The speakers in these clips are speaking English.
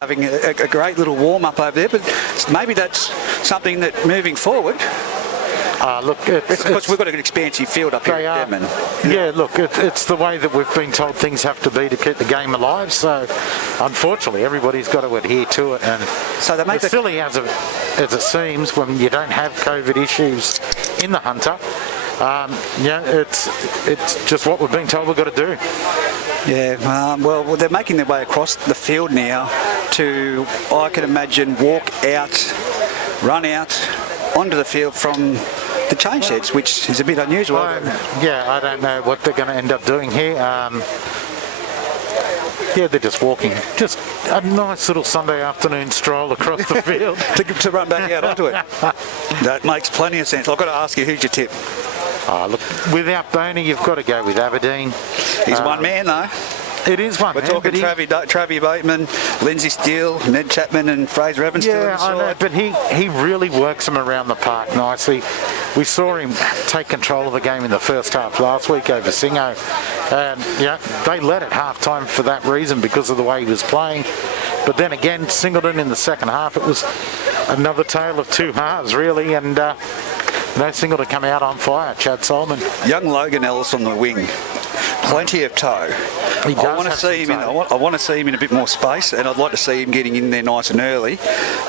having a great little warm-up over there, but maybe that's something that moving forward... Look, because we've got an expansive field up here at Denman. Yeah, look, it's the way that we've been told things have to be to keep the game alive, so unfortunately everybody's got to adhere to it, and so they make as silly as it seems when you don't have COVID issues in the Hunter, it's just what we've been told we've got to do. Yeah, well, they're making their way across the field now to, I can imagine, walk out, run out onto the field from the change sheds, which is a bit unusual. I don't know what they're going to end up doing here. They're just walking. Just a nice little Sunday afternoon stroll across the field. to run back out onto it. That makes plenty of sense. I've got to ask you, who's your tip? Look, without Boney, you've got to go with Aberdeen. He's one man, though. It is one. We're talking Travie Bateman, Lindsay Steele, Ned Chapman and Fraser Evans. Yeah, I know, but he really works them around the park nicely. We saw him take control of the game in the first half last week over Singo. They led at half-time for that reason because of the way he was playing. But then again, Singleton in the second half, it was another tale of two halves, really, and no Singleton come out on fire, Chad Solomon. Young Logan Ellis on the wing. Plenty of toe. I want to see him in a bit more space, and I'd like to see him getting in there nice and early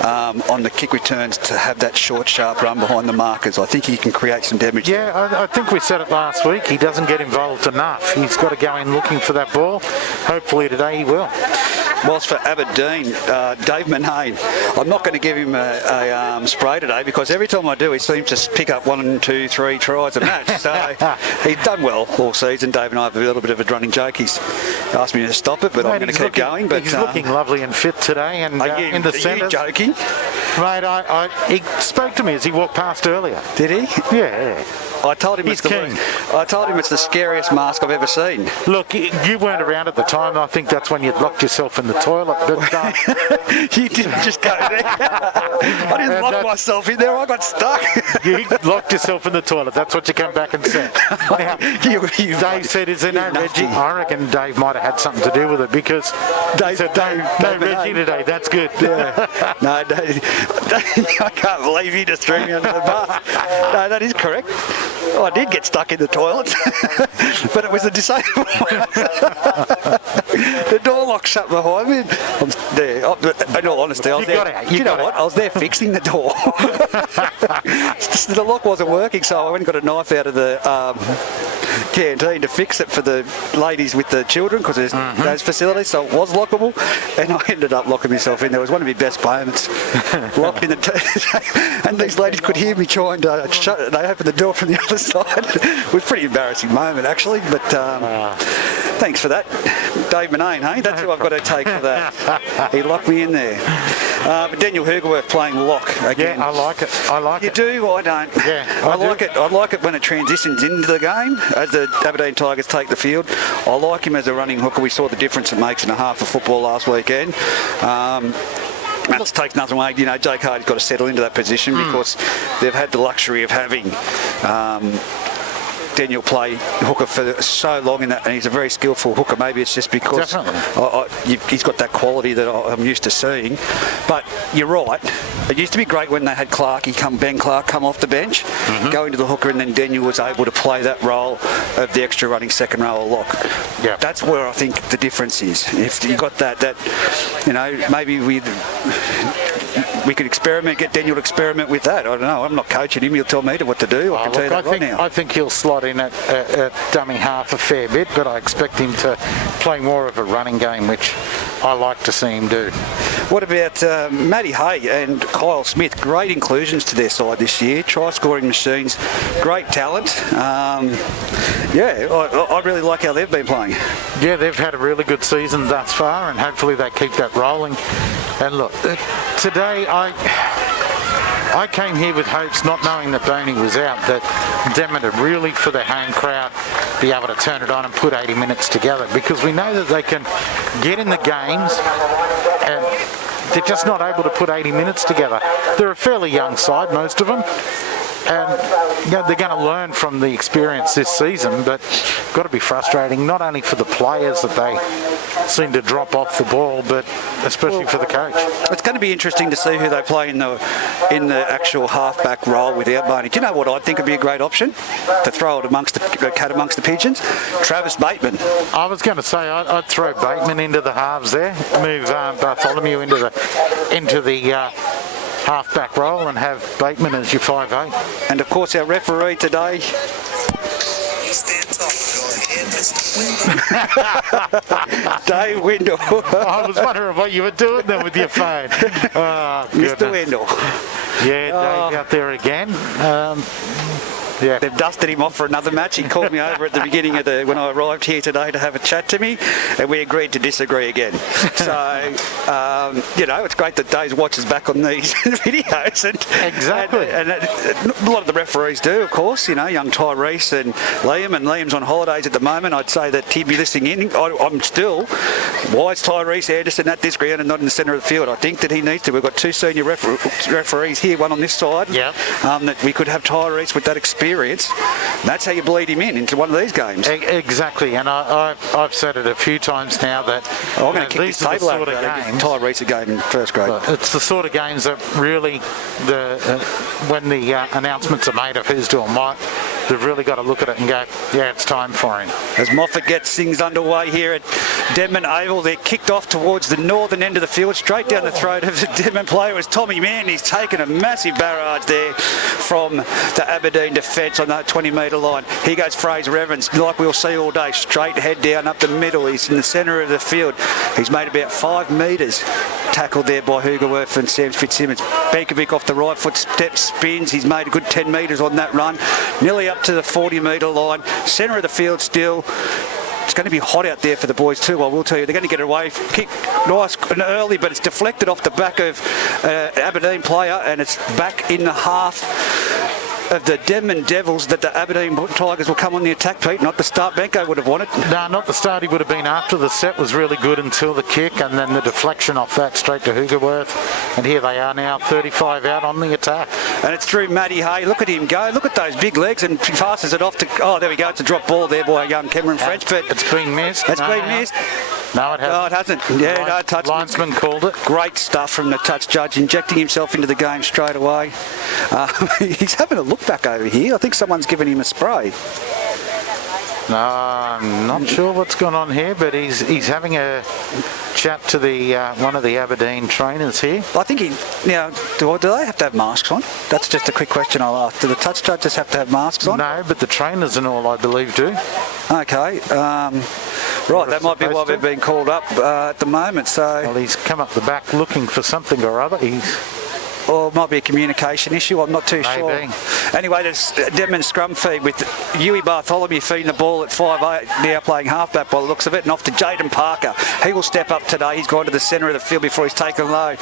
on the kick returns to have that short, sharp run behind the markers. I think he can create some damage. Yeah, I think we said it last week. He doesn't get involved enough. He's got to go in looking for that ball. Hopefully today he will. Whilst for Aberdeen, Dave Mcnain, I'm not going to give him a spray today because every time I do, he seems to pick up 1, 2, 3 tries a match. So he's done well all season. Dave and I have a little bit of a running joke. He's asked me to stop it, but I'm going to keep going. But he's looking lovely and fit today, and in the centre. Are you joking? Mate, he spoke to me as he walked past earlier. Did he? Yeah. I told him it's the scariest mask I've ever seen. Look, you weren't around at the time. I think that's when you'd locked yourself in the toilet. But, you didn't just go there. I didn't lock myself in there. I got stuck. You locked yourself in the toilet. That's what you come back and said. Now, Dave said, "Is there no Reggie?" I reckon Dave might have had something to do with it because Dave said, "No Reggie today." That's good. Yeah. No, I can't believe he just threw me under the bus. No, that is correct. I did get stuck in the toilet, but it was a disabled one. The door lock shut behind me. I'm there. In all honesty, I was there. I was there fixing the door. The lock wasn't working, so I went and got a knife out of the canteen to fix it for the ladies with the children because there's those facilities, so it was lockable, and I ended up locking myself in. There was one of my best moments, locked in the and these ladies could hear me trying to shut it. They opened the door from the other side. It was a pretty embarrassing moment actually, but thanks for that, Dave Mcnain. Hey, that's who I've got to take for that. He locked me in there. But Daniel Hugerworth playing lock again. Yeah, I like it. You do? I don't. Yeah, I like it. I like it when it transitions into the game as the Aberdeen Tigers take the field. I like him as a running hooker. We saw the difference it makes in a half of football last weekend. That takes nothing away. Jake Hardy's got to settle into that position because they've had the luxury of having Daniel play hooker for so long in that, and he's a very skillful hooker. Maybe it's just because he's got that quality that I'm used to seeing. But you're right. It used to be great when they had Ben Clark come off the bench, go into the hooker, and then Daniel was able to play that role of the extra running second row lock. Yeah. That's where I think the difference is. If you got that maybe we could get Daniel to experiment with that. I don't know. I'm not coaching him. He'll tell me what to do. I can tell you that right now. I think he'll slot in at dummy half a fair bit, but I expect him to play more of a running game, which I like to see him do. What about Maddie Haye and Kyle Smith? Great inclusions to their side this year. Try-scoring machines. Great talent. I really like how they've been playing. Yeah, they've had a really good season thus far, and hopefully they keep that rolling. And look, today I came here with hopes, not knowing that Boney was out, that Denman would really, for the home crowd, be able to turn it on and put 80 minutes together, because we know that they can get in the games and they're just not able to put 80 minutes together. They're a fairly young side, most of them, And they're going to learn from the experience this season, but got to be frustrating, not only for the players that they seem to drop off the ball, but especially for the coach. It's going to be interesting to see who they play in the actual halfback role without Barney. Do you know what I think would be a great option to throw it amongst the cat amongst the pigeons? Travis Bateman. I was going to say I'd throw Bateman into the halves there, move Bartholomew into the halfback role, and have Bateman as your 5'8". And of course, our referee today. You stand tall. Go ahead, Mr. Windle. Dave Windle. I was wondering what you were doing there with your phone. Oh, Mr. Windle. Yeah, Dave out there again. Yeah. They've dusted him off for another match. He called me over at the beginning of when I arrived here today to have a chat to me, and we agreed to disagree again. So, it's great that Dave watches back on these videos. Exactly. And a lot of the referees do, of course. Young Tyrese and Liam's on holidays at the moment. I'd say that he'd be listening in. I'm still, why is Tyrese Anderson at this ground and not in the centre of the field? I think that he needs to. We've got two senior referees here, one on this side. Yep. That we could have Tyrese with that experience. That's how you bleed him into one of these games. Exactly, and I've said it a few times now that I'm going to kick these this table are the sort of games. Tyrese a game in first grade. It's the sort of games that really, when the announcements are made of who's doing what, they've really got to look at it and go, yeah, it's time for him. As Moffat gets things underway here at Denman Oval, they're kicked off towards the northern end of the field, straight down the throat of the Denman player was Tommy Mann. He's taken a massive barrage there from the Aberdeen defence on that 20-metre line. Here goes Fraser Evans, like we'll see all day, straight head down up the middle. He's in the centre of the field. He's made about 5 metres. Tackled there by Hugerworth and Sam Fitzsimmons. Benkovic off the right foot, steps, spins. He's made a good 10 metres on that run. Nearly up to the 40-metre line. Centre of the field still. It's going to be hot out there for the boys too, I will tell you. They're going to get it away. Kick nice and early, but it's deflected off the back of Aberdeen player, and it's back in the half of the Denman Devils that the Aberdeen Tigers will come on the attack, Pete, not the start Benko would have wanted. No, not the start he would have been after. The set was really good until the kick, and then the deflection off that straight to Hugerworth. And here they are now, 35 out on the attack. And it's through Maddie Haye. Look at him go. Look at those big legs, and he passes it off to... Oh, there we go. It's a drop ball there by young Cameron French, but... It's been missed. It's been missed. No, it hasn't. No, it hasn't. Yeah, no touch. Linesman called it. Great stuff from the touch judge, injecting himself into the game straight away. He's having a look back over here. I think someone's given him a spray. No, I'm not sure what's going on here, but he's having a chat to the one of the Aberdeen trainers here. I think do they have to have masks on? That's just a quick question I'll ask. Do the touch judges have to have masks on? No, but the trainers and all, I believe, do. Okay. Right, that might be why we've been called up at the moment. So. Well, he's come up the back looking for something or other. Or it might be a communication issue, I'm not too sure. Anyway, there's Denman scrum feed with Huey Bartholomew feeding the ball at 5'8", now playing halfback by the looks of it, and off to Jayden Parker. He will step up today. He's gone to the centre of the field before he's taken low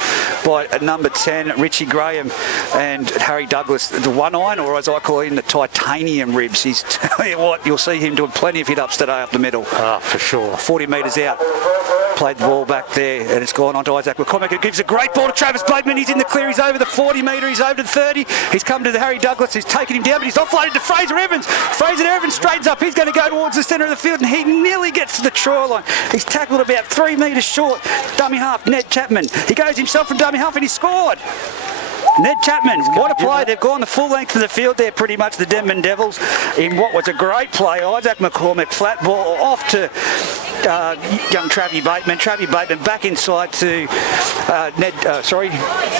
by number 10, Richie Graham, and Harry Douglas, the one-iron, or as I call him, the titanium ribs. He's, tell you what, you'll see him doing plenty of hit-ups today up the middle. Oh, for sure. 40 metres out. Played the ball back there, and it's gone on to Isaac McCormack, who gives a great ball to Travis Bateman. He's in the clear. He's over the 40 metre. He's over to the 30. He's come to the Harry Douglas. He's taken him down, but he's offloaded to Fraser Evans. Fraser Evans straightens up. He's going to go towards the centre of the field, and he nearly gets to the try line. He's tackled about 3 metres short. Dummy half, Ned Chapman. He goes himself from dummy half, and he scored. Ned Chapman, what a play. They've gone the full length of the field there, pretty much, the Denman Devils, in what was a great play. Isaac McCormack, flat ball off to young Travie Bateman. Travie Bateman back inside to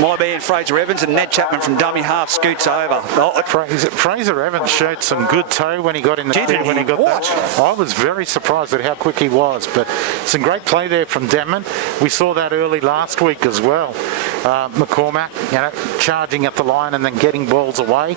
my man Fraser Evans, and Ned Chapman from dummy half scoots over. Fraser Evans showed some good toe when he got in the field. When he got that. I was very surprised at how quick he was, but some great play there from Denman. We saw that early last week as well. McCormack, charging at the line and then getting balls away.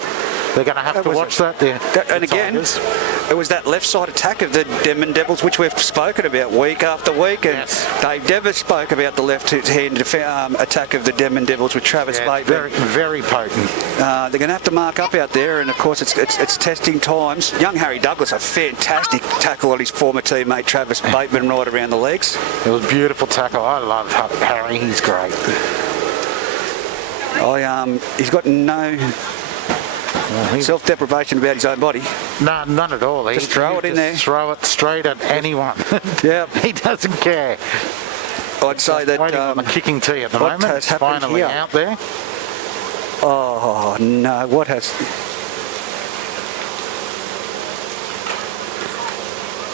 They're going to have to watch that there. And again, it was that left side attack of the Denman Devils, which we've spoken about week after week. And Dave Devers spoke about the left-hand attack of the Denman Devils with Travis Bateman. Very, very potent. They're going to have to mark up out there, and of course it's testing times. Young Harry Douglas, a fantastic tackle on his former teammate Travis Bateman right around the legs. It was a beautiful tackle. I love Harry. He's great. He's got no Self-deprivation about his own body. No, none at all. Just throw it in there. Throw it straight at anyone. Yeah. He doesn't care. I'd say that... Waiting on the kicking tee at the moment. has happened finally here? out there. Oh, no. What has...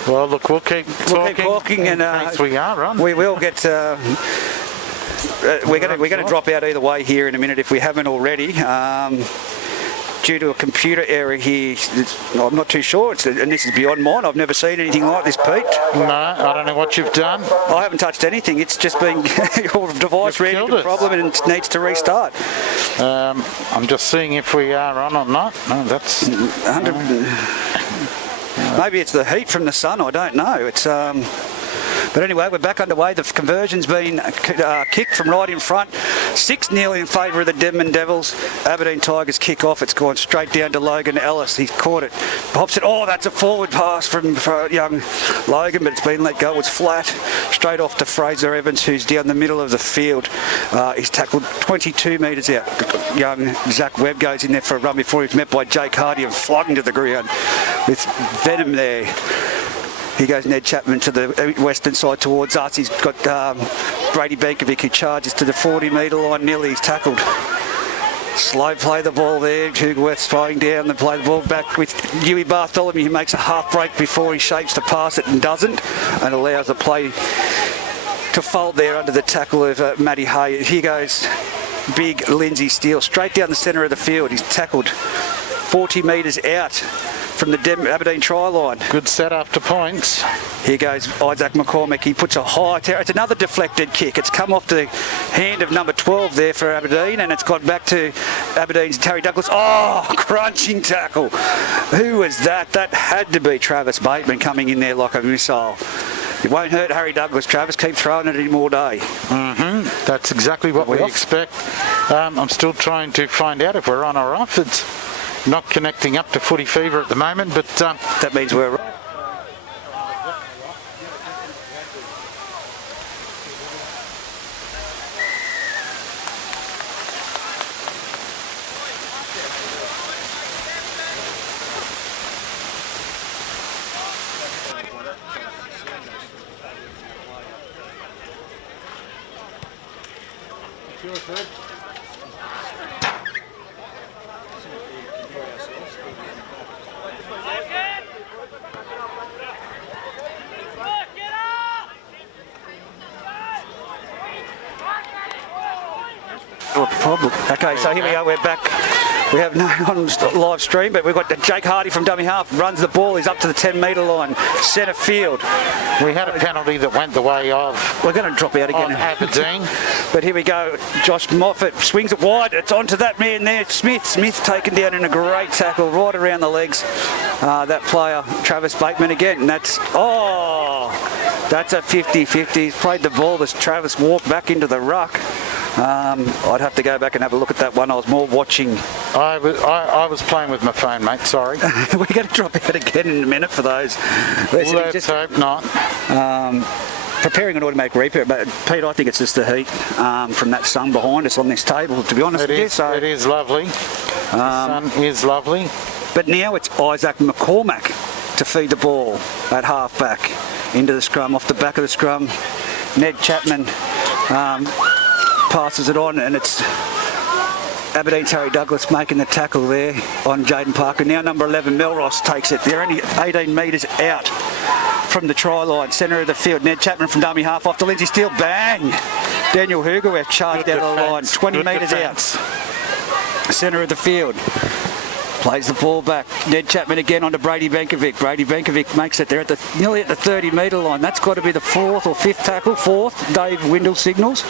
Well, look, we'll keep talking in and case we are on. we will get... we're going to drop out either way here in a minute if we haven't already. Due to a computer error here, I'm not too sure, and this is beyond mine. I've never seen anything like this, Pete. No, I don't know what you've done. I haven't touched anything. It's just been your device ran into a problem and it needs to restart. I'm just seeing if we are on or not. No, that's 100. Maybe it's the heat from the sun. I don't know. It's. But anyway, we're back underway. The conversion's been kicked from right in front. 6-0 in favour of the Denman Devils. Aberdeen Tigers kick off. It's gone straight down to Logan Ellis. He's caught it. Pops it. Oh, that's a forward pass from young Logan, but it's been let go. It's flat. Straight off to Fraser Evans, who's down the middle of the field. He's tackled 22 metres out. Young Zach Webb goes in there for a run before he's met by Jake Hardy and flogged to the ground with venom there. Here goes Ned Chapman to the western side towards us. He's got Brady Benkovic who charges to the 40-metre line. Nearly he's tackled. Slow play the ball there. Hugo West's throwing down and play the ball back with Huey Bartholomew, who makes a half break before he shapes to pass it and doesn't, and allows the play to fold there under the tackle of Maddie Haye. Here goes big Lindsay Steele straight down the centre of the field. He's tackled 40 metres out from the Aberdeen try line. Good set after points. Here goes Isaac McCormick. He puts a high... It's another deflected kick. It's come off the hand of number 12 there for Aberdeen, and it's got back to Aberdeen's Terry Douglas. Oh, crunching tackle. Who was that? That had to be Travis Bateman coming in there like a missile. It won't hurt Harry Douglas, Travis. Keep throwing it at him all day. That's exactly what we expect. I'm still trying to find out if we're on or off. It's not connecting up to Footy Fever at the moment, but that means we're right. Problem. Okay, so here we are, we're back. We have no on live stream, but we've got Jake Hardy from dummy half, runs the ball, he's up to the 10-metre line, centre field. We had a penalty that went the way of... We're going to drop out again. Aberdeen. But here we go, Josh Moffat swings it wide, it's onto that man there, Smith taken down in a great tackle right around the legs. That player, Travis Bateman again, and that's a 50-50. He's played the ball as Travis walked back into the ruck. I'd have to go back and have a look at that one. I was more watching. I was playing with my phone, mate. Sorry. We're going to drop out again in a minute for those. Let's hope not. Preparing an automatic repair, but Pete, I think it's just the heat from that sun behind us on this table, to be honest with you. So, it is lovely. The sun is lovely. But now it's Isaac McCormack to feed the ball at half-back into the scrum, off the back of the scrum. Ned Chapman passes it on, and it's Aberdeen Terry Douglas making the tackle there on Jayden Parker. Now number 11 Melross takes it. They're only 18 metres out from the try line, centre of the field. Ned Chapman from dummy half off to Lindsay Steele. Bang! Daniel Hugo charged out of the line, 20 metres out. Centre of the field. Plays the ball back. Ned Chapman again onto Brady Benkovic. Brady Benkovic makes it. They're nearly at the 30-metre line. That's got to be the fourth or fifth tackle. Fourth, Dave Windle signals.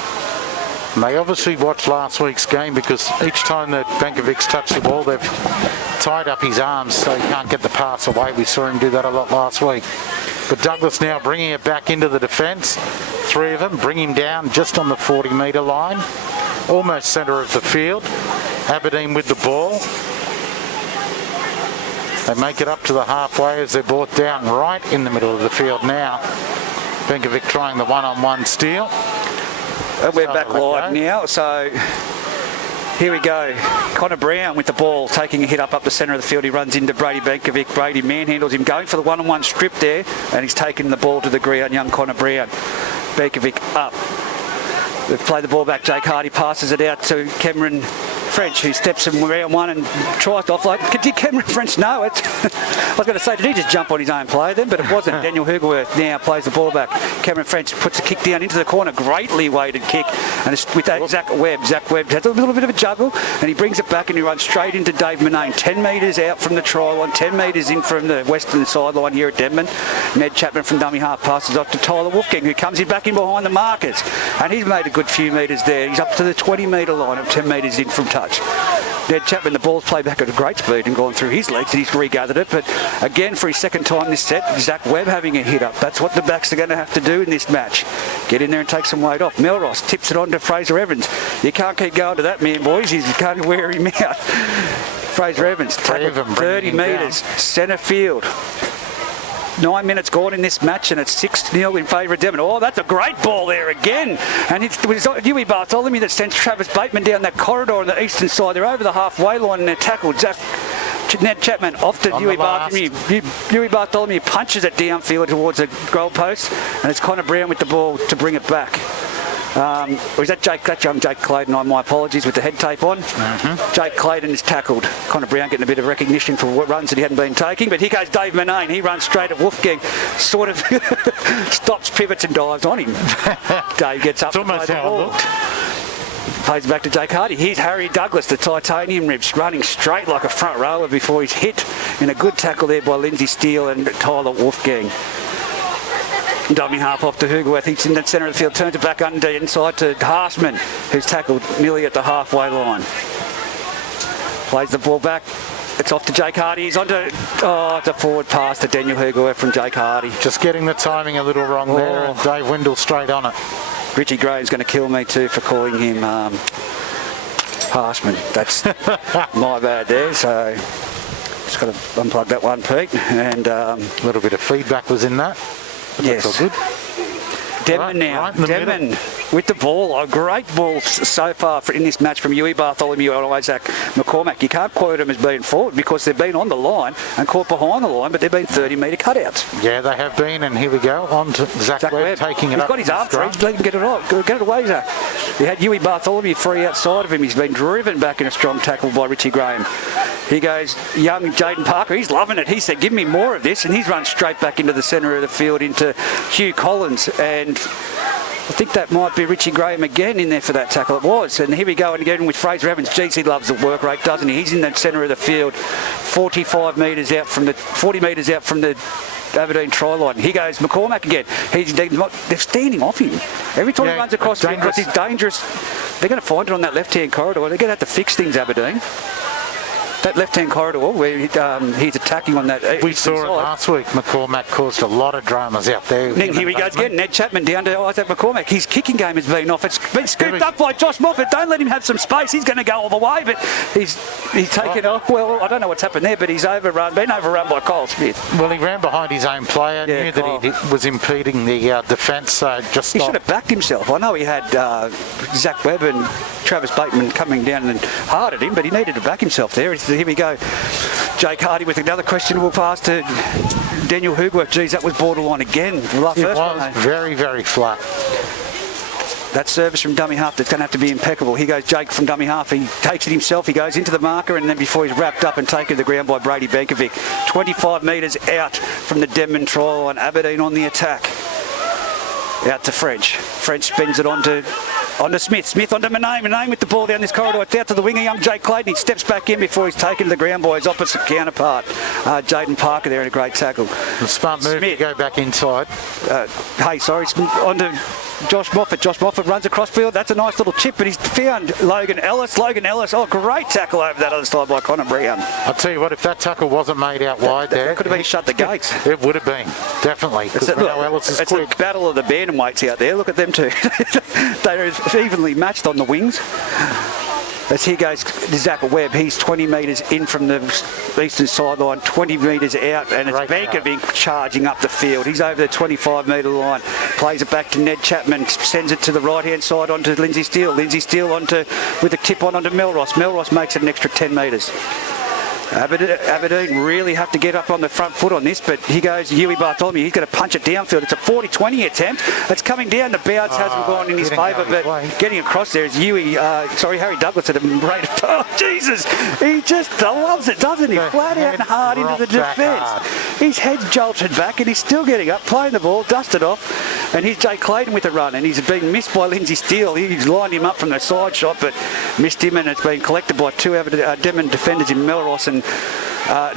And they obviously watched last week's game, because each time that Benkovic's touched the ball, they've tied up his arms so he can't get the pass away. We saw him do that a lot last week. But Douglas now bringing it back into the defence. Three of them bring him down just on the 40-metre line, almost centre of the field. Aberdeen with the ball. They make it up to the halfway as they're brought down right in the middle of the field now. Benkovic trying the one-on-one steal. And we're back live now, so Here we go. Connor Brown with the ball, taking a hit up the centre of the field. He runs into Brady Benkovic. Brady manhandles him, going for the one-on-one strip there, and he's taken the ball to the ground. Young Connor Brown. Benkovic up. They've played the ball back. Jake Hardy passes it out to Cameron French, who steps him around one and tries to offload. Did Cameron French know it? I was going to say, did he just jump on his own play then? But it wasn't. Daniel Hugerworth now plays the ball back. Cameron French puts a kick down into the corner. Greatly weighted kick. And it's with that Zach Webb. Zach Webb has a little bit of a juggle, and he brings it back and he runs straight into Dave Mcnain. 10 metres out from the try line, 10 metres in from the western sideline here at Denman. Ned Chapman from dummy half passes off to Tyler Wolfgang, who comes in back in behind the markers. And he's made a good few metres there. He's up to the 20-metre line of 10 metres in from touch. Ned Chapman, the ball's played back at a great speed and gone through his legs, and he's regathered it. But again, for his second time this set, Zach Webb having a hit up. That's what the backs are going to have to do in this match. Get in there and take some weight off. Melross tips it on to Fraser Evans. You can't keep going to that man, boys. You can't wear him out. Fraser Evans, tackled 30 metres, centre field. 9 minutes gone in this match, and it's 6-0 in favour of Denman. Oh, that's a great ball there again. And it was Huey Bartholomew that sends Travis Bateman down that corridor on the eastern side. They're over the halfway line and they're tackled. Ned Chapman off to Huey Bartholomew. Huey Bartholomew punches it downfield towards the goal post, and it's Connor Brown with the ball to bring it back. Or is that Jake? That's young Jake Clayton. My apologies with the head tape on. Jake Clayton is tackled. Connor Brown getting a bit of recognition for what runs that he hadn't been taking. But here goes Dave Mcnain. He runs straight at Wolfgang, sort of stops, pivots and dives on him. Dave gets up. It's almost how it looked. Plays back to Jake Hardy. Here's Harry Douglas, the titanium ribs, running straight like a front rower before he's hit in a good tackle there by Lindsay Steele and Tyler Wolfgang. Dummy half off to Hugerworth. He's in the centre of the field, turns it back under inside to Harsman, who's tackled nearly at the halfway line. Plays the ball back. It's off to Jake Hardy. He's on to, it's a forward pass to Daniel Hugerworth from Jake Hardy. Just getting the timing a little wrong there, and Dave Windle straight on it. Richie Graham's going to kill me too for calling him Harsman. That's my bad there, so just got to unplug that one, Pete. And a little bit of feedback was in that. Yes. That's all good. Denman now. Denman with the ball. A great ball so far in this match from Huey Bartholomew and Isaac McCormack. You can't quote them as being forward because they've been on the line and caught behind the line, but they've been 30-metre cutouts. Yeah, they have been, and here we go. On to Zach Webb taking it up. He's got his arm free. Let him get it off. Get it away, Zach. He had Huey Bartholomew free outside of him. He's been driven back in a strong tackle by Richie Graham. He goes, young Jayden Parker. He's loving it. He said, give me more of this, and he's run straight back into the centre of the field into Hugh Collins, and I think that might be Richie Graham again in there for that tackle. It was. And here we go again with Fraser Evans. Geez, he loves the work rate, doesn't he? He's in the centre of the field, 40 metres out from the Aberdeen try line. Here goes McCormack again. They're standing off him. Every time he runs across the field because he's dangerous. They're going to find it on that left-hand corridor. They're going to have to fix things, Aberdeen. That left-hand corridor where he's attacking on that. We saw it last week. McCormack caused a lot of dramas out there. Then here he goes again. Ned Chapman down to Isaac McCormack. His kicking game has been off. It's been scooped up by Josh Moffat. Don't let him have some space. He's going to go all the way, but he's taken off. Well, I don't know what's happened there, but he's been overrun by Kyle Smith. Well, he ran behind his own player, knew that he was impeding the defence, so just He should have backed himself. I know he had Zach Webb and Travis Bateman coming down and hard at him, but he needed to back himself there. Here we go. Jake Hardy with another questionable pass to Daniel Hugerworth. Geez, that was borderline again. It was very, very flat. That service from dummy half, that's going to have to be impeccable. Here goes Jake from dummy half. He takes it himself. He goes into the marker, and then before he's wrapped up and taken to the ground by Brady Benkovic. 25 metres out from the Denman try line. Aberdeen on the attack. Out to French. French spins it onto Smith. Smith onto Mcnain. Mcnain with the ball down this corridor. It's out to the winger, young Jake Clayton. He steps back in before he's taken to the ground by his opposite counterpart, Jayden Parker there in a great tackle. The smart move to go back inside. Onto Josh Moffat. Josh Moffat runs across field. That's a nice little chip, but he's found Logan Ellis. Great tackle over that other side by Connor Brown. I'll tell you what, if that tackle wasn't made out wide there, could have been shut the gates. It would have been, definitely. It's a battle of the bantamweights out there. Look at them two. They're evenly matched on the wings. As he goes, Zach Webb, he's 20 metres in from the eastern sideline, 20 metres out, and it's Vankovic charging up the field. He's over the 25-metre line, plays it back to Ned Chapman, sends it to the right-hand side onto Lindsay Steele. Lindsay Steele with a tip onto Melross. Melross makes it an extra 10 metres. Aberdeen really have to get up on the front foot on this, but he goes, Huey Bartholomew, he's going to punch it downfield. It's a 40-20 attempt. It's coming down. The bounce hasn't gone in his favour, but getting across there is Harry Douglas at a rate of, oh, Jesus, he just loves it, doesn't he? Flat out and hard into the defence. His head's jolted back and he's still getting up, playing the ball, dusted off, and here's Jay Clayton with a run, and he's been missed by Lindsay Steele. He's lined him up from the side shot, but missed him, and it's been collected by two Denman defenders in Melross and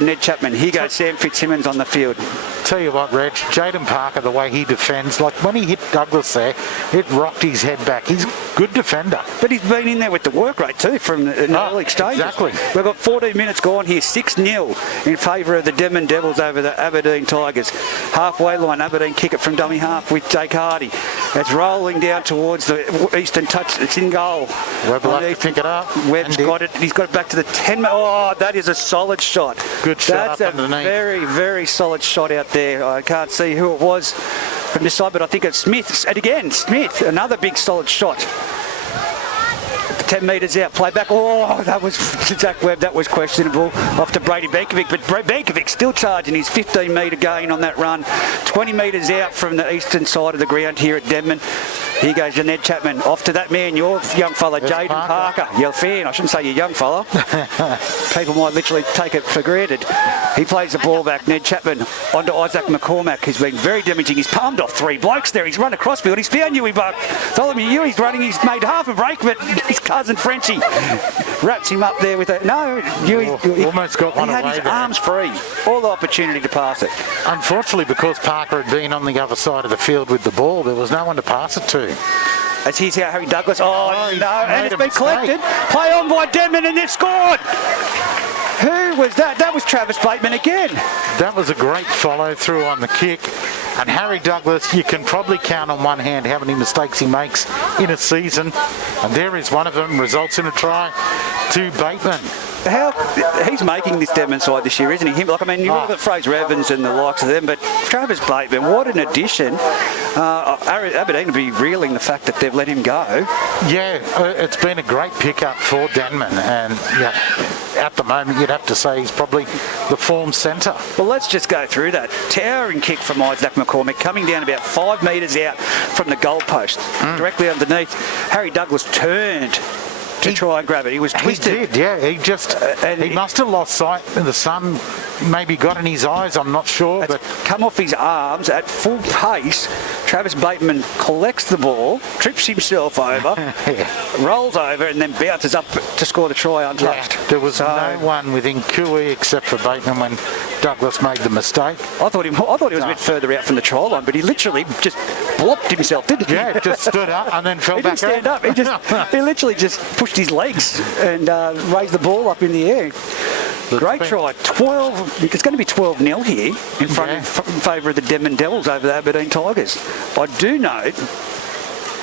Ned Chapman. Here goes Sam Fitzsimmons on the field. Tell you what, Reg, Jayden Parker, the way he defends, like when he hit Douglas there, it rocked his head back. He's a good defender. But he's been in there with the work rate too from the early stages. Exactly. We've got 14 minutes gone here, 6-0 in favour of the Denman Devils over the Aberdeen Tigers. Halfway line, Aberdeen kick it from dummy half with Jake Hardy. It's rolling down towards the eastern touch. It's in goal. Webb will have to pick it up. Webb's got it. He's got it back to the 10. Oh, that is a solid shot. Good shot. That's a very, very solid shot out there. I can't see who it was from this side, but I think it's Smith. And again, Smith, another big solid shot. 10 metres out, play back. Oh, that was Zach Webb. That was questionable. Off to Brady Bankovic, but Bankovic still charging his 15-metre gain on that run. 20 metres out from the eastern side of the ground here at Denman. Here goes Ned Chapman. Off to that man, your young fella, Jayden Parker. You're fan. I shouldn't say you're young fella. People might literally take it for granted. He plays the ball back. Ned Chapman onto Isaac McCormack, who's been very damaging. He's palmed off three blokes there. He's run across field. He's found Huey Buck. He's running. He's made half a break, but his cousin Frenchie wraps him up there with a... No, Huey... almost got one away. He had his there. arms free. All the opportunity to pass it. Unfortunately, because Parker had been on the other side of the field with the ball, there was no one to pass it to. As here's Harry Douglas. Oh, no, and it's been collected. Play on by Denman, and they've scored. Who was that? That was Travis Bateman again. That was a great follow through on the kick. And Harry Douglas, you can probably count on one hand how many mistakes he makes in a season. And there is one of them, results in a try to Bateman. He's making this Denman side this year, isn't he? You look at Fraser Evans and the likes of them, but Travis Bateman, what an addition. Aberdeen will be reeling the fact that they've let him go. Yeah, it's been a great pickup for Denman, and yeah, at the moment you'd have to say he's probably the form centre. Well, let's just go through that. Towering kick from Isaac McCormack, coming down about 5 metres out from the goalpost, directly underneath. Harry Douglas turned to try and grab it. He was twisted. He did, yeah. He must have lost sight. The sun maybe got in his eyes, I'm not sure. But come off his arms at full pace. Travis Bateman collects the ball, trips himself over, rolls over, and then bounces up to score the try untouched. Yeah, there was no one within Cooey except for Bateman when Douglas made the mistake. I thought he was a bit further out from the try line, but he literally just blopped himself, didn't he? Yeah, just stood up and then fell he back didn't stand up. He literally just pushed his legs and raised the ball up in the air. Great try. 12. It's going to be 12-0 here in favour of the Denman Devils over the Aberdeen Tigers. I do note,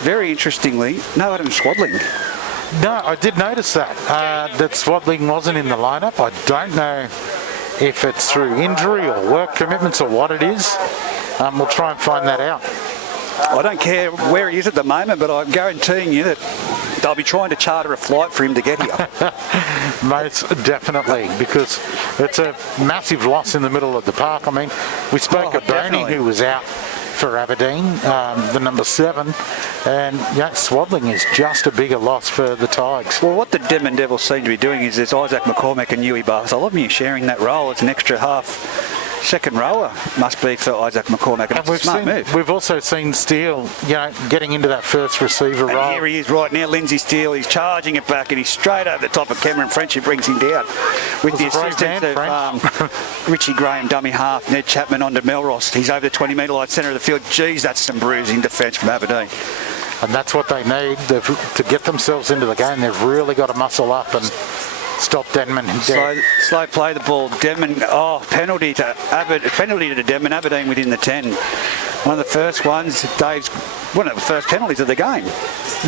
very interestingly, no Adam Swadling. No, I did notice that Swadling wasn't in the lineup. I don't know if it's through injury or work commitments or what it is. We'll try and find that out. I don't care where he is at the moment, but I'm guaranteeing you that they'll be trying to charter a flight for him to get here. Most definitely, because it's a massive loss in the middle of the park. I mean, we spoke of Boney, who was out for Aberdeen, the number 7, and Swadling is just a bigger loss for the Tigers. Well, what the Denman Devils seem to be doing is there's Isaac McCormack and Huey Bartholomew sharing that role. It's an extra half. Second rower must be for Isaac McCormack. And it's a smart move. We've also seen Steele, getting into that first receiver role. And here he is right now, Lindsay Steele. He's charging it back, and he's straight over the top of Cameron French, who brings him down with the assistance of Richie Graham, dummy half. Ned Chapman onto Melross. He's over the 20-metre line, centre of the field. Geez, that's some bruising defence from Aberdeen. And that's what they need to get themselves into the game. They've really got to muscle up and stop Denman. Slow play the ball. Denman. Penalty to Denman. Aberdeen within the 10. One of the first ones, Dave's, one of the first penalties of the game.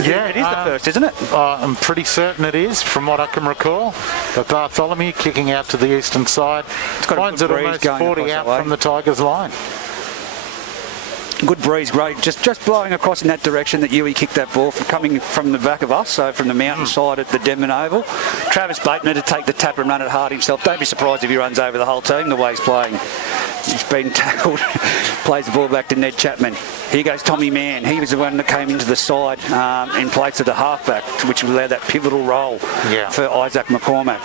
Yeah, it is the first, isn't it? I'm pretty certain it is, from what I can recall. But Bartholomew kicking out to the eastern side, got a finds good it breeze almost going 40 across out that way. from the Tigers' line. Good breeze, great. Just blowing across in that direction that Huey kicked that ball, coming from the back of us, so from the mountain side at the Denman Oval. Travis Bateman to take the tap and run it hard himself. Don't be surprised if he runs over the whole team the way he's playing. He's been tackled. Plays the ball back to Ned Chapman. Here goes Tommy Mann. He was the one that came into the side in place of the halfback, which will allow that pivotal role for Isaac McCormack.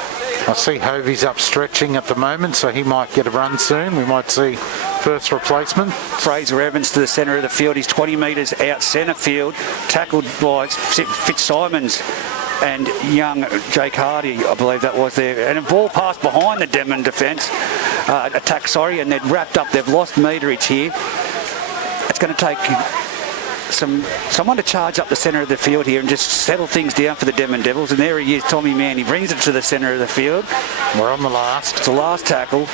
I see Hovey's up stretching at the moment, so he might get a run soon. We might see first replacement. Fraser Evans to the centre of the field. He's 20 metres out centre field, tackled by Fitzsimons and young Jake Hardy, I believe that was there. And a ball passed behind the Denman defence, and they've wrapped up. They've lost meterage here. It's going to take someone to charge up the centre of the field here and just settle things down for the Denman Devils. And there he is, Tommy Mann. He brings it to the centre of the field. We're on the last. It's the last tackle.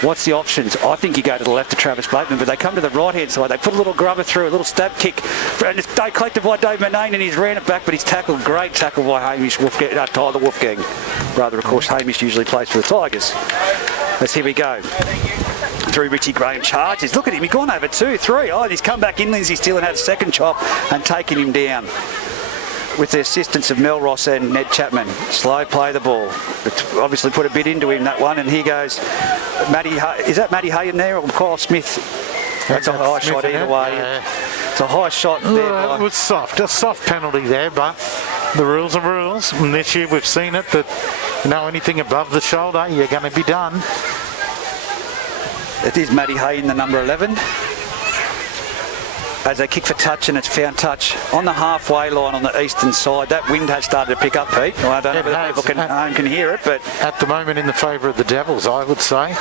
What's the options? I think you go to the left to Travis Bateman, but they come to the right-hand side. They put a little grubber through, a little stab kick. And it's collected by Dave Mcnain, and he's ran it back, but he's tackled. Great tackle by Hamish Wolfgang, Tyler Wolfgang. Rather, of course, Hamish usually plays for the Tigers. Here we go. Through Richie Graham charges. Look at him. He's gone over 2, 3. Oh, he's come back in Lindsay Steele and had a second chop and taken him down. With the assistance of Mel Ross and Ned Chapman. Slow play the ball. It's obviously put a bit into him, that one. And here goes Maddie Haye. Is that Maddie Haye in there or Kyle Smith? That's a high shot either way. Yeah. It's a high shot there. It was soft. A soft penalty there, but the rules are rules. And this year we've seen it that, anything above the shoulder, you're going to be done. It is Maddie Haye in the number 11. As they kick for touch, and it's found touch on the halfway line on the eastern side. That wind has started to pick up, Pete. Well, I don't know whether people can hear it, but at the moment in the favour of the Devils, I would say.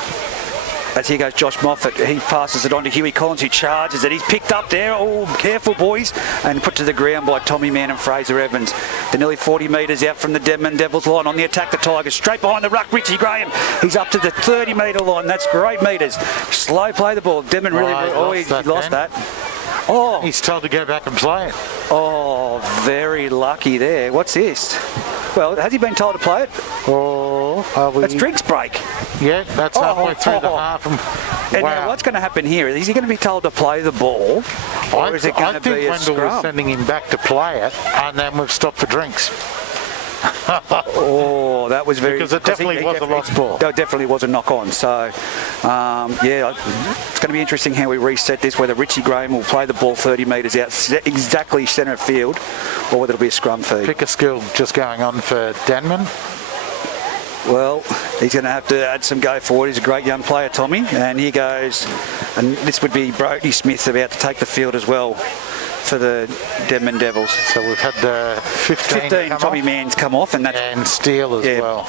As here goes Josh Moffat. He passes it on to Huey Collins, who charges it. He's picked up there. Oh, careful, boys. And put to the ground by Tommy Mann and Fraser Evans. They're nearly 40 metres out from the Denman Devils line. On the attack, the Tigers. Straight behind the ruck, Richie Graham. He's up to the 30-metre line. That's great metres. Slow play the ball. Denman he lost that. Oh, he's told to go back and play it. Oh, very lucky there. What's this? Well, has he been told to play it? Oh, that's drinks break. Yeah, that's halfway through the half. And now what's going to happen here? Is he going to be told to play the ball, or is it going to be a scrum? I think Wendell was sending him back to play it, and then we've stopped for drinks. Oh, that was very... Because it definitely was a lost ball. It definitely was a knock-on. So, it's going to be interesting how we reset this, whether Richie Graham will play the ball 30 metres out, exactly centre field, or whether it'll be a scrum feed. Pick a skill just going on for Denman. Well, he's going to have to add some go forward. He's a great young player, Tommy. And here goes, and this would be Brodie Smith about to take the field as well for the Denman Devils. So we've had the 15 Tommy Mann's come off, and Steele as well.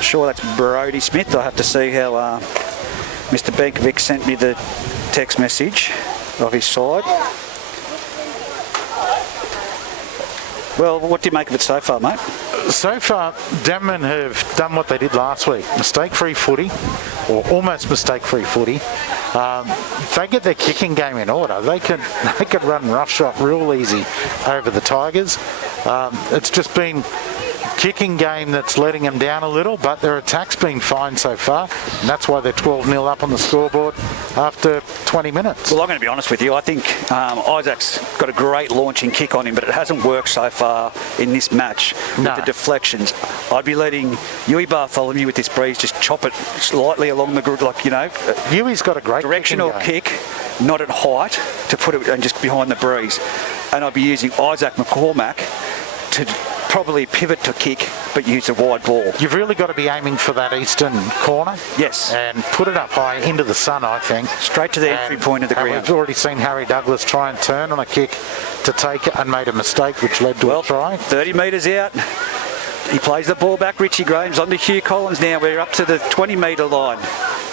Sure, that's Brodie Smith. I'll have to see how Mr. Benkovic sent me the text message of his side. Well, what do you make of it so far, mate? So far, Denman have done what they did last week. Mistake-free footy, or almost mistake-free footy. If they get their kicking game in order, they could run roughshod real easy over the Tigers. It's just been kicking game that's letting them down a little, but their attack's been fine so far, and that's why they're 12-0 up on the scoreboard after 20 minutes. Well, I'm going to be honest with you. I think Isaac's got a great launching kick on him, but it hasn't worked so far in this match with the deflections. I'd be letting Huey Bartholomew with this breeze just chop it slightly along the group, Huey's got a great directional kick, not at height, to put it and just behind the breeze. And I'd be using Isaac McCormack to probably pivot to kick, but use a wide ball. You've really got to be aiming for that eastern corner. Yes. And put it up high into the sun, I think. Straight to the entry point of the ground. We've already seen Harry Douglas try and turn on a kick to take it and made a mistake, which led to a try. 30 metres out. He plays the ball back. Richie Graham's on to Hugh Collins now. We're up to the 20-metre line.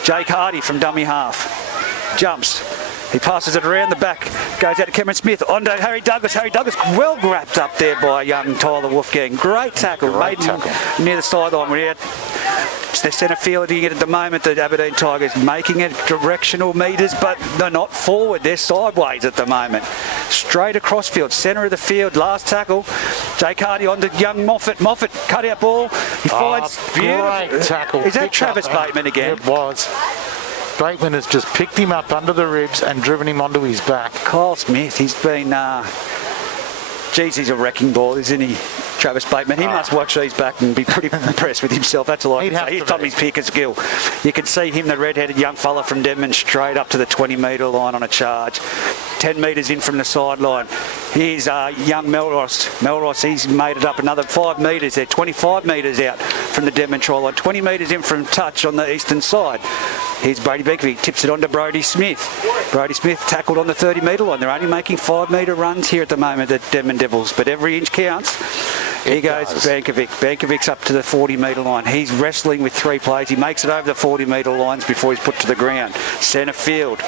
Jake Hardy from dummy half. Jumps. He passes it around the back, goes out to Cameron Smith, on to Harry Douglas. Harry Douglas well grabbed up there by young Tyler Wolfgang. Great tackle, near the sideline. We're out they're centre fielding it at the moment. The Aberdeen Tigers making it directional metres, but they're not forward. They're sideways at the moment. Straight across field, centre of the field. Last tackle. Jake Hardy on to young Moffat. Moffat cut out ball. He finds beautiful. Great tackle. Is that Travis Bateman again? It was. Bateman has just picked him up under the ribs and driven him onto his back. Kyle Smith, he's been... geez, he's a wrecking ball, isn't he? Travis Bateman. He must watch these back and be pretty impressed with himself. That's all I can say. He's Tommy's pick of skill. You can see him, the red-headed young fella from Denman, straight up to the 20-metre line on a charge. 10 metres in from the sideline. Here's young Melross. Melross, he's made it up another 5 metres there. 25 metres out from the Denman try line. 20 metres in from touch on the eastern side. Here's Brady Beakovic, tips it on to Brodie Smith. Brodie Smith tackled on the 30-metre line. They're only making 5-metre runs here at the moment, the Denman Devils, but every inch counts. Here goes Bankovic. Bankovic's up to the 40-metre line. He's wrestling with 3 plays. He makes it over the 40-metre lines before he's put to the ground. Centre field.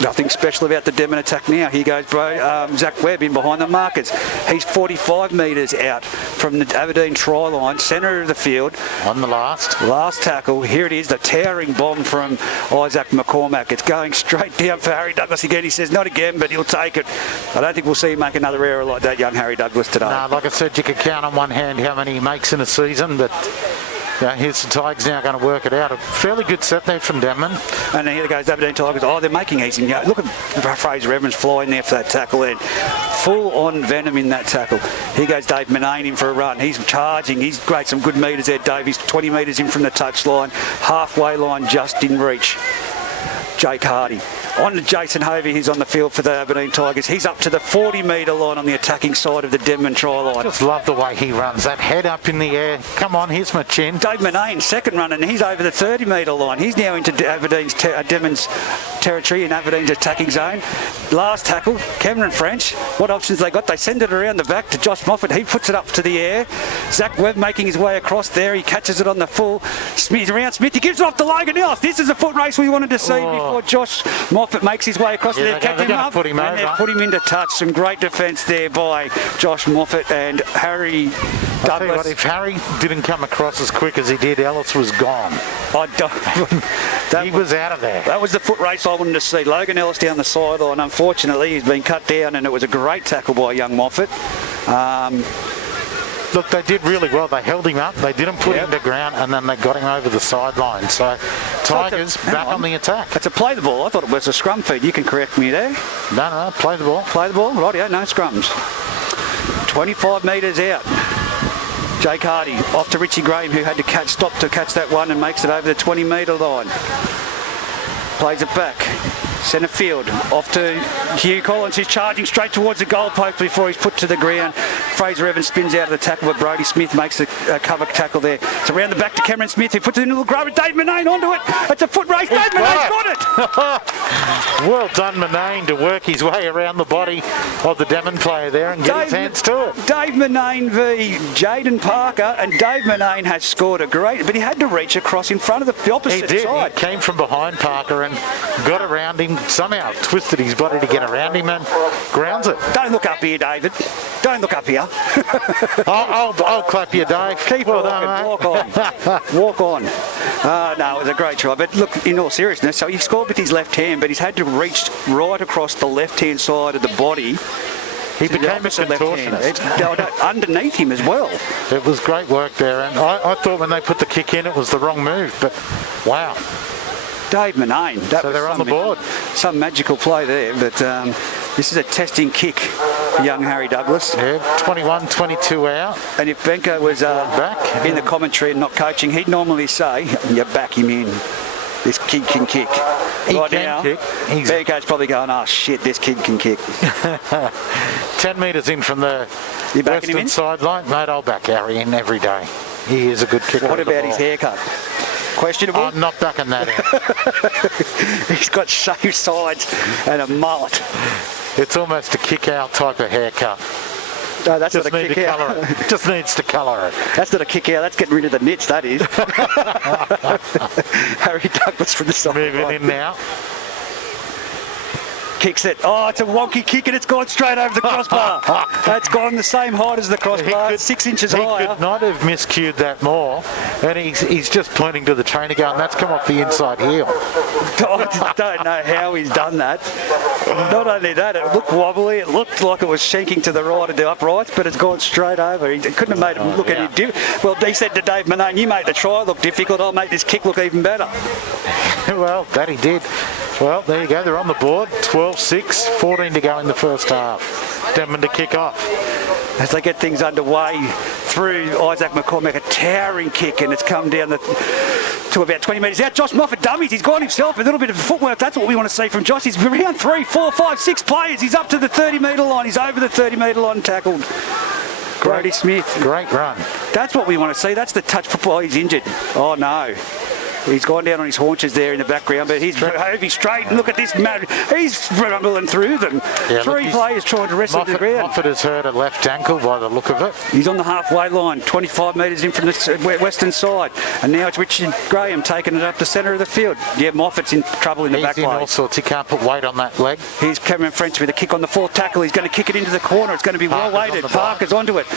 Nothing special about the Denman attack now. Here goes Zach Webb in behind the markers. He's 45 metres out from the Aberdeen try line, centre of the field. On the last tackle. Here it is, the towering bomb from Isaac McCormack. It's going straight down for Harry Douglas again. He says not again, but he'll take it. I don't think we'll see him make another error like that, young Harry Douglas, today. No, like I said, you could count on one hand how many he makes in a season, but... Yeah, here's the Tigers now going to work it out. A fairly good set there from Denman. And here goes Aberdeen Tigers. Oh, they're making easy. Yeah, look at Fraser Evans flying there for that tackle in. Full on venom in that tackle. Here goes Dave Mcnain in for a run. He's charging. He's great. Some good metres there, Dave. He's 20 metres in from the touchline. Halfway line just in reach. Jake Hardy. On to Jason Hovey, he's on the field for the Aberdeen Tigers. He's up to the 40-metre line on the attacking side of the Denman try line. Just love the way he runs. That head up in the air. Come on, here's my chin. Dave Mcnain, second run, and he's over the 30-metre line. He's now into Denman's territory in Aberdeen's attacking zone. Last tackle, Cameron French. What options they got? They send it around the back to Josh Moffat. He puts it up to the air. Zach Webb making his way across there. He catches it on the full. Smith around Smith. He gives it off to Logan Ellis. This is a foot race we wanted to see before Josh Moffat makes his way across there. Catch him up. Put him and they put him into touch. Some great defence there by Josh Moffat and Harry Douglas. I'll tell you what, if Harry didn't come across as quick as he did, Ellis was gone. He was out of there. That was the foot race I wanted to see. Logan Ellis down the sideline. Unfortunately, he's been cut down, and it was a great tackle by young Moffat. Look, they did really well. They held him up, they didn't put him to ground, and then they got him over the sideline. So, Tigers back on the attack. That's a play the ball. I thought it was a scrum feed. You can correct me there. No, play the ball. Play the ball? Rightio, no scrums. 25 metres out. Jake Hardy off to Richie Graham, who had to stop to catch that one and makes it over the 20-metre line. Plays it back. Centre field, off to Hugh Collins, who's charging straight towards the goal post before he's put to the ground. Fraser Evans spins out of the tackle, but Brodie Smith makes a cover tackle there. It's around the back to Cameron Smith, who puts it in a little grab with Dave Mcnain onto it. It's a foot race. Dave Mcnain's got it. Well done, Mcnain, to work his way around the body of the Denman player there and get his hands to it. Dave Mcnain v Jayden Parker, and Dave Mcnain has scored a great, but he had to reach across in front of the opposite side. He came from behind Parker and got around him, somehow twisted his body to get around him and grounds it. Don't look up here, David. Don't look up here. I'll clap you, Dave. Keep walking. Walk on. Walk on. No, it was a great try. But look, in all seriousness, so he scored with his left hand, but he's had to reach right across the left-hand side of the body. He became a contortionist. Underneath him as well. It was great work there, and I thought when they put the kick in, it was the wrong move, but wow. Dave Mcnain. So they're on the board. Some magical play there, but this is a testing kick for young Harry Douglas. Yeah, 21-22 out. And if Benko was back in the commentary and not coaching, he'd normally say, you back him in. This kid can kick. He right can now, kick. Benko's probably going, oh shit, this kid can kick. 10 metres in from the western sideline. Mate, I'll back Harry in every day. He is a good kicker. What about his haircut? Questionable? I'm not backing that in. He's got shaved sides and a mullet. It's almost a kick-out type of haircut. No, that's not a kick out. Just needs to colour it. That's not a kick out. That's getting rid of the nits, that is. Harry Douglas from the side. Moving in now. kicks it. Oh, it's a wonky kick and it's gone straight over the crossbar. That's gone the same height as the crossbar, 6 inches higher. He could not have miscued that more. And he's just pointing to the trainer going, that's come off the inside heel. I don't know how he's done that. Not only that, it looked wobbly. It looked like it was shanking to the right of the uprights, but it's gone straight over. He couldn't have made it look any different. Well, he said to Dave Mcnain, you made the try look difficult. I'll make this kick look even better. Well, that he did. Well, there you go. They're on the board. 12-6, 14 to go in the first half. Denman to kick off. As they get things underway through Isaac McCormack, a towering kick, and it's come down to about 20 metres out. Josh Moffat dummies. He's got himself a little bit of footwork. That's what we want to see from Josh. He's around 3, 4, 5, 6 players. He's up to the 30-metre line. He's over the 30-metre line tackled. Brodie Smith. Great run. That's what we want to see. That's the touch football. He's injured. Oh, no. He's gone down on his haunches there in the background, but he's straight. And look at this. He's rumbling through them. Yeah, Three players trying to wrestle to the ground. Moffat has hurt a left ankle by the look of it. He's on the halfway line, 25 metres in from the western side. And now it's Richard Graham taking it up the centre of the field. Yeah, Moffat's in trouble in the back line. He's in all sorts. He can't put weight on that leg. Here's Cameron French with a kick on the fourth tackle. He's going to kick it into the corner. It's going to be well weighted. Parker's onto it.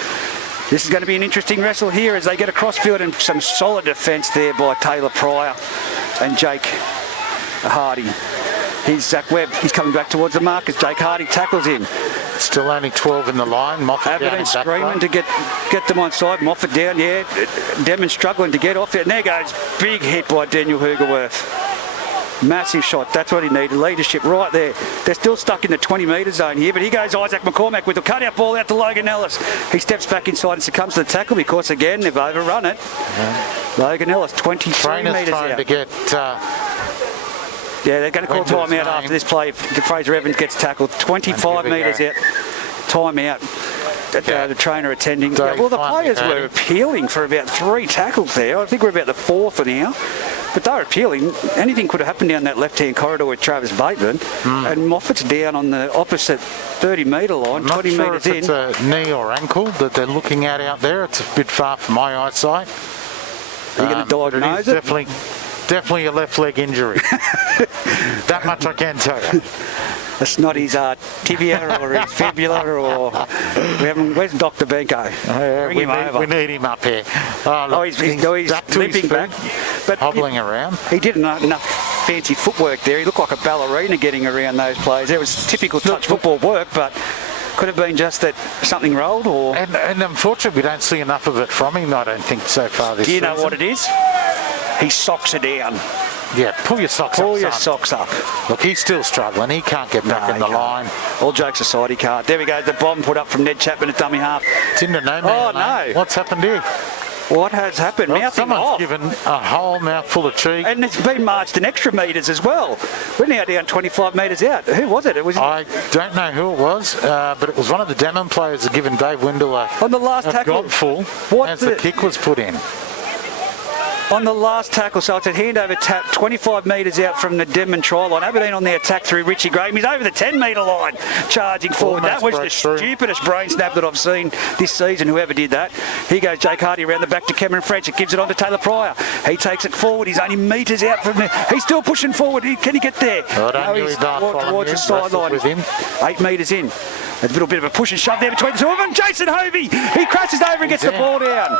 This is going to be an interesting wrestle here as they get across field, and some solid defence there by Taylor Pryor and Jake Hardy. Here's Zach Webb. He's coming back towards the mark as Jake Hardy tackles him. Still only 12 in the line. Moffat down Aberdeen screaming to get them on side. Moffat down, yeah. Denman struggling to get off it. And there goes. Big hit by Daniel Hoogerworth. Massive shot. That's what he needed. Leadership right there. They're still stuck in the 20-metre zone here, but here goes Isaac McCormack with the cut-out ball out to Logan Ellis. He steps back inside and succumbs to the tackle because, again, they've overrun it. Yeah. Logan Ellis, 23 metres out. To get... yeah, they're going to call timeout after this play if Fraser Evans gets tackled. 25 metres out. Timeout. The trainer attending. Yeah, well, the players were appealing for about 3 tackles there. I think we're about the 4th now. But they're appealing. Anything could have happened down that left-hand corridor with Travis Bateman. And Moffat's down on the opposite 30-metre line, 20 metres in. It's a knee or ankle that they're looking at out there. It's a bit far from my eyesight. You're going to diagnose it? Definitely a left leg injury. That much I can tell you. It's not his tibia or his fibula or... Where's Dr. Benko? Bring him over. We need him up here. He's limping back. But hobbling around. He did enough fancy footwork there. He looked like a ballerina getting around those players. It was typical touch football work, but could have been just that something rolled or... And unfortunately, we don't see enough of it from him, I don't think, so far this season. Do you know what it is? He socks her down. Yeah, pull your socks up. Pull your socks up. Look, he's still struggling. He can't get back in the line. All jokes aside, he can't. There we go. The bomb put up from Ned Chapman at dummy half. It's into no man. Oh, no. What's happened here? What has happened? Well, someone's given a whole mouthful of cheek. And it's been marched in extra metres as well. We're now down 25 metres out. Who was it? I don't know who it was, but it was one of the Denman players that given Dave Windle on the last tackle godful as the kick was put in. On the last tackle, so it's a handover tap 25 metres out from the Denman try line. Aberdeen on the attack through Richie Graham. He's over the 10-metre line, charging forward. That was the stupidest brain snap that I've seen this season, whoever did that. Here goes Jake Hardy around the back to Cameron French. It gives it on to Taylor Pryor. He takes it forward. He's only metres out from there. He's still pushing forward. Can he get there? He's towards the sideline. 8 metres in. A little bit of a push and shove there between the two of them. Jason Hovey. He crashes over and gets the ball down.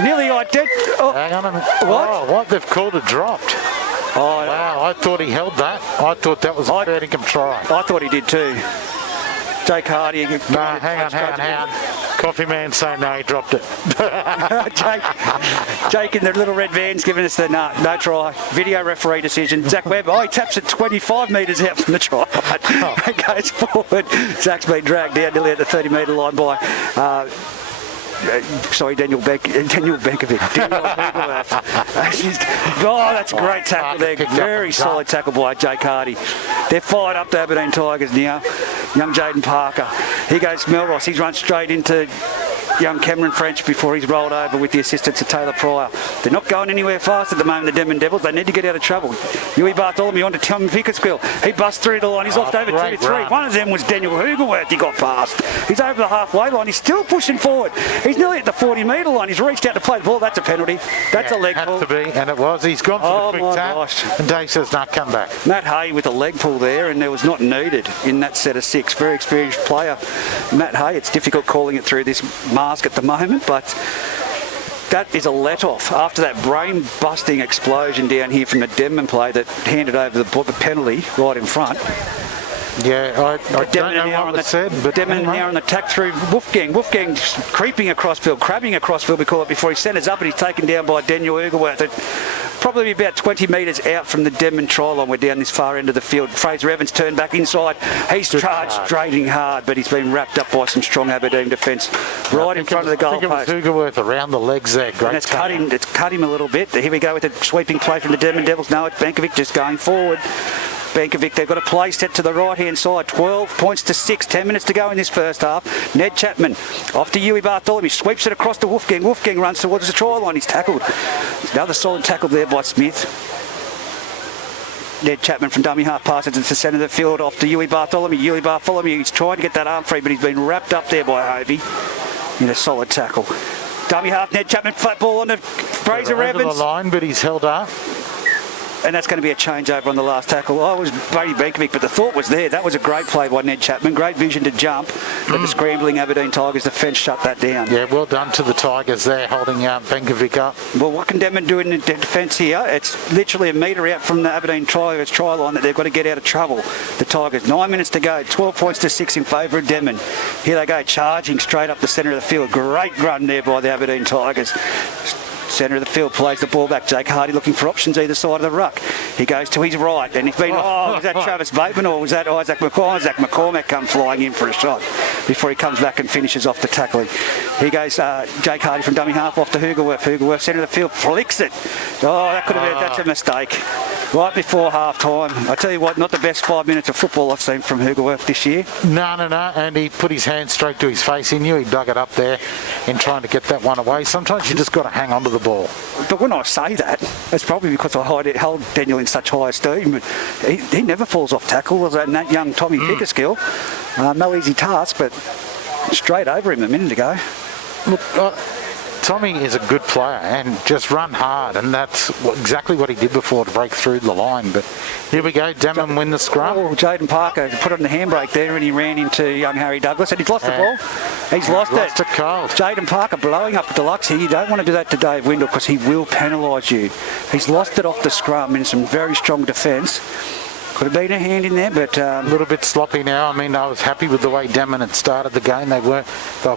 Nearly identical. Oh. Hang on a minute. What? Oh, what? They've called it dropped. Oh, wow, I thought he held that. I thought that was a fair income try. I thought he did too. Jake Hardy. No, hang on. Coffee man saying no, he dropped it. Jake in the little red van's giving us the no try. Video referee decision. Zach Webb, he taps it 25 metres out from the try. It goes forward. Zach's been dragged down nearly at the 30-metre line by... Daniel Benkovic. That's a great tackle there. Very solid tackle by Jake Hardy. They're fired up, the Aberdeen Tigers now. Young Jayden Parker. Here goes Melross. He's run straight into young Cameron French before he's rolled over with the assistance of Taylor Pryor. They're not going anywhere fast at the moment, the Denman Devils. They need to get out of trouble. Huey Bartholomew on to Tom Pickersgill. He busts through the line. He's lost over 2 to 3. Run. One of them was Daniel Hugerworth. He got past. He's over the halfway line. He's still pushing forward. He's nearly at the 40-metre line. He's reached out to play the ball. That's a penalty. That's a leg pull. Had to be, and it was. He's gone for the quick tap. Gosh. And Dave says, "No, come back." Matt Haye with a leg pull there, and there was not needed in that set of 6. Very experienced player, Matt Haye. It's difficult calling it through this mask at the moment, but that is a let-off after that brain-busting explosion down here from the Denman play that handed over the penalty right in front. Yeah, I don't know what was said, but Denman now on the attack through Wolfgang. Wolfgang creeping across field, crabbing across field, we call it, before he centres up, and he's taken down by Daniel Ugerworth. Probably about 20 metres out from the Denman try line. We're down this far end of the field. Fraser Evans turned back inside. He's charged straighting hard, but he's been wrapped up by some strong Aberdeen defence right in front of the goal post. I think it was Ugerworth around the legs there. Great. And it's cut him a little bit. Here we go with a sweeping play from the Denman Devils. No, it's Bankovic just going forward. Bankovic, they've got a play set to the right-hand side. 12 points to 6. 10 minutes to go in this first half. Ned Chapman off to Huey Bartholomew. Sweeps it across to Wolfgang. Wolfgang runs towards the try line. He's tackled. Another solid tackle there by Smith. Ned Chapman from dummy half passes into the centre of the field off to Huey Bartholomew. Huey Bartholomew, he's trying to get that arm free, but he's been wrapped up there by Hovey in a solid tackle. Dummy half, Ned Chapman, flat ball on to Fraser Evans. Over the line, but he's held up. And that's going to be a changeover on the last tackle. Oh, it was Brady Bankovic, but the thought was there. That was a great play by Ned Chapman. Great vision to jump. But the scrambling Aberdeen Tigers defence shut that down. Yeah, well done to the Tigers there, holding Bankovic up. Well, what can Denman do in the defence here? It's literally a metre out from the Aberdeen Tigers try line that they've got to get out of trouble. The Tigers, 9 minutes to go, 12 points to 6 in favour of Denman. Here they go, charging straight up the centre of the field. Great run there by the Aberdeen Tigers. Centre of the field plays the ball back. Jake Hardy looking for options either side of the ruck. He goes to his right, and he's been, was that Travis Bateman or was that Isaac McCormack? Isaac McCormack come flying in for a shot before he comes back and finishes off the tackling. Here goes Jake Hardy from dummy half off to Hugerworth. Hugerworth, centre of the field, flicks it. Oh, that could have been, that's a mistake. Right before half time. I tell you what, not the best 5 minutes of football I've seen from Hugerworth this year. No, and he put his hand straight to his face. He knew he dug it up there in trying to get that one away. Sometimes you just got to hang on to the ball. But when I say that, it's probably because I hold Daniel in such high esteem. He never falls off tackle, and that young Tommy Pickersgill. No easy task, but straight over him a minute ago. Look, Tommy is a good player and just run hard, and that's exactly what he did before to break through the line. But here we go, Denman win the scrum. Oh, Jayden Parker put on the handbrake there, and he ran into young Harry Douglas, and he's lost the ball. He's lost it. Cold. Jayden Parker blowing up Deluxe here. You don't want to do that to Dave Windle because he will penalise you. He's lost it off the scrum in some very strong defence. Could have been a hand in there, but a little bit sloppy now. I mean, I was happy with the way Denman had started the game. They were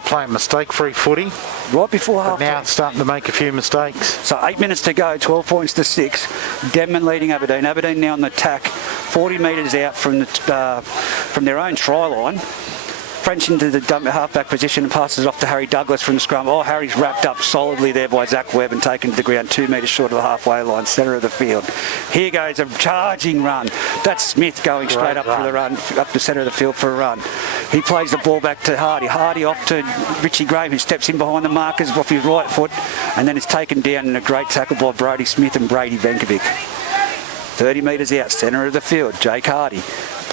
playing mistake-free footy. Right before half time. Now it's starting to make a few mistakes. So 8 minutes to go, 12 points to 6. Denman leading Aberdeen. Aberdeen now on the attack, 40 metres out from their own try line. French into the half-back position and passes it off to Harry Douglas from the scrum. Oh, Harry's wrapped up solidly there by Zach Webb and taken to the ground 2 metres short of the halfway line, centre of the field. Here goes a charging run. That's Smith going straight up for the run, up the centre of the field for a run. He plays the ball back to Hardy. Hardy off to Richie Graham, who steps in behind the markers off his right foot, and then it's taken down in a great tackle by Brodie Smith and Brady Bankovic. 30 metres out, centre of the field, Jake Hardy.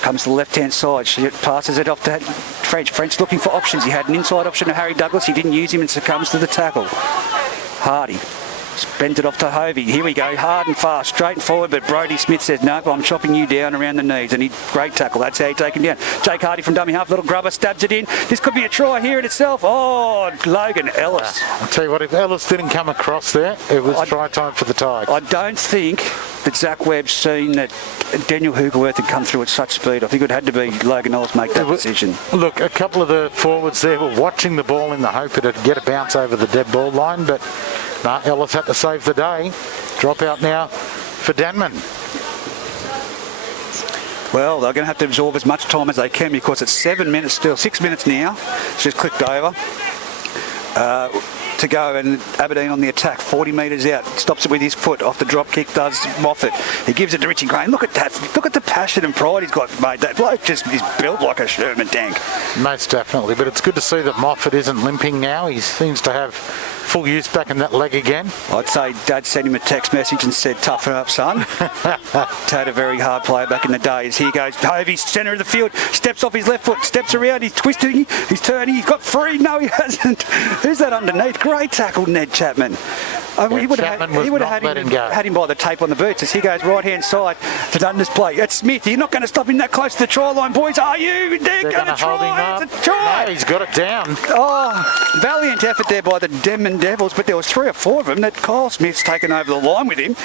Comes to the left-hand side. She passes it off to French. French looking for options. He had an inside option to Harry Douglas. He didn't use him and succumbs to the tackle. Hardy bends it off to Hovey. Here we go. Hard and fast. Straight and forward. But Brodie Smith says, no, I'm chopping you down around the knees. And great tackle. That's how he take him down. Jake Hardy from dummy half. Little grubber. Stabs it in. This could be a try here in itself. Oh, Logan Ellis. I'll tell you what, if Ellis didn't come across there, it was try time for the Tigers. I don't think that Zach Webb's seen that Daniel Hugerworth had come through at such speed. I think it had to be Logan Ellis make that decision. Look, a couple of the forwards there were watching the ball in the hope it'd get a bounce over the dead ball line, but no, Ellis had to save the day. Drop out now for Denman. Well, they're going to have to absorb as much time as they can because it's 7 minutes still. 6 minutes now. It's just clicked over. to go, and Aberdeen on the attack, 40 metres out, stops it with his foot off the drop kick, does Moffat. He gives it to Richie Graham. Look at that. Look at the passion and pride he's got, mate. That bloke just is built like a Sherman tank. Most definitely, but it's good to see that Moffat isn't limping now. He seems to have full use back in that leg again. I'd say Dad sent him a text message and said, toughen up, son. Had a very hard player back in the days. Here goes Hovey, centre of the field, steps off his left foot, steps around, he's twisting, he's turning, he's got free. No, he hasn't. Who's that underneath? Great tackle, Ned Chapman. He would have had him by the tape on the boots as he goes right-hand side to Dundas play. It's Smith. You're not going to stop him that close to the try line, boys, are you? They're going to try. It's a try. No, he's got it down. Oh, valiant effort there by the Denman Devils, but there was 3 or 4 of them that Kyle Smith's taken over the line with him,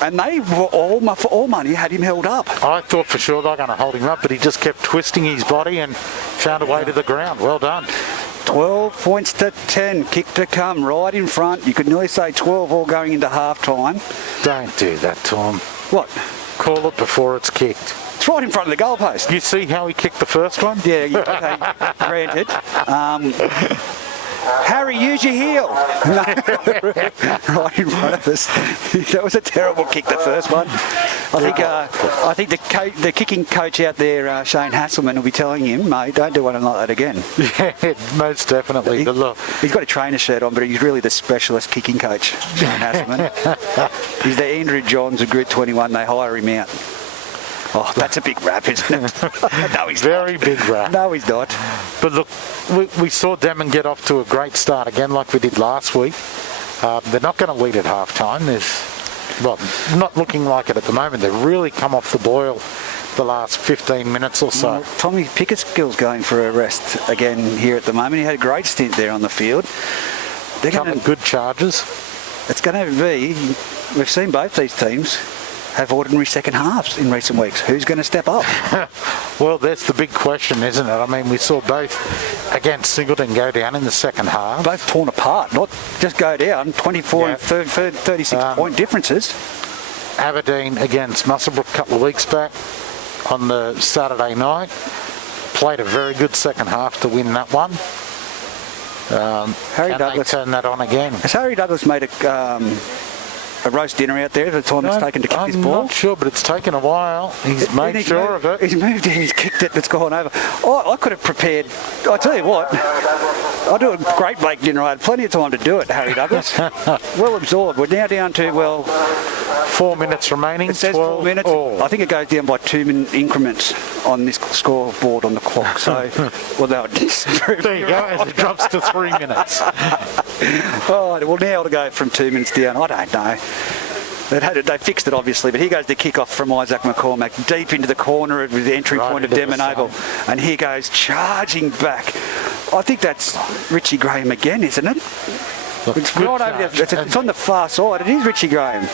and they were for all money had him held up. I thought for sure they were going to hold him up, but he just kept twisting his body and found a way to the ground. Well done. 12 points to 10. Kick to come right in front. You could nearly say 12 all going into half-time. Don't do that, Tom. What? Call it before it's kicked. It's right in front of the goalpost. You see how he kicked the first one? Yeah, okay, granted. Harry, use your heel. Right in front of us. That was a terrible kick, the first one. I think the kicking coach out there, Shane Hasselman, will be telling him, mate, don't do one like that again. Yeah, most definitely. He's got a trainer shirt on, but he's really the specialist kicking coach, Shane Hasselman. He's the Andrew Johns of Group 21. They hire him out. Oh, that's a big rap, isn't it? No, he's Very not. big rap. No, he's not. But look, we saw Denman get off to a great start again like we did last week. They're not going to lead at half-time. Not looking like it at the moment. They've really come off the boil the last 15 minutes or so. Well, Tommy Pickett's going for a rest again here at the moment. He had a great stint there on the field. They're Couple of good charges. It's going to be, we've seen both these teams have ordinary second halves in recent weeks. Who's going to step up? Well, that's the big question, isn't it? I mean, we saw both against Singleton go down in the second half. Both torn apart, not just go down. 24 and 36 point differences. Aberdeen against Muswellbrook a couple of weeks back on the Saturday night. Played a very good second half to win that one. Harry Douglas turn that on again. Has Harry Douglas made a roast dinner out there at the time it's taken to kick his ball? I'm not sure, but it's taken a while. He's made sure of it. He's moved in, he's kicked it, it's gone over. I could have prepared, I tell you what, I'll do a great bake dinner. I had plenty of time to do it, Harry Douglas. Well absorbed. We're now down to, 4 minutes remaining. It says 4 minutes. I think it goes down by 2-minute increments on this scoreboard on the clock. So, there you go, as it drops to 3 minutes. Oh, well, now to go from 2 minutes down, I don't know. They fixed it, obviously, but here goes the kick-off from Isaac McCormack, deep into the corner of the entry point of Denman Oval. And here goes charging back. I think that's Richie Graham again, isn't it? It's right over there. It's on the far side. It is Richie Graham.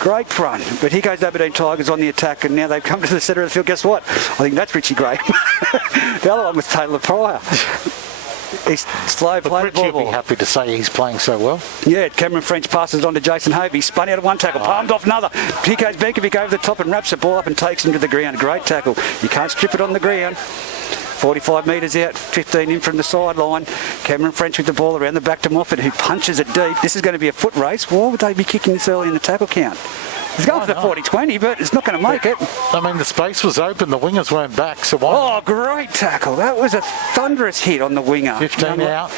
Great front. But here goes Aberdeen Tigers on the attack, and now they've come to the centre of the field. Guess what? I think that's Richie Graham. The other one was Taylor Pryor. He's slow play. Richie will be happy to say he's playing so well. Yeah, Cameron French passes it on to Jason Hovey. Spun out of one tackle, palmed off another. Here goes Benkovic over the top and wraps the ball up and takes him to the ground. Great tackle. You can't strip it on the ground. 45 metres out, 15 in from the sideline. Cameron French with the ball around the back to Moffat, who punches it deep. This is going to be a foot race. Why would they be kicking this early in the tackle count? He's going for the 40-20, but it's not going to make it. I mean, the space was open. The wingers weren't back, so why? Oh, great tackle. That was a thunderous hit on the winger. 15 out.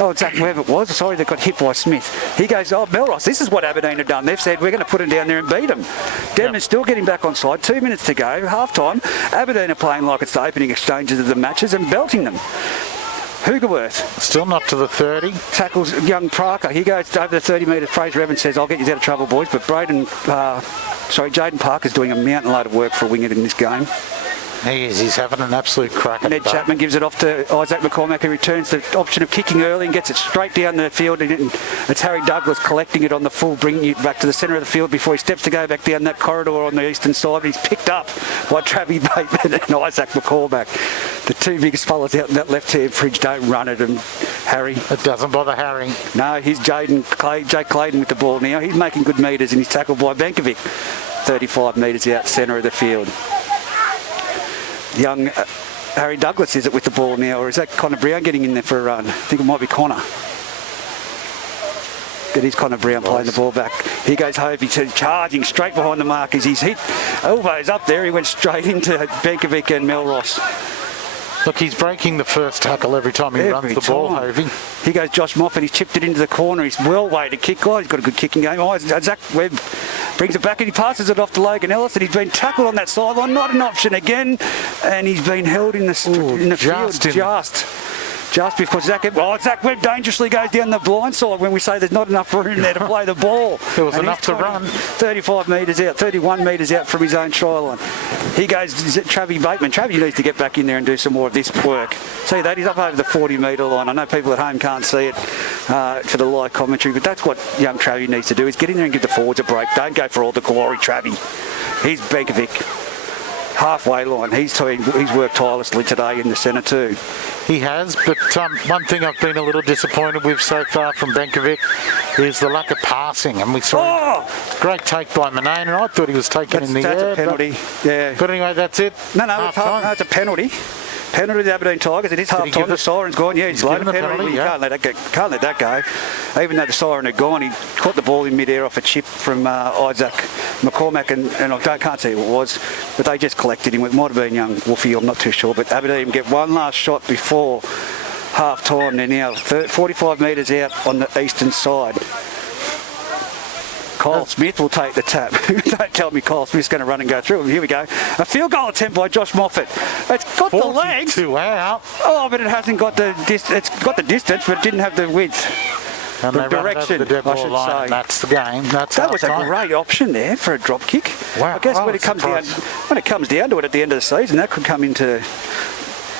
Oh, exactly wherever it was. Sorry, they got hit by Smith. He goes, Melross, this is what Aberdeen have done. They've said, we're going to put him down there and beat them. Denman's still getting back on side. 2 minutes to go. Half-time. Aberdeen are playing like it's the opening exchanges of the matches and belting them. Hugerworth. Still not to the 30. Tackles young Parker. He goes over the 30 metres. Fraser Evans says, I'll get you out of trouble, boys. But Jayden Parker's doing a mountain load of work for a winger in this game. He is. He's having an absolute crack at Ned Chapman gives it off to Isaac McCormack, who returns the option of kicking early and gets it straight down the field. And it's Harry Douglas collecting it on the full, bringing it back to the centre of the field before he steps to go back down that corridor on the eastern side. He's picked up by Travie Bateman and Isaac McCormack. The two biggest fellas out in that left-hand fridge. Don't run it. And Harry. It doesn't bother Harry. No, he's Jake Clayton with the ball now. He's making good metres and he's tackled by Benkovic. 35 metres out centre of the field. Young Harry Douglas is it with the ball now, or is that Connor Brown getting in there for a run? I think it might be Connor. It is Connor Brown playing the ball back. Here goes Hovey charging straight behind the mark as he's hit elbows up there. He went straight into Benkovic and Melross. Look, he's breaking the first tackle every time he runs the ball, Hovey. Here goes Josh Moffat. He's chipped it into the corner. He's well weighted kick guy. He's got a good kicking game. Zach Webb brings it back and he passes it off to Logan Ellis, and he's been tackled on that sideline. Not an option again, and he's been held in the field just because Zach Webb dangerously goes down the blind side when we say there's not enough room there to play the ball. There was enough to run. 35 metres out, 31 metres out from his own try line. He goes Travie Bateman. Travie needs to get back in there and do some more of this work. See that? He's up over the 40-metre line. I know people at home can't see it for the live commentary, but that's what young Travie needs to do, is get in there and give the forwards a break. Don't go for all the glory, Travie. He's Benkovic. Halfway line. He's worked tirelessly today in the centre too. He has, but one thing I've been a little disappointed with so far from Benkovic is the lack of passing. And we saw a great take by Mcnain, and I thought he was taken in the air. That's a penalty, yeah. But anyway, that's it. No, it's a penalty. Penalty to the Aberdeen Tigers. It is half time. The siren's gone. Yeah, he's loaded penalty. You can't let that go. Even though the siren had gone, he caught the ball in mid-air off a chip from Isaac McCormack, and I can't see who it was, but they just collected him. It might have been young Wolfie, I'm not too sure. But Aberdeen get one last shot before half time. They're now 45 metres out on the eastern side. Kyle Smith will take the tap. Don't tell me Kyle Smith's going to run and go through. Here we go. A field goal attempt by Josh Moffat. It's got the legs. 42 out. Oh, but it hasn't got the distance. It's got the distance, but it didn't have the width. And the direction, I should say. That's the game. That was a great option there for a drop kick. Wow. I guess when it comes down to it at the end of the season, that could come into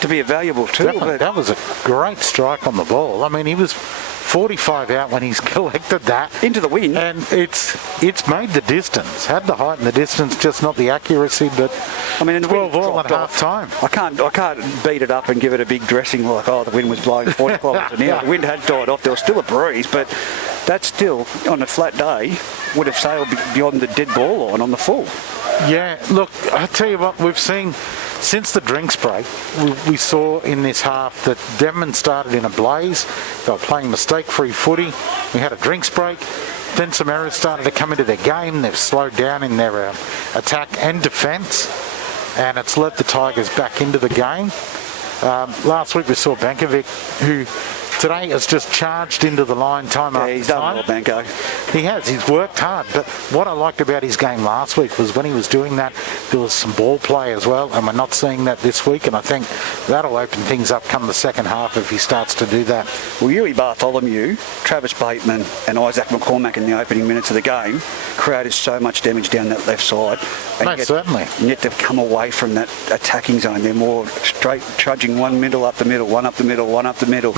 to be a valuable tool. That was a great strike on the ball. I mean, he was 45 out when he's collected that into the wind, and it's made the distance. Had the height and the distance, just not the accuracy. But I mean, 12 all at half time. I can't beat it up and give it a big dressing like, oh, the wind was blowing 40 kilometres an hour. The wind had died off. There was still a breeze, but that still on a flat day would have sailed beyond the dead ball line on the full. Yeah, look, I tell you what, we've seen since the drinks break, we saw in this half that Denman started in a blaze. They were playing mistake-free footy. We had a drinks break. Then some errors started to come into their game. They've slowed down in their attack and defence, and it's let the Tigers back into the game. Last week we saw Benkovic, who today has just charged into the line time after time. He's done well, Benko. He has. He's worked hard. But what I liked about his game last week was when he was doing that, there was some ball play as well, and we're not seeing that this week, and I think that'll open things up come the second half if he starts to do that. Well, Huey Bartholomew, Travis Bateman and Isaac McCormack in the opening minutes of the game created so much damage down that left side. And certainly. Yet they've come away from that attacking zone. They're more straight trudging one middle up the middle, one up the middle, one up the middle.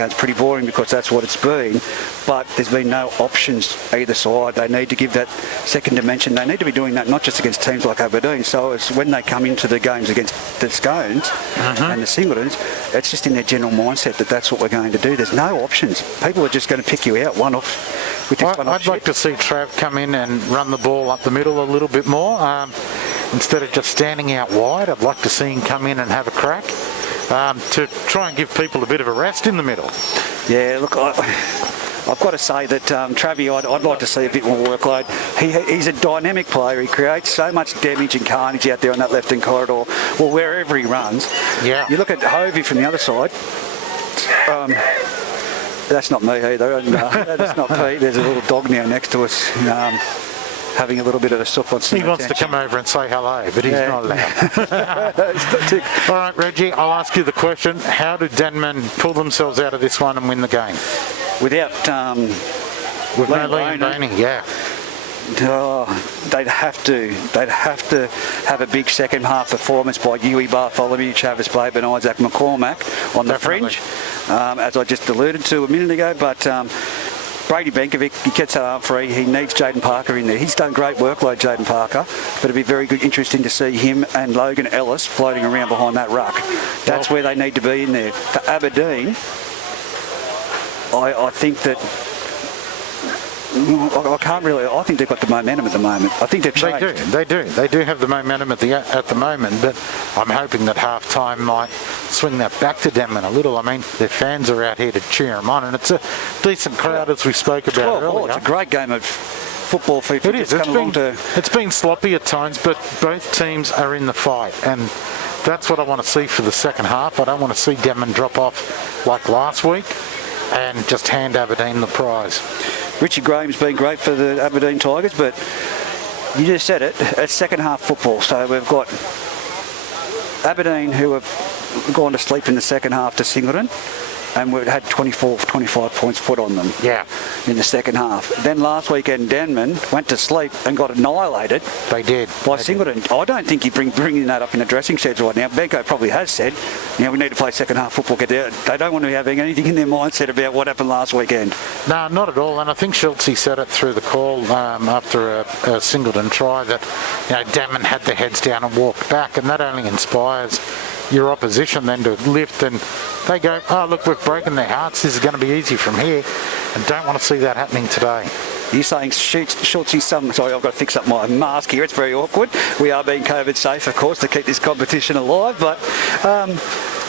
Sounds pretty boring because that's what it's been, but there's been no options either side. They need to give that second dimension. They need to be doing that not just against teams like Aberdeen. So as when they come into the games against the Scones and the Singletons, it's just in their general mindset that that's what we're going to do. There's no options. People are just going to pick you out one off. With this I'd like to see Trav come in and run the ball up the middle a little bit more. Instead of just standing out wide, I'd like to see him come in and have a crack to try and give people a bit of a rest in the middle. Yeah, look, I've got to say that Travie, I'd like to see a bit more workload. He's a dynamic player. He creates so much damage and carnage out there on that left-hand corridor, or wherever he runs. Yeah. You look at Hovey from the other side. That's not me either. And, that's not Pete. There's a little dog now next to us. Having a little bit of a sup on some He wants to come over and say hello, but he's not allowed. All right, Reggie, I'll ask you the question. How do Denman pull themselves out of this one and win the game? Without With no Liam Boney, yeah. They'd have to have a big second half performance by Huey Bartholomew, Travis Bateman, Isaac McCormack on the fringe, as I just alluded to a minute ago. But Brady Benkovic, he gets that arm free. He needs Jayden Parker in there. He's done great workload, Jayden Parker, but it'd be very good, interesting to see him and Logan Ellis floating around behind that ruck. That's where they need to be in there. For Aberdeen, I think that I can't really. I think they've got the momentum at the moment. I think they've changed. They do have the momentum at the moment. But I'm hoping that half time might swing that back to Denman a little. I mean, their fans are out here to cheer them on, and it's decent crowd as we spoke about earlier. It's a great game of football for It is. It's been sloppy at times, but both teams are in the fight, and that's what I want to see for the second half. I don't want to see Denman drop off like last week and just hand Aberdeen the prize. Richie Graham's been great for the Aberdeen Tigers, but you just said it, it's second half football. So we've got Aberdeen who have gone to sleep in the second half to Singleton, and we've had 24, 25 points put on them in the second half. Then last weekend, Denman went to sleep and got annihilated. They did. By Singleton. I don't think you bringing that up in the dressing sheds right now. Benko probably has said, we need to play second half football. They don't want to be having anything in their mindset about what happened last weekend. No, not at all. And I think Schultze said it through the call after a Singleton try that Denman had their heads down and walked back, and that only inspires your opposition then to lift, and they go, oh look, we've broken their hearts, this is going to be easy from here, and don't want to see that happening today. You're saying Schultze sorry, I've got to fix up my mask here, it's very awkward. We are being COVID safe, of course, to keep this competition alive, but are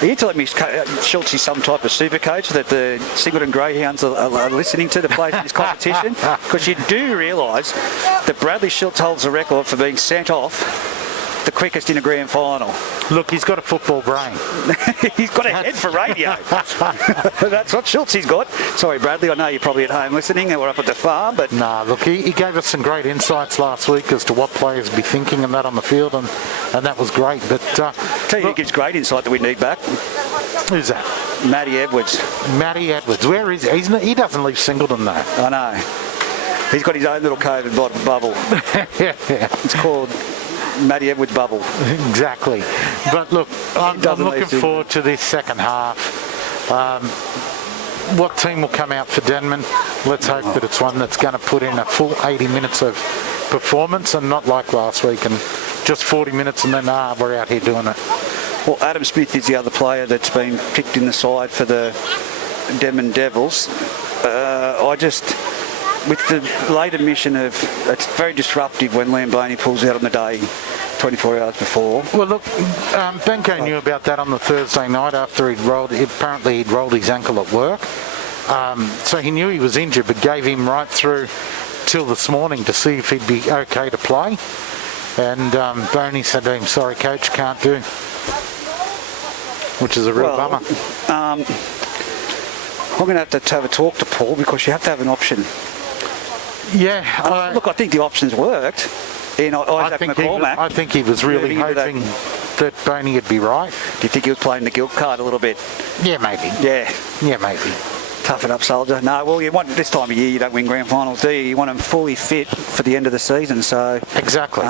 you telling me Schultze is some type of super coach that the Singleton Greyhounds are listening to play in this competition? Because you do realise that Bradley Schultze holds the record for being sent off the quickest in a grand final. Look, he's got a football brain. He's got a head for radio. That's what Schultze's got. Sorry, Bradley, I know you're probably at home listening and we're up at the farm, but... Nah, look, he gave us some great insights last week as to what players be thinking and that on the field, and that was great. But tell you who gives great insight that we need back. Who's that? Maddie Edwards. Maddie Edwards. Where is he? He doesn't leave Singleton, though. I know. He's got his own little COVID bubble. Yeah. It's called Maddie Edwards bubble. Exactly. But look, I'm looking forward to this second half. What team will come out for Denman? Let's hope that it's one that's going to put in a full 80 minutes of performance and not like last week and just 40 minutes and then we're out here doing it. Well, Adam Smith is the other player that's been picked in the side for the Denman Devils. With the late admission of, it's very disruptive when Liam Blaney pulls out on the day 24 hours before. Well, look, Benko knew about that on the Thursday night after he'd rolled his ankle at work. So he knew he was injured, but gave him right through till this morning to see if he'd be okay to play. And Boney said to him, sorry, coach, can't do. Which is a real bummer. I'm going to have a talk to Paul because you have to have an option. Yeah. Look, I think the options worked. I think he was really hoping that Boney would be right. Do you think he was playing the guilt card a little bit? Yeah, maybe. Yeah, maybe. Toughen up, soldier. No, well, you want this time of year, you don't win grand finals, do you? You want them fully fit for the end of the season. So exactly.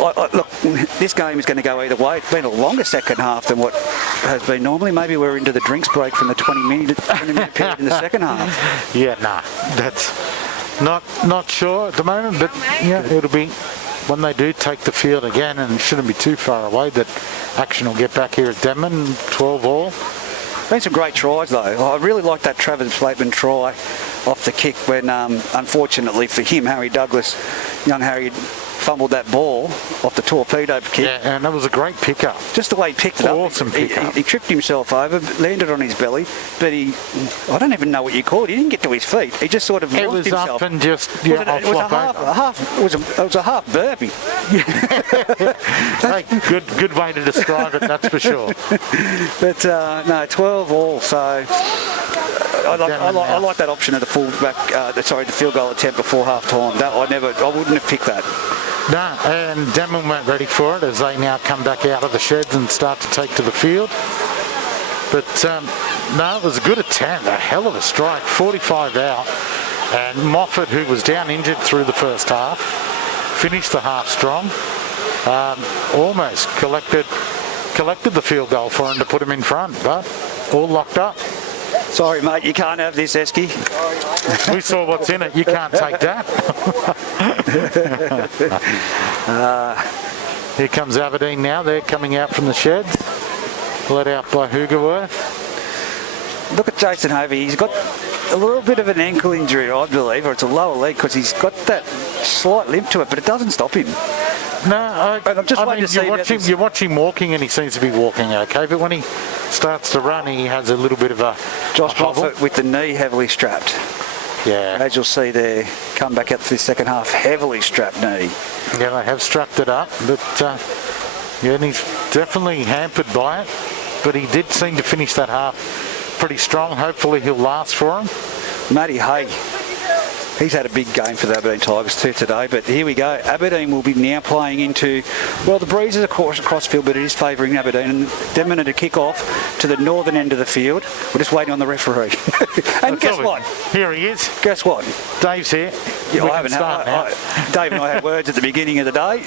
Look, this game is going to go either way. It's been a longer second half than what has been normally. Maybe we're into the drinks break from the 20-minute period in the second half. Yeah, that's not sure at the moment, but it'll be when they do take the field again, and it shouldn't be too far away that action will get back here at Denman, 12 all. Been some great tries though. I really like that Travis Bateman try off the kick when, unfortunately for him, young Harry fumbled that ball off the torpedo kick. Yeah, and that was a great pickup. Just the way he picked it up. Awesome pickup. He tripped himself over, landed on his belly, but I don't even know what you call it. He didn't get to his feet. He just sort of launched himself. It was up and just it was a half burpee. Hey, good way to describe it, that's for sure. But no, 12 all. So I like that option of the the field goal attempt before half time. I wouldn't have picked that. No, and Denman weren't ready for it as they now come back out of the sheds and start to take to the field. But no, it was a good attempt, a hell of a strike, 45 out. And Moffat, who was down injured through the first half, finished the half strong. Almost collected the field goal for him to put him in front, but all locked up. Sorry, mate, you can't have this, Esky. We saw what's in it. You can't take that. Here comes Aberdeen now. They're coming out from the sheds. Let out by Hoogerworth. Look at Jason Hovey. He's got a little bit of an ankle injury, I believe, or it's a lower leg because he's got that slight limp to it, but it doesn't stop him. No, you watch him walking and he seems to be walking okay, but when he starts to run, he has a little bit of a Josh hobble. Moffat with the knee heavily strapped. Yeah. As you'll see there, come back up to the second half, heavily strapped knee. Yeah, they have strapped it up, but yeah, and he's definitely hampered by it. But he did seem to finish that half pretty strong. Hopefully he'll last for him. Maddie Haye, he's had a big game for the Aberdeen Tigers too today, but here we go. Aberdeen will be now playing into, well, the breeze is across field, but it is favouring Aberdeen, and Denman at a kick-off to the northern end of the field. We're just waiting on the referee. And guess what? Here he is. Guess what? Dave's here. Yeah, We I can haven't start now. Dave and I had words at the beginning of the day.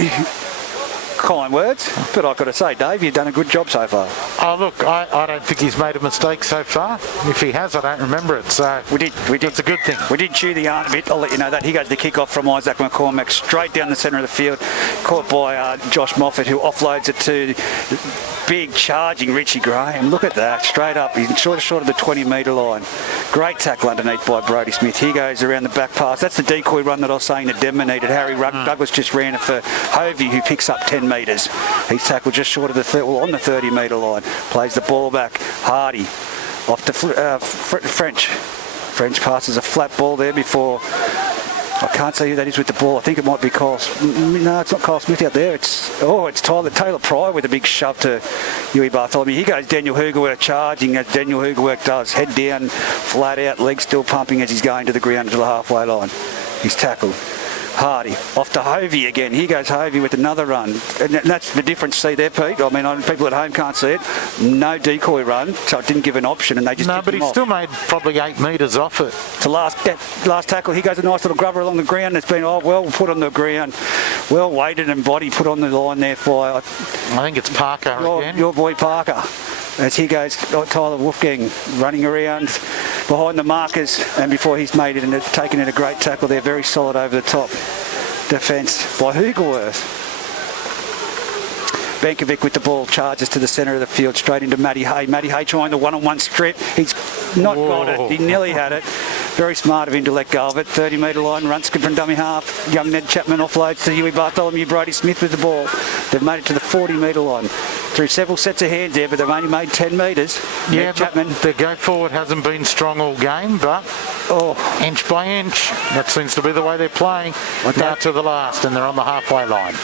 Kind words, but I've got to say, Dave, you've done a good job so far. Oh, look, I don't think he's made a mistake so far. If he has, I don't remember it. So We did. That's a good thing. We did chew the yarn a bit. I'll let you know that. He goes the kick-off from Isaac McCormack straight down the centre of the field, caught by Josh Moffat, who offloads it to big charging Richie Graham. Look at that, straight up. He's short of the 20-metre line. Great tackle underneath by Brodie Smith. He goes around the back pass. That's the decoy run that I was saying that Denman needed. Harry Douglas just ran it for Hovey, who picks up 10 metres. He's tackled just short of the on the 30-metre line. Plays the ball back. Hardy off to French. French passes a flat ball there before. I can't see who that is with the ball. I think it might be Kyle. No, it's not Kyle Smith out there. It's Taylor Pryor with a big shove to Huey Bartholomew. Here goes Daniel Hugerwerk charging as Daniel Hugerwerk does. Head down, flat out, legs still pumping as he's going to the ground to the halfway line. He's tackled. Hardy off to Hovey again. Here goes Hovey with another run, and that's the difference. See there, Pete. I mean, people at home can't see it. No decoy run, so it didn't give an option, and they just no, but he still made probably 8 metres off it. To last tackle, he goes a nice little grubber along the ground. It's been well put on the ground, well weighted and body put on the line there by I think it's Parker again. Your boy Parker. As he goes, Tyler Wolfgang running around behind the markers, and before he's made it and taken in a great tackle there, very solid over the top defence by Hugerwerth. Benkovic with the ball charges to the centre of the field, straight into Maddie Haye. Maddie Haye trying the one-on-one strip. He's not got it. He nearly had it. Very smart of him to let go of it. 30-metre line, Runskin from dummy half. Young Ned Chapman offloads to Huey Bartholomew. Brodie Smith with the ball. They've made it to the 40-metre line. Through several sets of hands there, but they've only made 10 metres. Yeah, Ned Chapman. The go forward hasn't been strong all game, but inch by inch, that seems to be the way they're playing. Now to the last, and they're on the halfway line.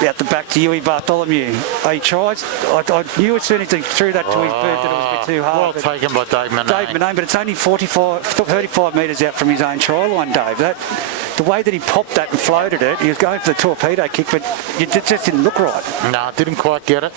Out the back to Huey Bartholomew. He tries. I knew as soon as he threw that to his boot that it was a bit too hard. Well taken by Dave Mcnain. Dave Mcnain, but it's only 35 metres out from his own try line, Dave. The way that he popped that and floated it, he was going for the torpedo kick, but it just didn't look right. No, didn't quite get it.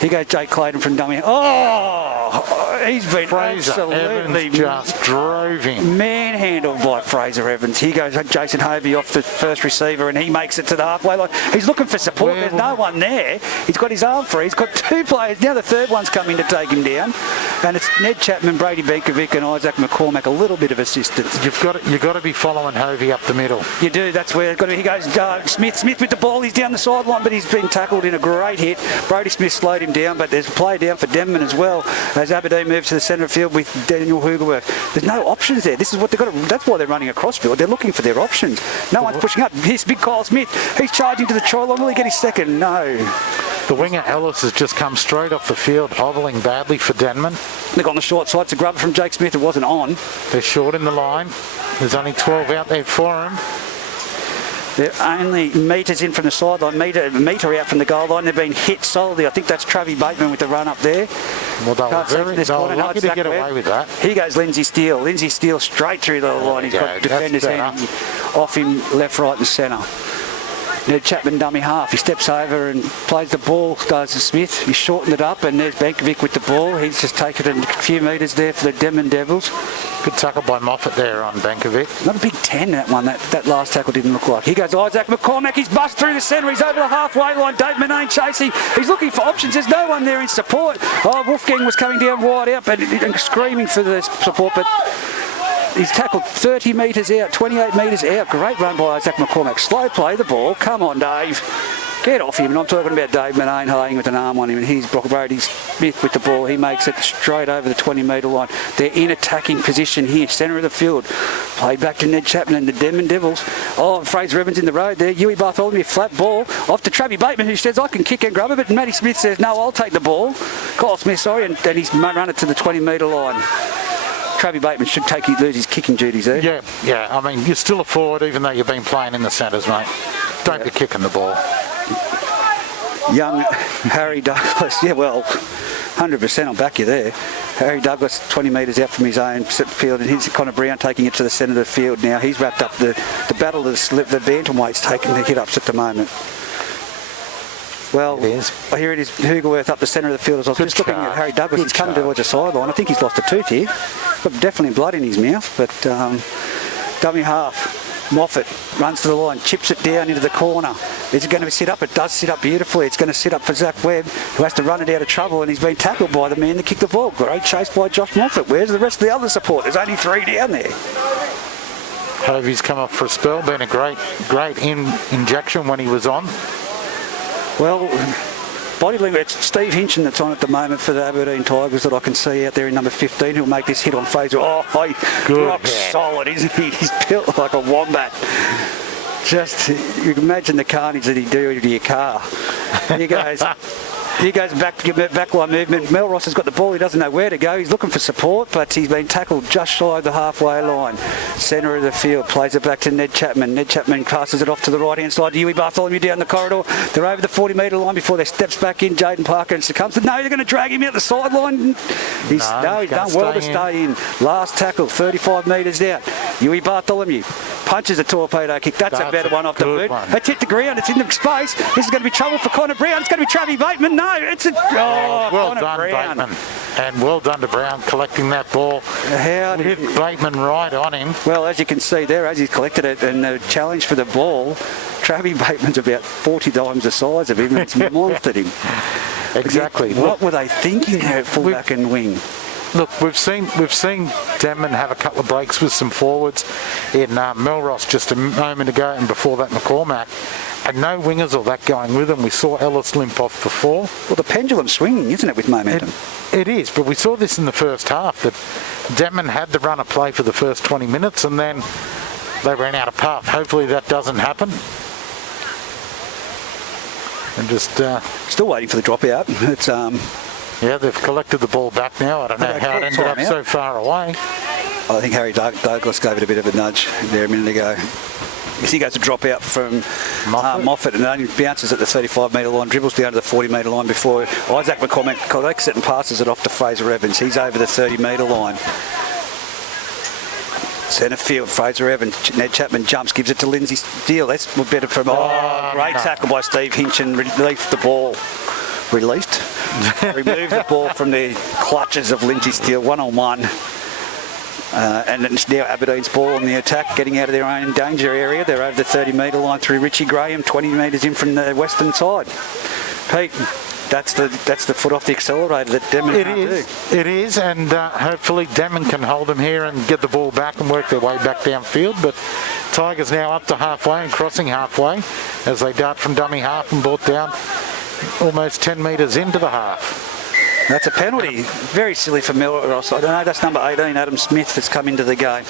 Here goes Jake Clayton from dummy. He's been Fraser absolutely Evans just drove him. manhandled by Fraser Evans. Here goes Jason Hovey off the first receiver, and he makes it to the halfway line. He's looking for support. There's no one there. He's got his arm free. He's got two players. Now the third one's coming to take him down, and it's Ned Chapman, Brady Benkovic, and Isaac McCormack. A little bit of assistance. You've got to be following Hovey up the middle. You do. That's where it's got to be. He goes Smith with the ball. He's down the sideline, but he's been tackled in a great hit. Brody Smith slowed him down, but there's a play down for Denman as well as Aberdeen moves to the centre of field with Daniel Hugerwerth. There's no options there. This is what they've got to. That's why they're running across field. They're looking for their options. No one's pushing up. Here's big Kyle Smith. He's charging to the try line. Will he get his second? No. The winger Ellis has just come straight off the field, hobbling badly for Denman. Look on the short side. It's a grubber from Jake Smith. It wasn't on. They're short in the line. There's only 12 out there for him. They're only metres in from the sideline, metre out from the goal line. They've been hit solidly. I think that's Travis Bateman with the run up there. Well, they were lucky to get away with that. Here goes Lindsay Steele. Lindsay Steele straight through the line. He's got defenders hanging off him left, right and centre. Ned Chapman dummy half. He steps over and plays the ball, goes to Smith. He's shortened it up, and there's Benkovic with the ball. He's just taken it a few metres there for the Denman Devils. Good tackle by Moffat there on Benkovic. Not a big 10, that one. That last tackle didn't look like. Here goes Isaac McCormack. He's bust through the centre. He's over the halfway line. Dave Mcnain chasing. He's looking for options. There's no one there in support. Wolfgang was coming down wide out and screaming for the support, but he's tackled 30 metres out, 28 metres out. Great run by Isaac McCormack. Slow play the ball. Come on, Dave. Get off him. And I'm talking about Dave Mcnain Haye with an arm on him, and he's Brody Smith with the ball. He makes it straight over the 20-metre line. They're in attacking position here, centre of the field. Played back to Ned Chapman and the Denman Devils. Oh, Fraser Evans in the road there. Huey Bartholomew, flat ball. Off to Travis Bateman, who says, I can kick and grub it. But Maddie Smith says, no, I'll take the ball. Kyle Smith, sorry, and he's run it to the 20-metre line. Travis Bateman should lose his kicking duties there. Yeah. I mean, you're still a forward, even though you've been playing in the centres, mate. Don't be kicking the ball. Young Harry Douglas, 100%, I'll back you there. Harry Douglas, 20 metres out from his own field, and here's Connor Brown taking it to the centre of the field now. He's wrapped up the battle of the bantamweights, taking the hit-ups at the moment. Well, here it is, Hugerworth up the centre of the field. As I was just looking at Harry Douglas, he's coming towards the sideline. I think he's lost a tooth here. Got definitely blood in his mouth, but dummy half. Moffat runs to the line, chips it down into the corner. Is it going to sit up? It does sit up beautifully. It's going to sit up for Zach Webb, who has to run it out of trouble, and he's been tackled by the man that kicked the ball. Great chase by Josh Moffat. Where's the rest of the other support? There's only 3 down there. Hovey's come off for a spell, been a great injection when he was on. Well, body language, it's Steve Hinchin that's on at the moment for the Aberdeen Tigers that I can see out there in number 15 who'll make this hit on Fraser. Oh, good. Rock solid, isn't he? He's built like a wombat. Just, you can imagine the carnage that he'd do to your car. He goes back to backline movement. Melross has got the ball. He doesn't know where to go. He's looking for support, but he's been tackled just shy of the halfway line. Centre of the field. Plays it back to Ned Chapman. Ned Chapman passes it off to the right-hand side. Huey Bartholomew down the corridor. They're over the 40-metre line before they steps back in. Jayden Parker and succumbs. No, they're going to drag him out the sideline. He's done well to stay in. Last tackle, 35 metres out. Huey Bartholomew punches a torpedo kick. That's a better one off the boot. It's hit the ground. It's in the space. This is going to be trouble for Connor Brown. It's going to be Travis Bateman. No, it's a... well done, Brown. Bateman. And well done to Brown collecting that ball. Hit Bateman right on him. Well, as you can see there, as he's collected it, and the challenge for the ball, Travis Bateman's about 40 times the size of him, and it's monstered him. Exactly. What were they thinking there at fullback and wing? Look, we've seen Denman have a couple of breaks with some forwards in Melross just a moment ago, and before that McCormack, and no wingers or that going with them. We saw Ellis limp off before. Well, the pendulum's swinging, isn't it, with momentum? It is, but we saw this in the first half, that Denman had the run of play for the first 20 minutes, and then they ran out of path. Hopefully that doesn't happen. And just... Still waiting for the dropout. It's... Yeah, they've collected the ball back now. I don't know how it ended up so far away. I think Harry Douglas gave it a bit of a nudge there a minute ago. He goes to drop out from Moffat and only bounces at the 35-metre line, dribbles down to the 40-metre line before Isaac McCormack collects it and passes it off to Fraser Evans. He's over the 30-metre line. Centre field, Fraser Evans. Ned Chapman jumps, gives it to Lindsay Steele. That's better from... great tackle by Steve Hinchin. Relieved the ball. Released? Removed the ball from the clutches of Lindsay Steele, 1-on-1. And it's now Aberdeen's ball on the attack, getting out of their own danger area. They're over the 30-metre line through Richie Graham, 20 metres in from the western side. Pete, that's the foot off the accelerator that Denman can't do. It is, and hopefully Denman can hold them here and get the ball back and work their way back downfield. But Tigers now up to halfway and crossing halfway as they dart from dummy half and brought down almost 10 metres into the half. That's a penalty. Very silly for Melross. I don't know, that's number 18, Adam Smith, that's come into the game.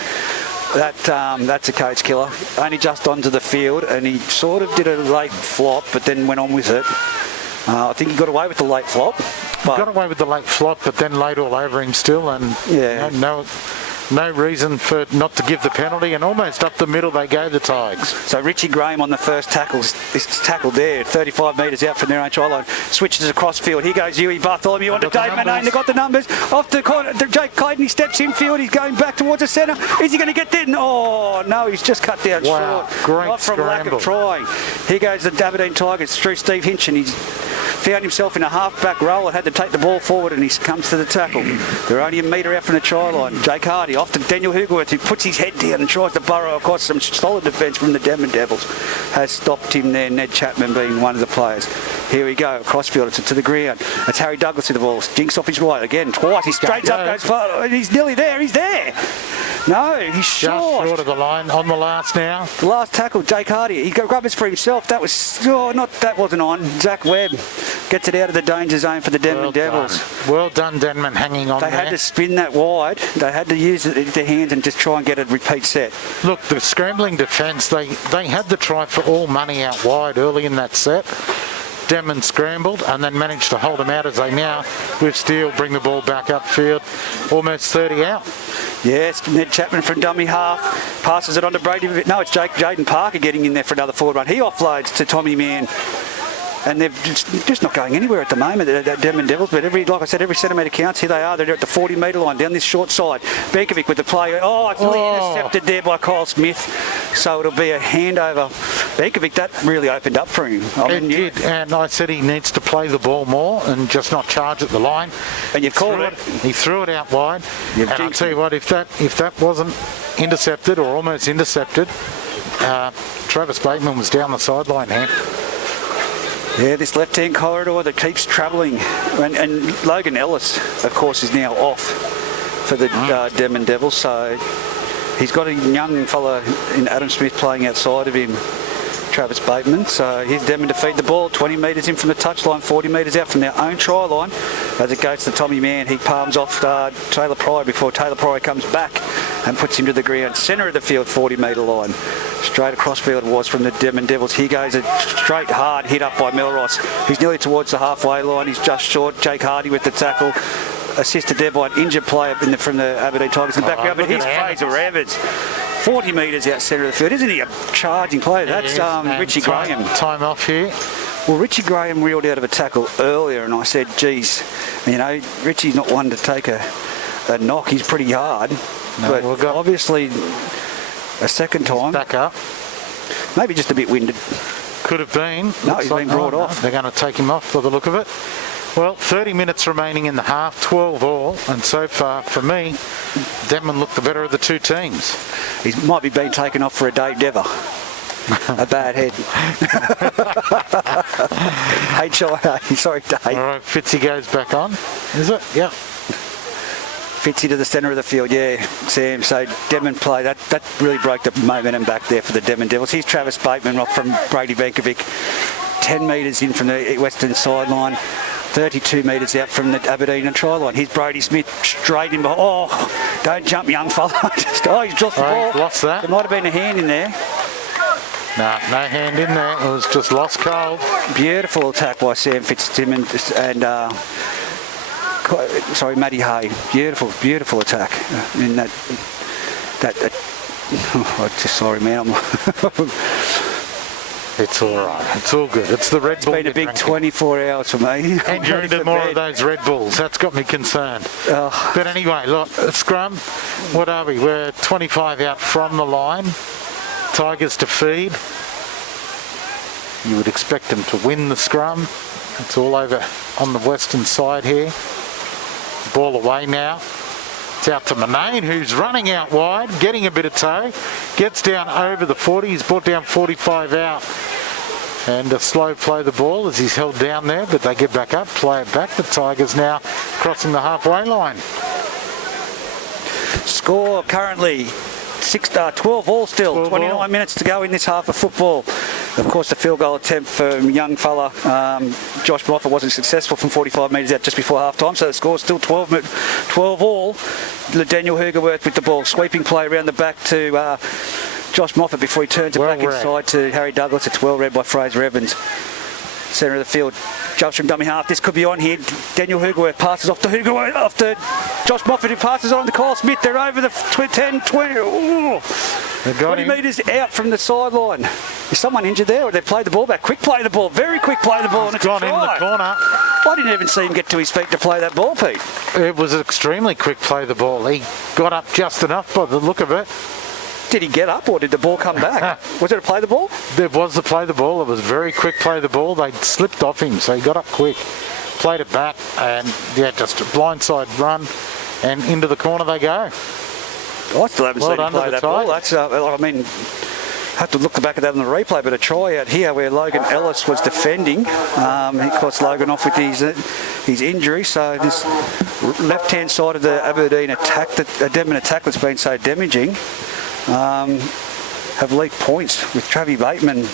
That's a coach killer. Only just onto the field, and he sort of did a late flop, but then went on with it. I think he got away with the late flop. He got away with the late flop, but then laid all over him still, and no reason for not to give the penalty, and almost up the middle they gave the Tigers. So Richie Graham on the first tackle is tackled there, 35 metres out from their own try line, switches across field. Here goes Huey Bartholomew onto Dave Mcnain. They've got the numbers. Off the corner, Jake Clayton, he steps in field. He's going back towards the centre. Is he going to get there? Oh, no, he's just cut down short. Great Not from scramble. lack of trying. Here goes the Aberdeen Tigers through Steve Hinchin. He's found himself in a half-back roll and had to take the ball forward, and he comes to the tackle. They're only a metre out from the try line. Jake Hardy off to Daniel Hugerworth, who puts his head down and tries to burrow across. Some solid defence from the Denman Devils has stopped him there, Ned Chapman being one of the players. Here we go, crossfield, it's to the ground. It's Harry Douglas with the ball. Jinks off his right again, twice. He straightens up, goes far. He's nearly there, he's there. No, he's Just short. short of the line on the last now. The last tackle, Jake Hardy. He got rubbers for himself. That wasn't on. Zach Webb gets it out of the danger zone for the Denman Devils. Well done, Denman, hanging on They there. had to spin that wide. They had to use their hands and just try and get a repeat set. Look, the scrambling defence, they had the try for all money out wide early in that set. Denman scrambled and then managed to hold them out as they now, with Steele, bring the ball back upfield. Almost 30 out. Yes, Ned Chapman from dummy half. Passes it on to Brady. No, it's Jayden Parker getting in there for another forward run. He offloads to Tommy Mann. And they're just not going anywhere at the moment, the Denman Devils. But like I said, every centimetre counts. Here they are. They're at the 40-metre line down this short side. Benkovic with the play. It's really intercepted there by Kyle Smith. So it'll be a handover. Benkovic, that really opened up for him. It did, and I said he needs to play the ball more and just not charge at the line. And you've called it. He threw it out wide. And I'll tell you what, if that wasn't intercepted or almost intercepted, Travis Bateman was down the sideline here. Yeah, this left-hand corridor that keeps travelling. And Logan Ellis, of course, is now off for the Denman Devils. So he's got a young fella in Adam Smith playing outside of him, Travis Bateman. So here's Denman to feed the ball. 20 metres in from the touchline, 40 metres out from their own try line. As it goes to Tommy Mann, he palms off Taylor Pryor before Taylor Pryor comes back and puts him to the ground. Centre of the field, 40-metre line. Straight across field was from the Denman Devils. Here goes a straight hard hit up by Melross. He's nearly towards the halfway line. He's just short. Jake Hardy with the tackle. Assisted there by an injured player from the Aberdeen Tigers in the background. But here's Fraser Evans. 40 metres out centre of the field. Isn't he a charging player? That's Richie Graham. Time off here. Well, Richie Graham reeled out of a tackle earlier, and I said, geez, Richie's not one to take a knock. He's pretty hard. But obviously, a second time. Back up. Maybe just a bit winded. Could have been. No, he's been brought off. They're going to take him off by the look of it. Well, 30 minutes remaining in the half, 12 all, and so far, for me, Denman looked the better of the two teams. He might be being taken off for a Dave Dever. A bad head. Sorry, Dave. All right, Fitzy goes back on. Is it? Yeah. Fitzy to the centre of the field, yeah, Sam. So Denman play, that really broke the momentum back there for the Denman Devils. Here's Travis Bateman off from Brady Benkovic. 10 metres in from the western sideline. 32 metres out from the Aberdeen try line. Here's Brody Smith straight in behind. Oh, don't jump, young fella. He's lost the ball. Lost that. There might have been a hand in there. No hand in there. It was just lost cold. Beautiful attack by Sam Fitzsimmons and Maddie Haye. Beautiful attack. In that. Sorry, man. It's all right. It's all good. It's the Red Bull. It's been a big 24 hours for me. And you're into more of those Red Bulls. That's got me concerned. But anyway, look, scrum. What are we? We're 25 out from the line. Tigers to feed. You would expect them to win the scrum. It's all over on the western side here. Ball away now. It's out to Mcnain, who's running out wide, getting a bit of toe. Gets down over the 40. He's brought down 45 out. And a slow play the ball as he's held down there, but they get back up, play it back. The Tigers now crossing the halfway line. Score currently 12 all still. 12 29 all. minutes to go in this half of football. Of course, the field goal attempt for young fella Josh Moffat wasn't successful from 45 metres out just before half time, so the score's still 12 all. Daniel Hergerworth with the ball, sweeping play around the back to Josh Moffat before he turns it back inside to Harry Douglas. It's well read by Fraser Evans. Centre of the field, jumps from dummy half. This could be on here. Daniel Hergerworth passes off to Josh Moffat, who passes on to Kyle Smith. They're over the 10, 20. Ooh. 20 metres out from the sideline. Is someone injured there, or they played the ball back? Quick play the ball, very quick play the ball, and it's gone in the corner. I didn't even see him get to his feet to play that ball, Pete. It was extremely quick play the ball. He got up just enough by the look of it. Did he get up, or did the ball come back? Was it a play the ball? There was the play the ball. It was very quick play the ball. They slipped off him, so he got up quick, played it back, and just a blindside run, and into the corner they go. I still haven't seen him play that ball. That's, have to look back at that on the replay, but a try out here where Logan Ellis was defending. He cost Logan off with his injury, so this left-hand side of the Aberdeen attack, the Denman attack that's been so damaging, have leaked points with Travis Bateman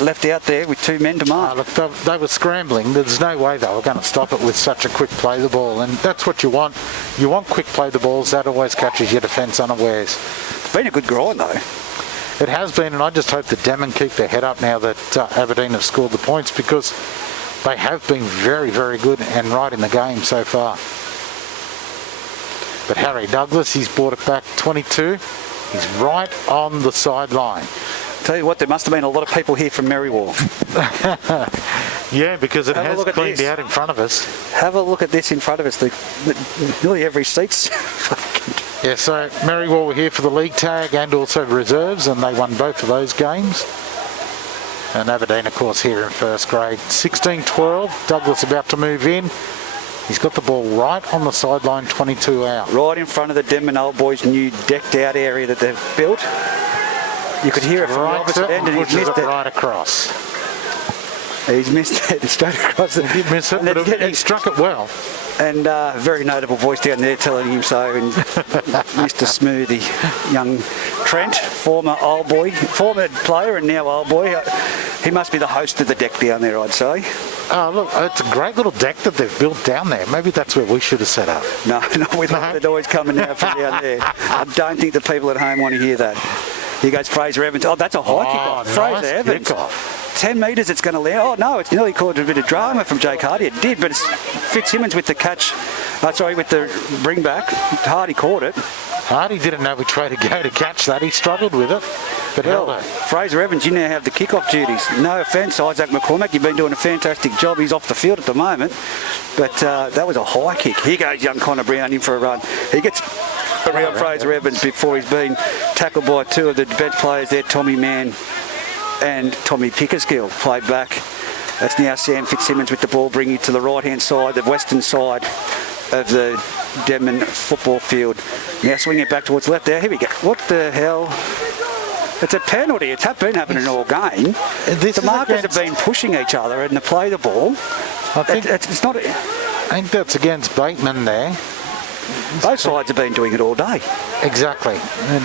left out there with 2 men to mark. Look, they were scrambling. There's no way they were going to stop it with such a quick play the ball, and that's what you want. You want quick play the balls. That always catches your defence unawares. It's been a good grind though. It has been, and I just hope that Denman keep their head up now that Aberdeen have scored the points, because they have been very, very good and right in the game so far. But Harry Douglas, he's brought it back 22. He's right on the sideline. Tell you what, there must have been a lot of people here from Merriwall. Yeah, because it Have a has look at cleaned this. out in front of us. Have a look at this in front of us. Nearly every seat's. Yeah, so Merriwall were here for the league tag and also reserves, and they won both of those games. And Aberdeen, of course, here in first grade. 16-12, Douglas about to move in. He's got the ball right on the sideline, 22 out. Right in front of the Denman Old Boys' new decked out area that they've built. You could hear it from the opposite end, and he's pushes missed it it. right across. He's missed it straight across the... He did miss it, And but then- he struck it well. And very notable voice down there telling him so. And Mr. Smoothie, young Trent, former player and now old boy. He must be the host of the deck down there, I'd say. Oh, look, it's a great little deck that they've built down there. Maybe that's where we should have set up. No, with the noise coming out from down there. I don't think the people at home want to hear that. Here goes Fraser Evans. Oh, that's a high kick-off. Nice Fraser Evans. kick-off. 10 metres it's going to land. Oh, no, it's nearly caused a bit of drama from Jake Hardy. It did, but it's Fitzsimmons with the catch. With the bring back. Hardy caught it. Hardy didn't know which way to go to catch that. He struggled with it, but held it. Fraser Evans, you now have the kick-off duties. No offence, Isaac McCormack. You've been doing a fantastic job. He's off the field at the moment. But that was a high kick. Here goes young Connor Brown in for a run. He gets around Fraser Evans before he's been tackled by 2 of the bench players there, Tommy Mann and Tommy Pickersgill. Played back. That's now Sam Fitzsimmons with the ball, bringing it to the right-hand side, the western side of the Denman football field. Now swinging it back towards left there. Here we go. What the hell? It's a penalty. It's been happening all game. The markers have been pushing each other and they play the ball. I think It's not... I think that's against Bateman there. Both sides have been doing it all day. Exactly. And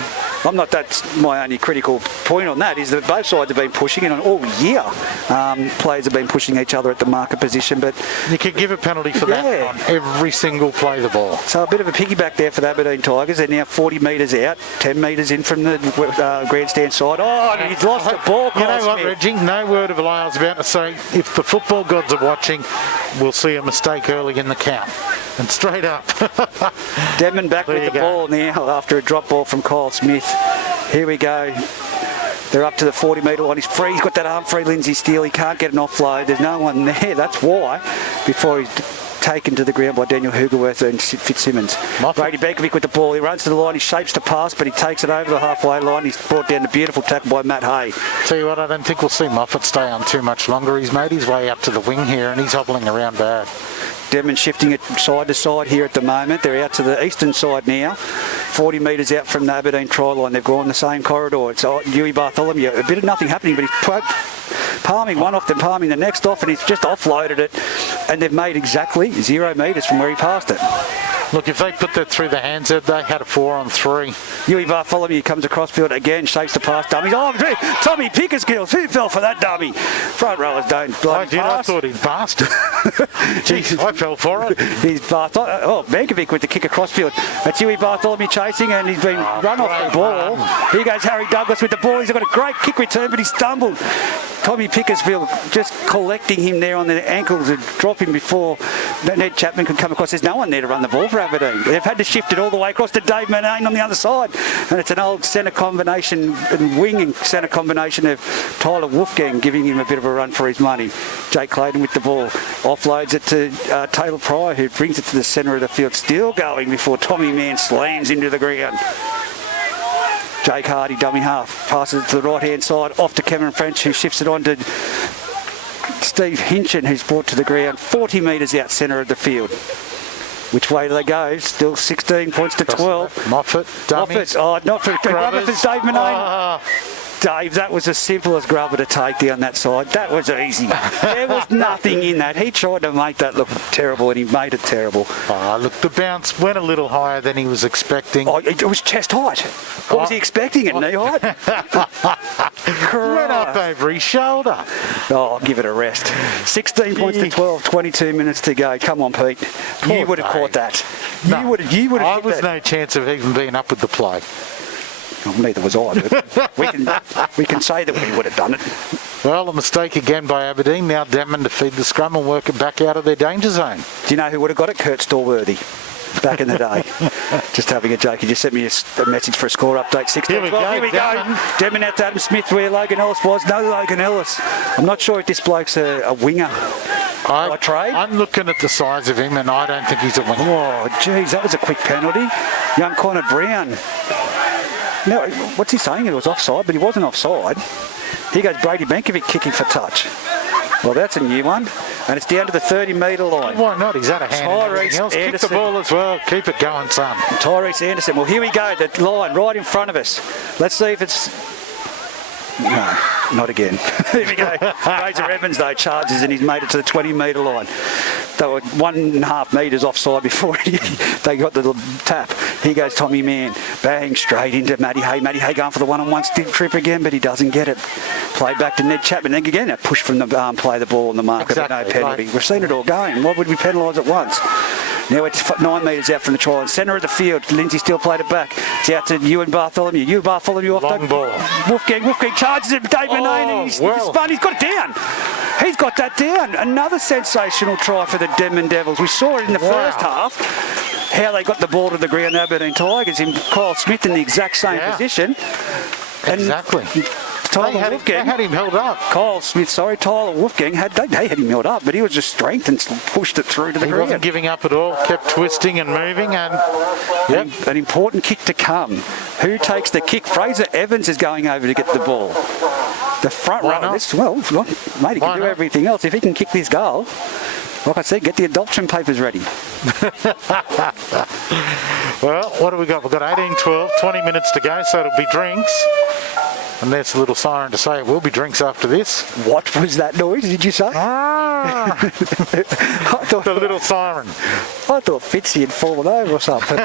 That's my only critical point on that, is that both sides have been pushing, and all year players have been pushing each other at the marker position. But you could give a penalty for Yeah. that on every single play the ball. so a bit of a piggyback there for the Aberdeen Tigers. They're now 40 metres out, 10 metres in from the grandstand side. Oh, and he's lost the ball. You know Kyle what, Smith. Reggie? No word of a lie. I was about to say, if the football gods are watching, we'll see a mistake early in the count. And straight up. Denman back There with you the go. ball now after a drop ball from Kyle Smith. Here we go. They're up to the 40-metre line. He's free. He's got that arm free, Lindsay Steele. He can't get an offload. There's no one there. That's why. Before he's taken to the ground by Daniel Hugerworth and Fitzsimmons. Moffat. Brady Bekovic with the ball. He runs to the line. He shapes to pass, but he takes it over the halfway line. He's brought down the beautiful tackle by Matt Haye. Tell you what, I don't think we'll see Moffat stay on too much longer. He's made his way up to the wing here and he's hobbling around bad. Denman shifting it side to side here at the moment. They're out to the eastern side now. 40 metres out from the Aberdeen try line. They've gone the same corridor. It's Huey Bartholomew. A bit of nothing happening, but he's palming one off, then palming the next off, and he's just offloaded it. And they've made exactly 0 metres from where he passed it. Look, if they put that through the hands, they had a 4-on-3. Huey Bartholomew comes across field again, shapes the pass, dummies. Oh, Tommy Pickersgill. Who fell for that dummy? Front rowers don't bloody I pass. thought he'd passed. Jeez, I fell for it. He's Bekovic with the kick across field. That's Huey Bartholomew chasing, and he's been run off the ball. Here goes Harry Douglas with the ball. He's got a great kick return, but he stumbled. Tommy Pickersgill just collecting him there on the ankles and dropping before Ned Chapman could come across. There's no one there to run the ball for Aberdeen. They've had to shift it all the way across to Dave Mcnain on the other side. And it's an old centre combination and wing and centre combination of Tyler Wolfgang giving him a bit of a run for his money. Jake Clayton with the ball. Offloads it to Taylor Pryor, who brings it to the centre of the field. Still going before Tommy Mann slams into the ground. Jake Hardy, dummy half, passes it to the right-hand side, off to Cameron French, who shifts it on to Steve Hinchin, who's brought to the ground 40 metres out centre of the field. Which way do they go? Still 16 points to 12. Moffat, dummies. Moffat, not for Dave Mcnain. Dave, that was as simple as grubber to take down that side. That was easy. There was nothing in that. He tried to make that look terrible, and he made it terrible. Oh, look, the bounce went a little higher than he was expecting. Oh, it was chest height. What was he expecting at knee height? Went up over his shoulder. Oh, give it a rest. 16 points to 12, 22 minutes to go. Come on, Pete. You would have caught that. You would have I hit was that. no chance of even being up with the play. Well, neither was I, but we can say that we would have done it. Well, a mistake again by Aberdeen. Now Denman to feed the scrum and work it back out of their danger zone. Do you know who would have got it? Kurt Stallworthy. Back in the day. Just having a joke. He just sent me a message for a score update. 16. Here we go. Denman out to Adam Smith where Logan Ellis was. No Logan Ellis. I'm not sure if this bloke's a winger. By trade. I'm looking at the size of him and I don't think he's a winger. Oh, geez, that was a quick penalty. Young Connor Brown. No, what's he saying? It was offside, but he wasn't offside. Here goes Brady Benkovic kicking for touch. Well, that's a new one. And it's down to the 30-metre line. Why not? He's had a hand in everything Tyrese else. Kick Anderson. the ball as well. Keep it going, son. Tyrese Anderson. Well, here we go. The line right in front of us. Let's see if it's... No, not again. Here we go. Fraser Evans, though, charges and he's made it to the 20-metre line. They were 1.5 metres offside before they got the tap. Here goes Tommy Mann. Bang, straight into Maddie Haye. Maddie Haye going for the one-on-one stick trip again, but he doesn't get it. Play back to Ned Chapman. Then again, a push from the play the ball on the marker, but no penalty. We've seen it all going. Why would we penalise it once? Now it's 9 metres out from the try line. Centre of the field. Lindsay still played it back. It's out to Ewan Bartholomew. Ewan Bartholomew off Long the ball. Wolfgang charges it. Dave Mcnain and he's spun. He's got it down. He's got that down. Another sensational try for the Denman Devils. We saw it in the first half. How they got the ball to the ground, Aberdeen Tigers, in Kyle Smith in the exact same position. And Exactly. Tyler They Wolfgang, had him held up. Kyle Smith, Tyler Wolfgang, they had him held up, but he was just strength and pushed it through to the He ground. wasn't giving up at all. Kept twisting and moving and... Yep. An important kick to come. Who takes the kick? Fraser Evans is going over to get the ball. The front Why runner. not? Well, mate, he Why can do not? everything else. If he can kick this goal, like I said, get the adoption papers ready. Well, what have we got? We've got 18, 12, 20 minutes to go, so it'll be drinks. And there's a little siren to say it will be drinks after this. What was that noise, did you say? Ah, the little siren. I thought Fitzy had fallen over or something.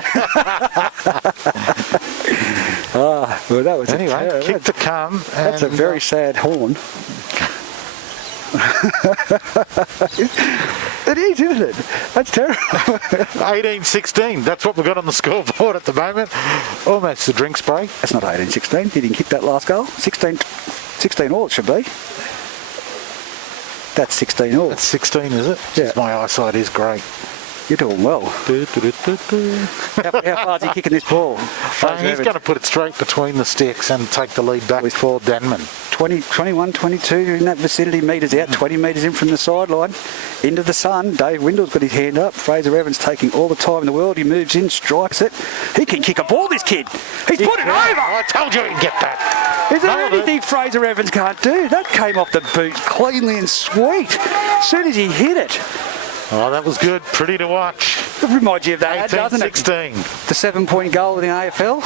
Well, that was Anyway, kick to come. That's a and, very sad horn. It is, isn't it? That's terrible. 18-16. That's what we've got on the scoreboard at the moment. Almost the drinks break. That's not 18-16. He didn't kick that last goal. 16 all it should be. That's 16 all. That's 16, is it? Yeah. Jeez, my eyesight is great. You're doing well. How far is he kicking this ball? He's going to put it straight between the sticks and take the lead back for Denman. 20, 21, 22 in that vicinity, metres out, 20 metres in from the sideline. Into the sun. Dave Windle's got his hand up. Fraser Evans taking all the time in the world. He moves in, strikes it. He can kick a ball, this kid. He's put it over. I told you he'd get that. Is there anything Fraser Evans can't do? That came off the boot cleanly and sweet. As soon as he hit it. Oh, that was good. Pretty to watch. It reminds you of that, 18, doesn't it? 16. The 7-point goal in the AFL.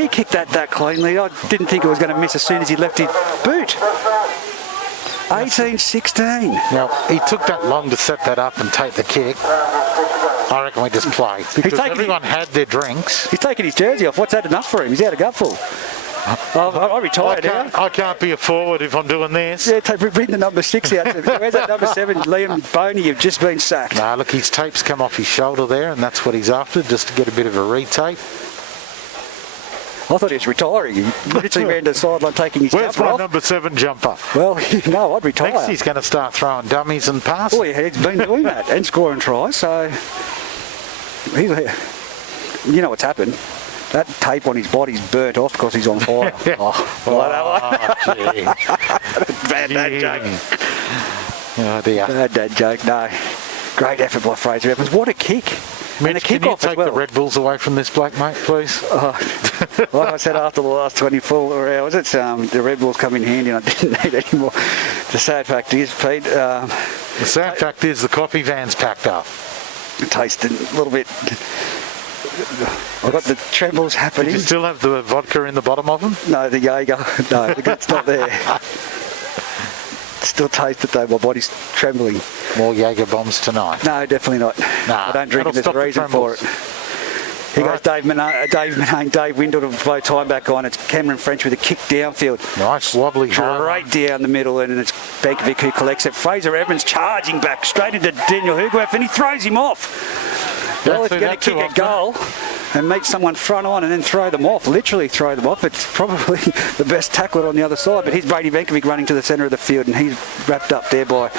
He kicked that cleanly. I didn't think it was going to miss as soon as he left his boot. 18-16. Now, he took that long to set that up and take the kick. I reckon we just play. Because everyone had their drinks. He's taking his jersey off. What's that enough for him? He's out of gutful. I retired now. I can't be a forward if I'm doing this. Yeah, bring the number 6 out. Where's that number 7? Liam Boney, you've just been sacked. Nah, look, his tape's come off his shoulder there, and that's what he's after, just to get a bit of a retape. I thought he was retiring. He literally ran to the sideline taking his Where's jumper my off. number 7 jumper? Well, no, I'd retire. Next he's going to start throwing dummies and passes. Oh, yeah, he's been doing that and scoring tries, so... You know what's happened? That tape on his body's burnt off because he's on fire. Gee. Bad dad joke. Oh, dear. Bad dad joke, no. Great effort by Fraser Evans. What a kick. And a Mitch, can you kick-off as take well. the Red Bulls away from this bloke, mate, please? Like I said, after the last 24 hours, the Red Bulls come in handy and I didn't need any more. The sad fact is, Pete... The sad fact is the coffee van's packed up. Tasted a little bit I've got the trembles Did happening. you still have the vodka in the bottom of them? No, the Jaeger. No, it's not there. Still taste it though. My body's trembling. More Jaeger bombs tonight. No, definitely not. Nah, I don't drink it. that'll There's a stop the reason for it. Here goes Dave Mcnain, Dave Windle to blow time back on. It's Cameron French with a kick downfield. Nice wobbly high one. Straight down the middle, and it's Bankovic who collects it. Fraser Evans charging back straight into Daniel Hugoff, and he throws him off. Well, if you're going to kick a goal and meet someone front on and then throw them off, literally throw them off, it's probably the best tackler on the other side. But here's Brady Bankovic running to the centre of the field, and he's wrapped up there by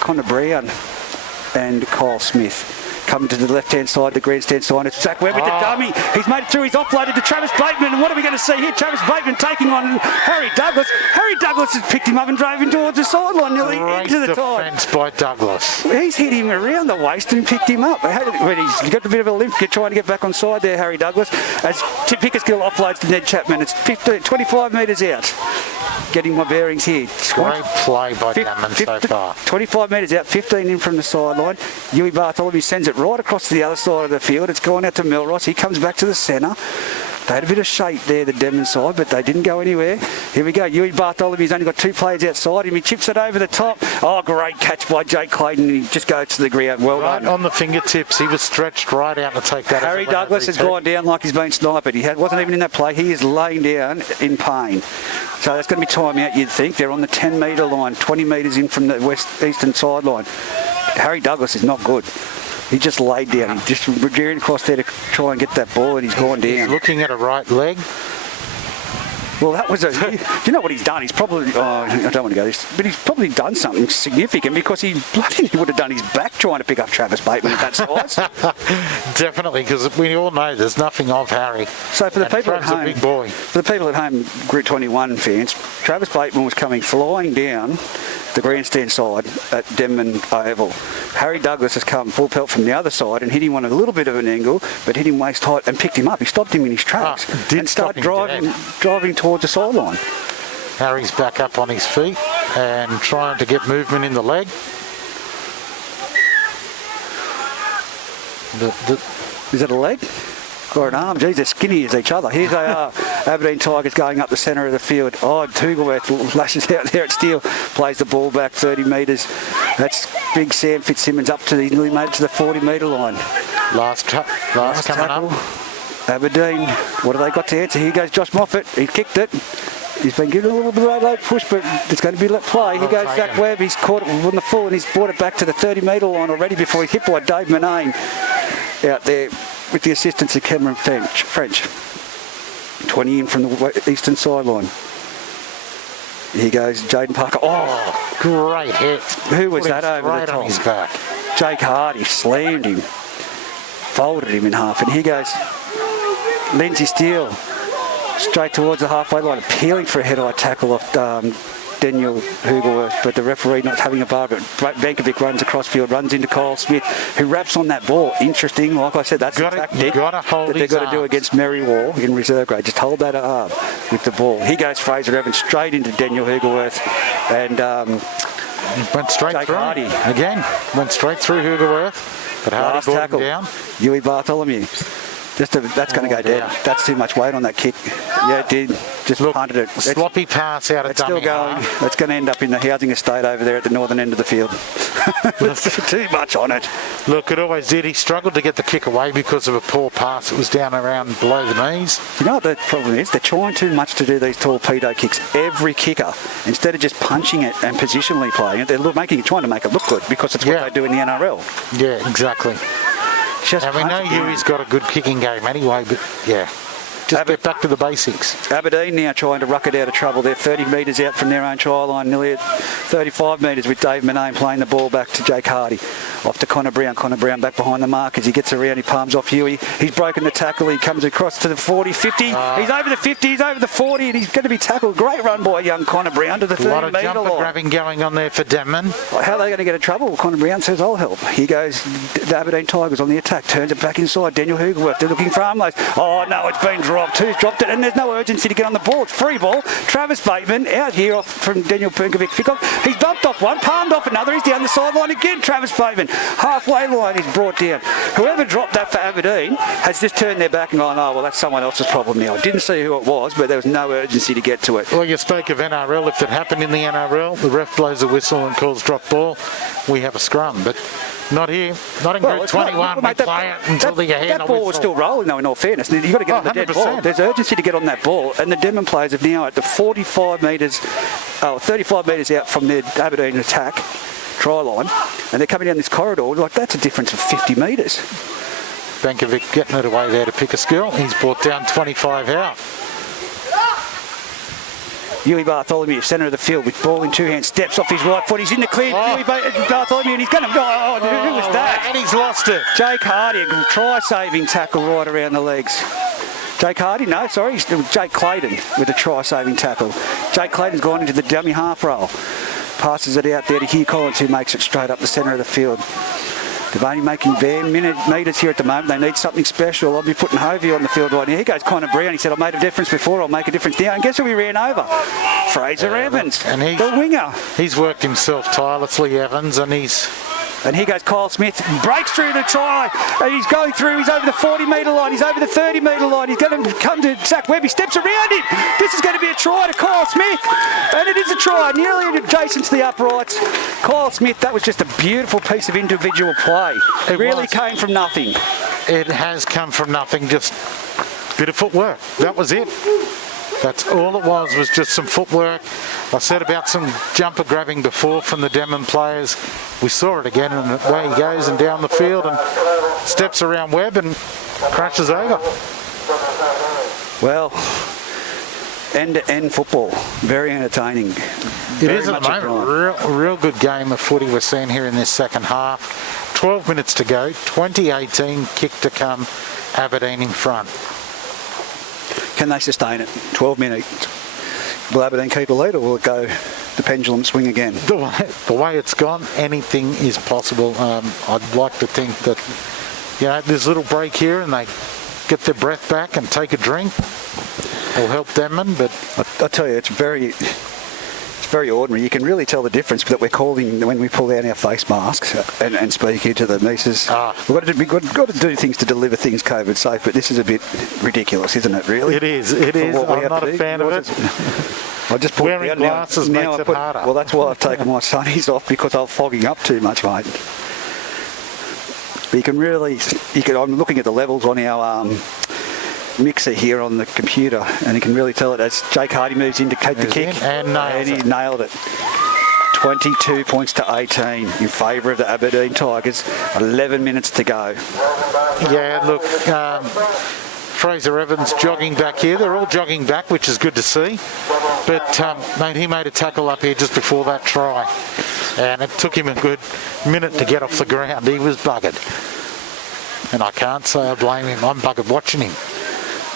Connor Brown and Kyle Smith. Coming to the left-hand side, the grandstand side. It's Zach Webb with the dummy. He's made it through. He's offloaded to Travis Bateman. And what are we going to see here? Travis Bateman taking on Harry Douglas. Harry Douglas has picked him up and drove him towards the sideline, nearly into the tie. Defence by Douglas. He's hit him around the waist and picked him up. But he's got a bit of a limp, trying to get back on side there, Harry Douglas. As Pickersgill offloads to Ned Chapman. It's 25 metres out. Getting my bearings here. Great play by Denman so far. 25 metres out, 15 in from the sideline. Huey Bartholomew sends it right across to the other side of the field. It's gone out to Melross. He comes back to the centre. They had a bit of shape there, the Denman side, but they didn't go anywhere. Here we go. Huey Bartholomew's only got two players outside him. He chips it over the top. Oh, great catch by Jake Clayton. He just goes to the ground. Well Right done. on the fingertips. He was stretched right out to take that. Harry Douglas has gone down like he's been sniped. He wasn't even in that play. He is laying down in pain. So that's going to be time out, you'd think. They're on the 10-metre line, 20 metres in from the eastern sideline. Harry Douglas is not good. He just laid down. He just reared across there to try and get that ball, and he's gone down. He's looking at a right leg. Well, that was you know what he's done? He's probably, I don't want to go this, but he's probably done something significant because he bloody would have done his back trying to pick up Travis Bateman at that size. Definitely, because we all know there's nothing of Harry. So for the people at home, a big boy. For the people at home, Group 21 fans, Travis Bateman was coming flying down the grandstand side at Denman Oval. Harry Douglas has come full pelt from the other side and hit him on a little bit of an angle, but hit him waist height and picked him up. He stopped him in his tracks and started driving towards the sideline. Harry's back up on his feet and trying to get movement in the leg. Is it a leg or an arm? Geez, they're skinny as each other. Here they are. Aberdeen Tigers going up the centre of the field. Oh, Tugelworth lashes out there at Steele. Plays the ball back 30 metres. That's big Sam Fitzsimmons up to nearly made it to the 40-metre line. Last coming tackle. up. Aberdeen, what have they got to answer? Here goes Josh Moffat. He kicked it. He's been given a little bit of a late push, but it's going to be let play. Here goes Zach Webb. He's caught it on the full and he's brought it back to the 30-metre line already before he's hit by Dave Mcnain out there with the assistance of Cameron French. 20 in from the eastern sideline. Here goes Jayden Parker. Oh, great hit. Who was that over the top? On his back. Jake Hardy slammed him, folded him in half, and here goes Lindsay Steele straight towards the halfway line, appealing for a head-eye tackle off Daniel Hugelworth, but the referee not having a bar. But Bankovic runs across field, runs into Kyle Smith, who wraps on that ball. Interesting, like I said, that's the tactic that they've got to do against Merriwall in reserve grade. Just hold that arm with the ball. He goes Fraser Evans straight into Daniel Hugelworth, and went straight Jake through. Hardy Again, went straight through Hugelworth, but Hardy brought him down. Huey Bartholomew. That's going to go dead. That's too much weight on that kick. Yeah, it did. Just punted it. Sloppy pass out of It's still going. It's going to end up in the housing estate over there at the northern end of the field. There's too much on it. Look, it always did. He struggled to get the kick away because of a poor pass. It was down around below the knees. You know what the problem is? They're trying too much to do these torpedo kicks. Every kicker, instead of just punching it and positionally playing it, they're trying to make it look good because it's what they do in the NRL. Yeah, exactly. And we know Huey's got a good kicking game anyway, but yeah. Just get back to the basics. Aberdeen now trying to ruck it out of trouble. They're 30 metres out from their own try line, nearly at 35 metres with Dave Mcnain playing the ball back to Jake Hardy. Off to Connor Brown. Connor Brown back behind the mark as he gets around. He palms off Huey. He's broken the tackle. He comes across to the 40, 50. He's over the 50. He's over the 40 and he's going to be tackled. Great run by young Connor Brown to the 30 metre line. A lot of jumper grabbing going on there for Denman. How are they going to get in trouble? Connor Brown says, I'll help. Here goes the Aberdeen Tigers on the attack. Turns it back inside. Daniel Hugelworth. They're looking for Armlows. Oh, no, it's been dropped. dropped. Who's dropped it? And there's no urgency to get on the ball. It's free ball. Travis Bateman out here off from Daniel Perkovic Fickoff. He's bumped off one, palmed off another. He's down the sideline again. Travis Bateman. Halfway line he's brought down. Whoever dropped that for Aberdeen has just turned their back and gone, oh, well, that's someone else's problem now. I didn't see who it was, but there was no urgency to get to it. Well, you spoke of NRL. If it happened in the NRL, the ref blows a whistle and calls drop ball, we have a scrum. But not here. Not in group 21. We play it until the hand. That ball was still rolling, though, in all fairness. You've got to get on the dead ball. There's urgency to get on that ball. And the Denman players have now at the 35 metres out from their Aberdeen attack try line, and they're coming down this corridor. Like, that's a difference of 50 metres. Bankovic getting it away there to pick a skill. He's brought down 25 out. Huey Bartholomew, centre of the field, with ball in two hands, steps off his right foot. He's in the clear. Huey Bartholomew, and he's going to go. Oh, who was that? And he's lost it. Jake Hardy, a try-saving tackle right around the legs. Jake Hardy, no, sorry, Jake Clayton with a try-saving tackle. Jake Clayton's gone into the dummy half roll. Passes it out there to Hugh Collins, who makes it straight up the centre of the field. They're only making bare metres here at the moment. They need something special. I'll be putting Hovey on the field right now. Here goes Connor Brown. He said, I made a difference before, I'll make a difference now. And guess who we ran over? Fraser Evans, and the winger. He's worked himself tirelessly, Evans, and here goes Kyle Smith, breaks through the try, and he's going through, he's over the 40-metre line, he's over the 30-metre line, he's going to come to Zach Webb, he steps around him. This is going to be a try to Kyle Smith, and it is a try, nearly adjacent to the uprights. Kyle Smith, that was just a beautiful piece of individual play. It really came from nothing. It has come from nothing, just a bit of footwork. That was it. That's all it was just some footwork. I said about some jumper grabbing before from the Denman players. We saw it again, and away he goes and down the field and steps around Webb and crashes over. Well, end-to-end football. Very entertaining. It is at the moment. Real good game of footy we're seeing here in this second half. 12 minutes to go. 2018 kick to come. Aberdeen in front. Can they sustain it? 12 minutes. Will Aberdeen keep a lead, or will it go the pendulum swing again? The way it's gone, anything is possible. I'd like to think that, there's a little break here and they get their breath back and take a drink. Will help Denman, but I tell you, it's very ordinary. You can really tell the difference that we're calling when we pull down our face masks and speak into them. We've got to do things to deliver things COVID safe, but this is a bit ridiculous, isn't it, really? It is. I'm not a fan of it. I just put wearing glasses makes it harder. Well, that's why I've taken my sunnies off, because I'm fogging up too much, mate. But I'm looking at the levels on our mixer here on the computer, and you can really tell it as Jake Hardy moves in to keep the kick, and he nailed it. 22 points to 18 in favour of the Aberdeen Tigers. 11 minutes to go. Yeah, look, Fraser Evans jogging back here. They're all jogging back, which is good to see. But mate, he made a tackle up here just before that try, and it took him a good minute to get off the ground. He was buggered, and I can't say I blame him. I'm buggered watching him.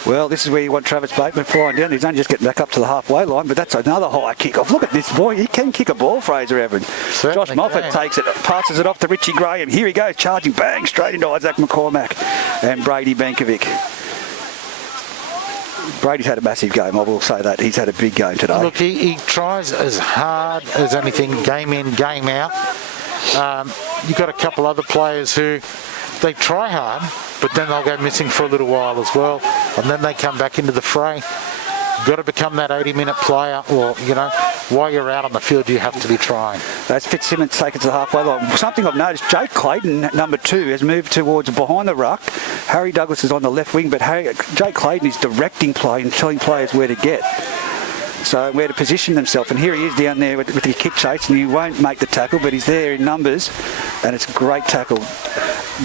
Well, this is where you want Travis Bateman flying down. He's only just getting back up to the halfway line, but that's another high kick-off. Look at this boy. He can kick a ball, Fraser Evans. Josh Moffat takes it, passes it off to Richie Graham. Here he goes, charging, bang, straight into Isaac McCormack and Brady Bankovic. Brady's had a massive game, I will say that. He's had a big game today. Look, he tries as hard as anything, game in, game out. You've got a couple other players who they try hard, but then they'll go missing for a little while as well, and then they come back into the fray. You've got to become that 80-minute player, or, while you're out on the field, you have to be trying. That's Fitzsimmons taken to the halfway line. Something I've noticed, Jake Clayton, number 2, has moved towards behind the ruck. Harry Douglas is on the left wing, but Jake Clayton is directing play and telling players where to get. So where to position themselves, and here he is down there with the kick chase, and he won't make the tackle, but he's there in numbers, and it's a great tackle.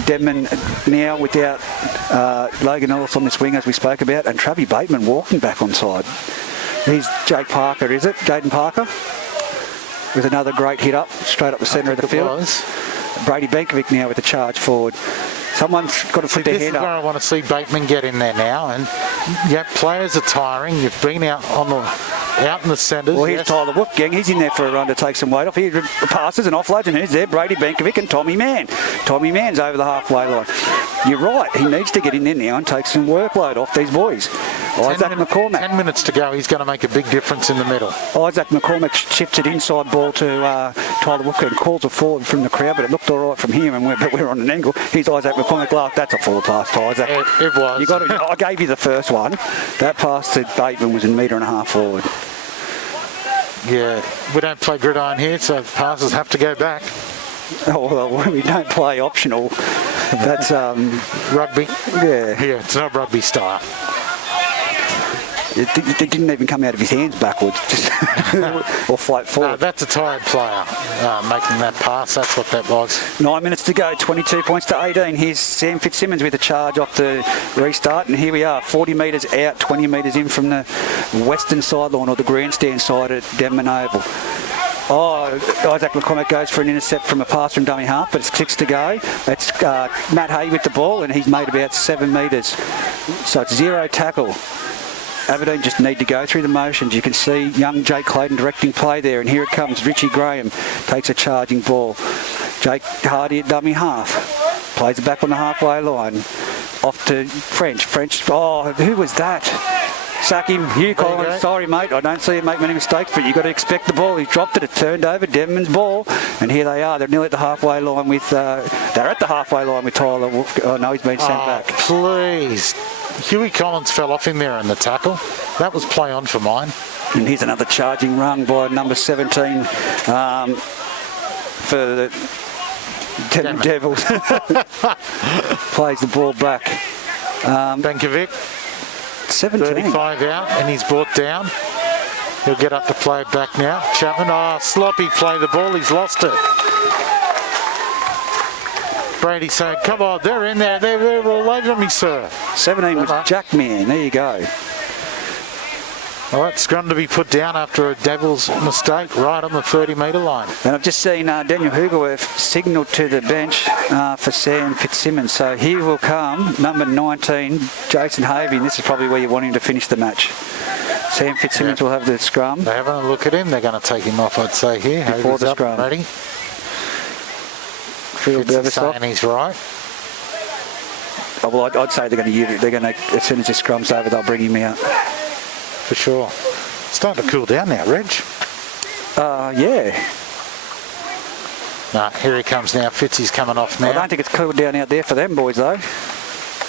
Denman now without Logan Ellis on this wing, as we spoke about, and Travis Bateman walking back onside. Here's Jake Parker, is it? Jayden Parker with another great hit up, straight up the centre of the field. Brady Bankovic now with the charge forward. Someone's got to put their hand up. This is where I want to see Bateman get in there now, and players are tiring. You've been out in the centres. Well, here's Tyler Wolfgang. He's in there for a run to take some weight off. He passes and offloads, and who's there? Brady Bankovic and Tommy Mann. Tommy Mann's over the halfway line. You're right. He needs to get in there now and take some workload off these boys. Isaac McCormack. 10 minutes to go. He's going to make a big difference in the middle. Isaac McCormack shifts it inside ball to Tyler Walker and calls a forward from the crowd, but it looked all right from him, and we're on an angle. Here's Isaac McCormack. That's a forward pass to Isaac. It was. I gave you the first one. That pass to Bateman was a metre and a half forward. Yeah, we don't play gridiron here, so passes have to go back. Oh, well, we don't play optional. That's Rugby. yeah. Yeah, it's not rugby style. It didn't even come out of his hands backwards, just or float forward. No, that's a tired player making that pass. That's what that was. 9 minutes to go, 22 points to 18. Here's Sam Fitzsimmons with a charge off the restart, and here we are, 40 metres out, 20 metres in from the western sideline or the grandstand side at Denman Oval. Oh, Isaac McCormack goes for an intercept from a pass from dummy half, but it's 6 to go. It's Matt Haye with the ball, and he's made about 7 metres. So it's 0 tackle. Aberdeen just need to go through the motions. You can see young Jake Clayton directing play there, and here it comes. Richie Graham takes a charging ball. Jake Hardy at dummy half. Plays it back on the halfway line. Off to French. Oh, who was that? Sack him. Hugh Collins. Sorry, mate. I don't see him make many mistakes, but you've got to expect the ball. He dropped it. It turned over. Denman's ball. And here they are. They're nearly at the halfway line with... they're at the halfway line with Tyler. Oh, no, he's been sent back. Please. Huey Collins fell off him there in the tackle. That was play on for mine. And here's another charging run by number 17 for the Devils. Plays the ball back. Benkovic, 17. 35 out, and he's brought down. He'll get up to play it back now. Chapman, sloppy play the ball. He's lost it. Brady saying, come on, they're in there. They're all over me, sir. 17 was Jackman. There you go. All right, scrum to be put down after a Devils mistake right on the 30-metre line. And I've just seen Daniel Hugerworth signalled to the bench for Sam Fitzsimmons. So here will come number 19, Jason Havey. And this is probably where you want him to finish the match. Sam Fitzsimmons will have the scrum. They're having a look at him. They're going to take him off, I'd say, here. Before the scrum. Ready? Field service off. And he's right. Oh, well, I'd say they're going to, as soon as the scrum's over, they'll bring him out. For sure. Starting to cool down now, Reg. Yeah. No, here he comes now. Fitzy's coming off now. I don't think it's cooled down out there for them boys, though.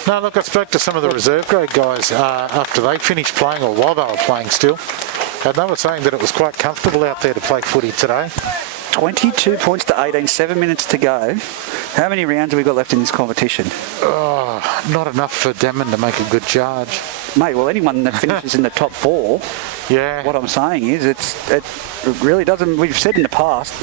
No, look, I spoke to some of the reserve grade guys after they finished playing, or while they were playing still, and they were saying that it was quite comfortable out there to play footy today. 22 points to 18, 7 minutes to go. How many rounds have we got left in this competition? Not enough for Denman to make a good charge. Mate, well, anyone that finishes in the top 4, yeah. What I'm saying is it really doesn't... We've said in the past,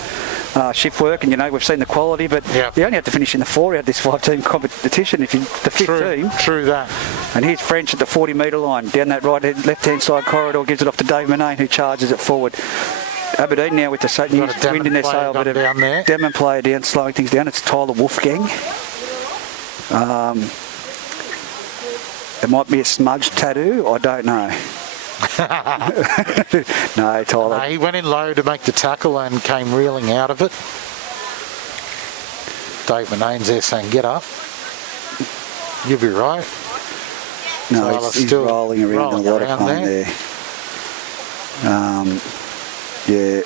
shift work, and, we've seen the quality, but you only have to finish in the 4 out of this 5-team competition if you're the 5th team. True that. And here's French at the 40-metre line. Down that left-hand side corridor, gives it off to Dave Mcnain, who charges it forward. Aberdeen now with the wind in their sail, but a Denman player down, slowing things down. It's Tyler Wolfgang. It might be a smudged tattoo. I don't know. No, Tyler. He went in low to make the tackle and came reeling out of it. Dave Mcnain's there saying, get up. You'll be right. No, he's still rolling around a lot of pain there. Yeah.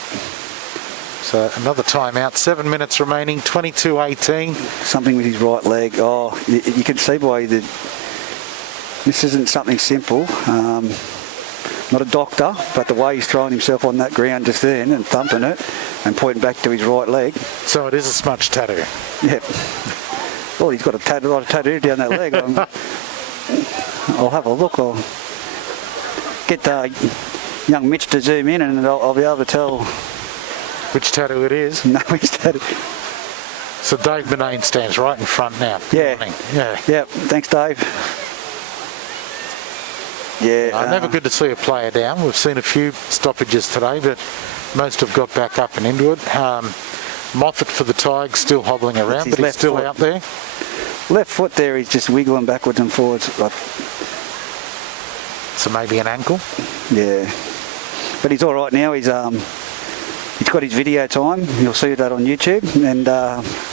So another timeout, 7 minutes remaining, 22-18. Something with his right leg. Oh, you can see why this isn't something simple. Not a doctor, but the way he's throwing himself on that ground just then and thumping it and pointing back to his right leg. So it is a smudge tattoo. Yep. Well, he's got a lot of tattoo down that leg. I'll have a look. I'll get young Mitch to zoom in and I'll be able to tell which tattoo it is. No, which tattoo. So Dave Mcnain stands right in front now. Yeah. Thanks, Dave. Yeah. Never good to see a player down. We've seen a few stoppages today, but most have got back up and into it. Moffat for the Tigers still hobbling around, but he's still out there. Left foot there, he's just wiggling backwards and forwards. So maybe an ankle? Yeah. But he's all right now. He's He's got his video time. You'll see that on YouTube. And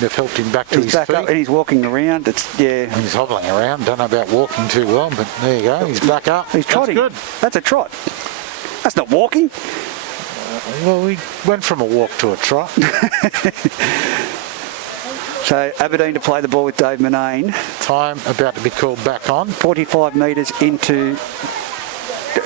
They've helped him back to his he's back feet. up and he's walking around. He's hobbling around. Don't know about walking too well, but there you go. He's back up. He's trotting. That's good. That's a trot. That's not walking. Well, we went from a walk to a trot. So Aberdeen to play the ball with Dave Mcnain. Time about to be called back on. 45 metres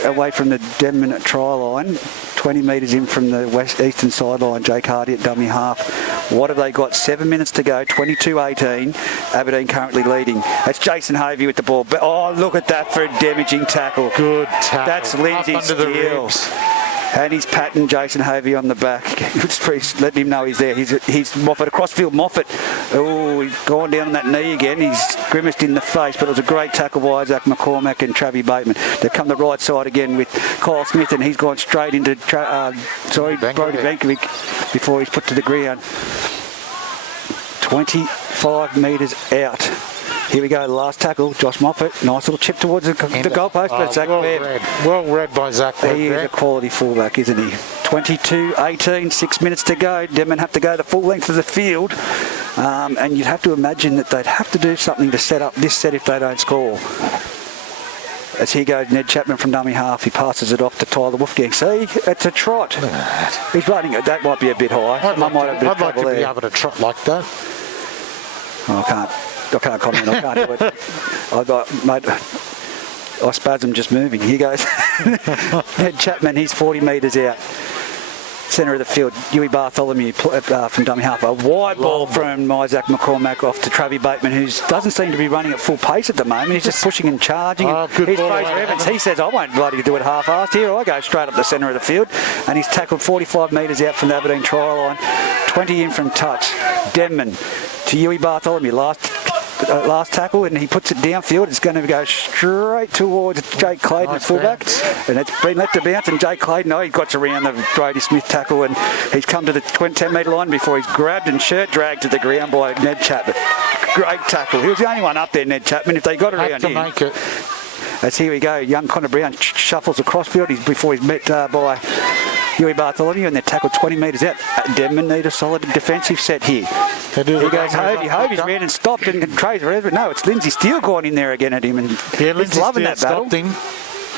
away from the Denman try line. 20 metres in from the eastern sideline. Jake Hardy at dummy half. What have they got? 7 minutes to go. 22-18. Aberdeen currently leading. That's Jason Haye with the ball. But, oh, look at that for a damaging tackle. Good tackle. That's Lindsay Up under the Steele. ribs. And he's patting Jason Haye on the back. Just letting him know he's there. He's Moffat, across field Moffat. Oh, he's gone down on that knee again. He's grimaced in the face, but it was a great tackle by Isaac McCormack and Travie Bateman. They've come the right side again with Kyle Smith, and he's gone straight into Brody Benkovic before he's put to the ground. 25 metres out. Here we go, last tackle, Josh Moffat. Nice little chip towards the goalpost, but Zach Webb. Well read by Zach Webb. He is a quality fullback, isn't he? 22-18, 6 minutes to go. Denman have to go the full length of the field. And you'd have to imagine that they'd have to do something to set up this set if they don't score. As here goes Ned Chapman from dummy half. He passes it off to Tyler Wolfgang. See, it's a trot. Look at that. He's running it. That might be a bit high. I'd like to be able to trot like that. Oh, I can't comment. I can't do it. I spasm just moving. Here goes Ned Chapman. He's 40 metres out. Centre of the field. Huey Bartholomew from dummy half. A wide ball from Isaac McCormack off to Travie Bateman, who doesn't seem to be running at full pace at the moment. He's just pushing and charging. Here's Fraser Evans. He says, I won't bloody do it half-assed here. I go straight up the centre of the field. And he's tackled 45 metres out from the Aberdeen try line. 20 in from touch. Denman to Huey Bartholomew. Last tackle, and he puts it downfield. It's going to go straight towards Jake Clayton at fullback, and it's been let to bounce. And Jake Clayton, he's got around the Brody Smith tackle, and he's come to the 10 metre line before he's grabbed and shirt dragged to the ground by Ned Chapman. Great tackle. He was the only one up there, Ned Chapman. If they got around him, make it. As here we go, young Connor Brown shuffles across field. Before he's met by Huey Bartholomew, and they're tackled 20 metres out. Denman need a solid defensive set here. Here goes Hovey. Hovey's ran and stopped and Fraser Evans. No, it's Lindsay Steele going in there again at him, and he's loving that battle. Him.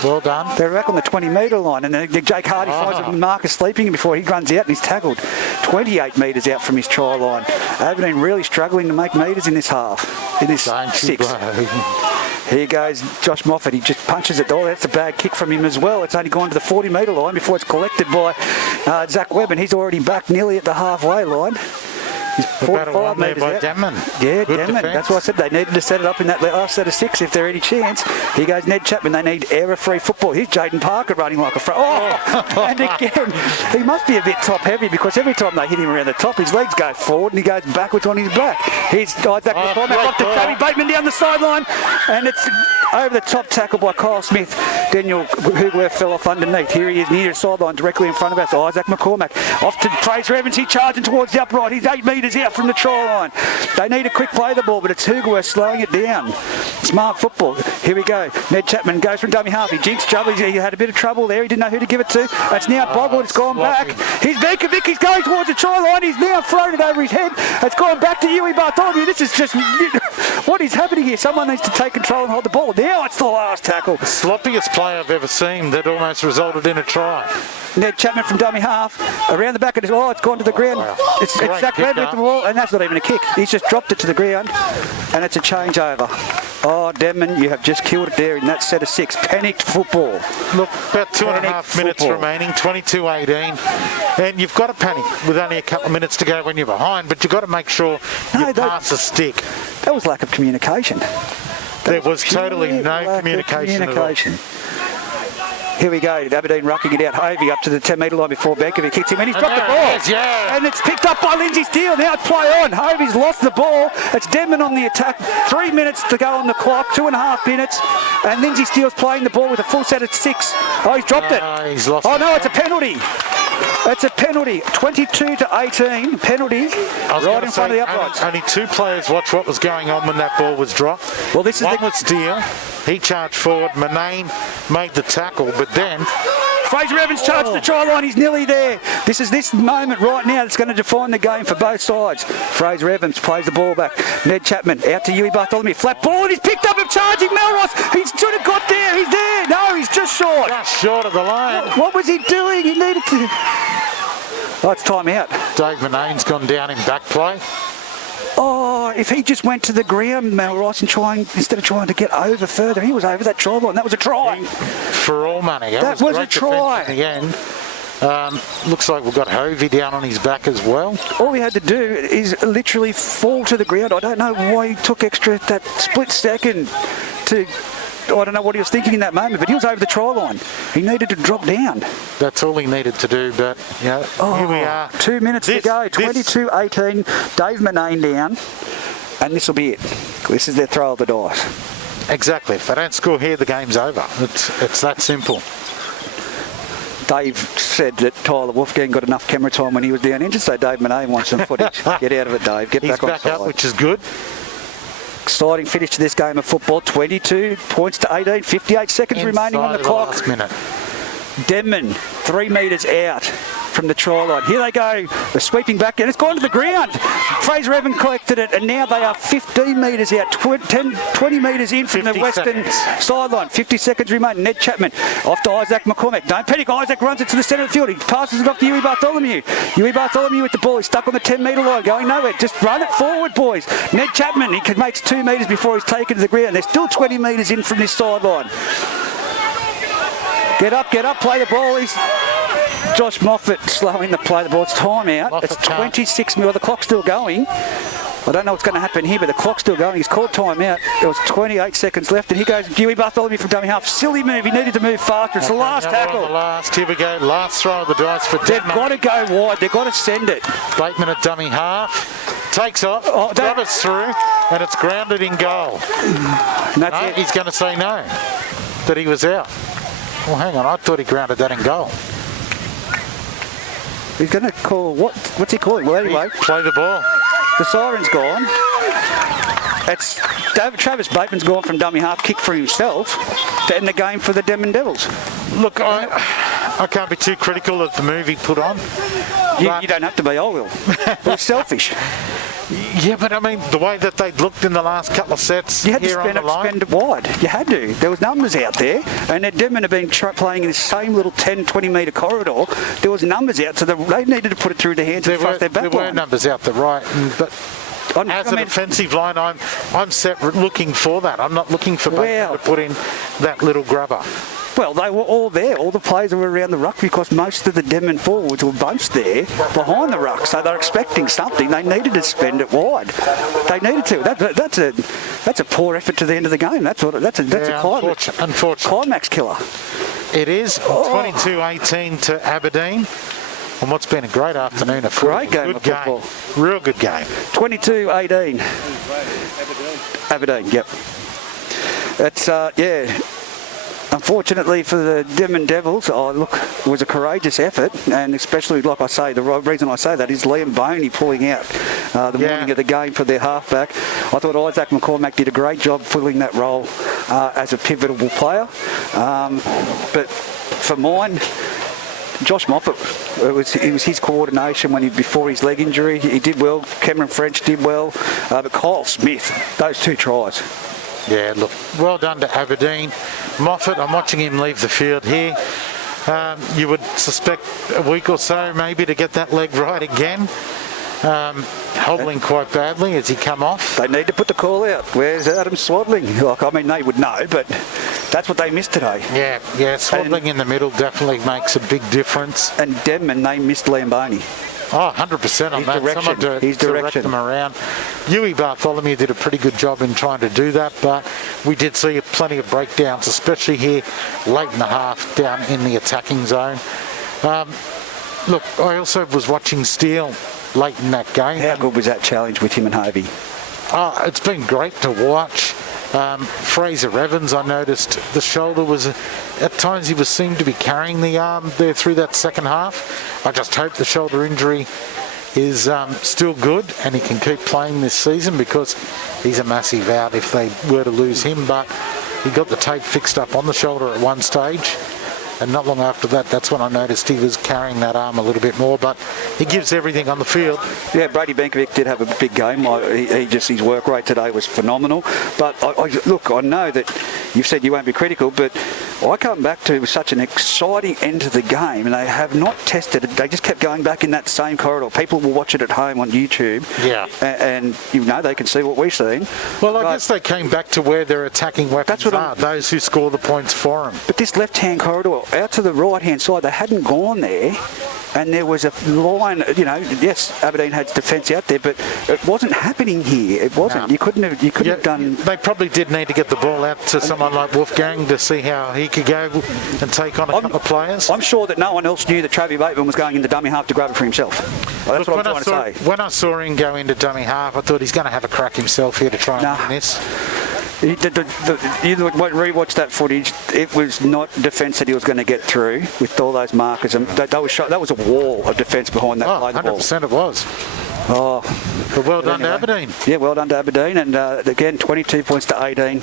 Well done. They're back on the 20 metre line, and then Jake Hardy finds Marcus sleeping before he runs out, and he's tackled 28 metres out from his try line. Aberdeen really struggling to make metres in this half, in this six. Here goes Josh Moffat. He just punches it. Oh, that's a bad kick from him as well. It's only gone to the 40 metre line before it's collected by Zach Webb, and he's already back nearly at the halfway line. He's 45 metres out. Denman. Yeah, Denman. That's why I said they needed to set it up in that last set of six if they're any chance. Here goes Ned Chapman. They need error-free football. Here's Jayden Parker running like a and again, he must be a bit top-heavy because every time they hit him around the top, his legs go forward and he goes backwards on his back. Here's Isaac McCormack off to Travie Bateman down the sideline, and it's over the top tackle by Kyle Smith. Daniel Hugler fell off underneath. Here he is near the sideline directly in front of us. Isaac McCormack off to Fraser Evans. He's charging towards the upright. He's 8 metres out from the try line. They need a quick play the ball, but it's Hugler slowing it down. Smart football. Here we go. Ned Chapman goes from dummy half. He jinxed trouble. He had a bit of trouble there. He didn't know who to give it to. That's now boggled. It's gone back. Here's Benkovic. He's going towards the try line. He's now thrown it over his head. It's gone back to Huey Bartholomew. This is just... what is happening here? Someone needs to take control and hold the ball. Now it's the last tackle. The sloppiest play I've ever seen that almost resulted in a try. Ned Chapman from dummy half, around the back of his ball, it's gone to the ground. Wow. It's Zach Webb with the ball, and that's not even a kick. He's just dropped it to the ground, and it's a changeover. Oh, Denman, you have just killed it there in that set of six. Panicked football. Look, about 2.5 minutes remaining, 22-18, and you've got to panic with only a couple of minutes to go when you're behind, but you've got to make sure you pass a stick. That was lack of communication. There was totally no communication at all. Here we go, Aberdeen rucking it out. Hovey up to the 10 metre line before Benkovic kicks him, and he's dropped the ball. And it's picked up by Lindsay Steele. Now it's play on. Hovey's lost the ball. It's Denman on the attack. 3 minutes to go on the clock, 2.5 minutes. And Lindsay Steele's playing the ball with a full set of 6. Oh, he's dropped it. He's lost it. No, it's a penalty. It's a penalty. 22-18. Penalty right in front of the uprights. Only 2 players watched what was going on when that ball was dropped. Well, this is One was Steele. He charged forward. Mcnain made the tackle, but then Fraser Evans charged the try line. He's nearly there. This is this moment right now that's going to define the game for both sides. Fraser Evans plays the ball back. Ned Chapman out to Huey Bartholomew. Flat ball, and he's picked up and charging Melross. He should have got there. He's there. No, he's just short. Just short of the line. What was he doing? He needed to... Oh, it's time out. Dave Mcnain's gone down in back play. Oh, if he just went to the ground, Melross, and instead of trying to get over further, he was over that try line. That was a try. For all money. That was a try. In the end. Looks like we've got Haye down on his back as well. All he had to do is literally fall to the ground. I don't know why he took extra that split second to... I don't know what he was thinking in that moment, but he was over the try line. He needed to drop down. That's all he needed to do, but here we are. 2 minutes to go, 22-18, Dave Mcnain down, and this will be it. This is their throw of the dice. Exactly. If they don't score here, the game's over. It's that simple. Dave said that Tyler Wolfgang got enough camera time when he was down injured, so Dave Mcnain wants some footage. Get out of it, Dave. Get back on side. He's back up, which is good. Exciting finish to this game of football. 22 points to 18. 58 seconds remaining on the clock. Last minute. Denman, 3 metres out from the try line. Here they go. They're sweeping back, and it's gone to the ground. Fraser Evans collected it, and now they are 15 metres out, 20 metres in from the western sideline. 50 seconds remaining. Ned Chapman off to Isaac McCormack. Don't panic. Isaac runs it to the centre of the field. He passes it off to Huey Bartholomew. Huey Bartholomew with the ball. He's stuck on the 10-metre line, going nowhere. Just run it forward, boys. Ned Chapman, he makes 2 metres before he's taken to the ground. They're still 20 metres in from this sideline. Get up, play the ball. He's Josh Moffat slowing the play. The ball. It's time out. Moffat it's 26 minutes. The clock's still going. I don't know what's going to happen here, but the clock's still going. He's called time out. There was 28 seconds left, and here goes Huey Bartholomew from dummy half. Silly move. He needed to move faster. It's the last tackle. Here we go. Last throw of the dice for Denman. They've got to go wide. They've got to send it. Bateman at dummy half. Takes off. Roberts through, and it's grounded in goal. And that's it. He's going to say no, that he was out. Well, hang on. I thought he grounded that in goal. He's going to call... What's he calling? Well, anyway. Play the ball. The siren's gone. It's Travis Bateman's gone from dummy half kick for himself to end the game for the Denman Devils. Look, I can't be too critical of the move he put on. You don't have to be, I will. It was selfish. Yeah, but I mean, the way that they looked in the last couple of sets, you had to here spend on the line. Spend it wide. You had to. There was numbers out there, and Denman have been playing in the same little 10, 20 metre corridor. There was numbers out, so they needed to put it through their hands and thrust their back line. There were numbers out the right, but as an offensive line, I'm set looking for that. I'm not looking for Bateman to put in that little grubber. Well, they were all there. All the players were around the ruck because most of the Denman forwards were bunched there behind the ruck. So they're expecting something. They needed to spend it wide. They needed to. That's a poor effort to the end of the game. That's a climax killer. It is 22-18 to Aberdeen. And what's been a great afternoon of football. Great game of football. Real good game. 22-18. Aberdeen, yep. It's, unfortunately for the Denman Devils, it was a courageous effort, and especially, like I say, the reason I say that is Liam Boney pulling out the morning of the game for their halfback. I thought Isaac McCormack did a great job filling that role as a pivotal player. But for mine, Josh Moffat, it was his coordination before his leg injury. He did well. Cameron French did well. But Kyle Smith, those 2 tries. Yeah, look, well done to Aberdeen. Moffat, I'm watching him leave the field here. You would suspect a week or so maybe to get that leg right again. Hobbling quite badly as he come off. They need to put the call out. Where's Adam Swaddling? They would know, but that's what they missed today. Yeah, Swaddling in the middle definitely makes a big difference. And Denman, they missed Liam Boney. Oh, 100% on that. Someone to direct them around. Huey Bartholomew did a pretty good job in trying to do that, but we did see plenty of breakdowns, especially here late in the half down in the attacking zone. Look, I also was watching Steele late in that game. How good was that challenge with him and Haye? Oh, it's been great to watch. Fraser Evans, I noticed the shoulder was, at times he seemed to be carrying the arm there through that second half. I just hope the shoulder injury is still good and he can keep playing this season, because he's a massive out if they were to lose him. But he got the tape fixed up on the shoulder at one stage. And not long after that, that's when I noticed he was carrying that arm a little bit more, but he gives everything on the field. Yeah, Brady Benkovic did have a big game. His work rate today was phenomenal. But look, I know that you've said you won't be critical, but I come back to such an exciting end to the game, and they have not tested it. They just kept going back in that same corridor. People will watch it at home on YouTube. Yeah. And they can see what we've seen. Well, I guess they came back to where their attacking weapons are, those who score the points for them. But this left-hand corridor, out to the right-hand side, they hadn't gone there. And there was a line, yes, Aberdeen had defence out there, but it wasn't happening here. It wasn't. No. You couldn't have done... They probably did need to get the ball out to someone like Wolfgang to see how he could go and take on a couple of players. I'm sure that no one else knew that Travis Bateman was going into dummy half to grab it for himself. Well, that's what I'm trying to say. When I saw him go into dummy half, I thought he's going to have a crack himself here to try and win this. You rewatch that footage. It was not defence that he was going to get through with all those markers, and that was a wall of defence behind that play. 100% it was. Oh, but well done to Aberdeen. Yeah, well done to Aberdeen, and again, 22 points to 18.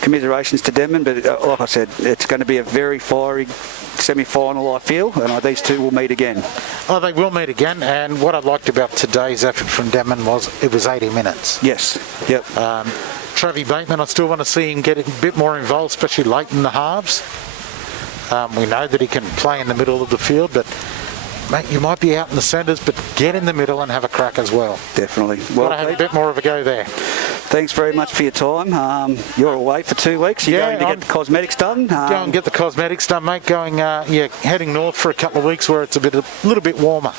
Commiserations to Denman, but like I said, it's going to be a very fiery semi-final, I feel, and these two will meet again. Oh, they will meet again, and what I liked about today's effort from Denman was it was 80 minutes. Yes, yep. Travis Bateman, I still want to see him get a bit more involved, especially late in the halves. We know that he can play in the middle of the field, but mate, you might be out in the centres, but get in the middle and have a crack as well. Definitely. Well, got to have a bit more of a go there. Thanks very much for your time. You're away for 2 weeks. You're going to get the cosmetics done. Go and get the cosmetics done, mate. Heading north for a couple of weeks where it's a little bit warmer.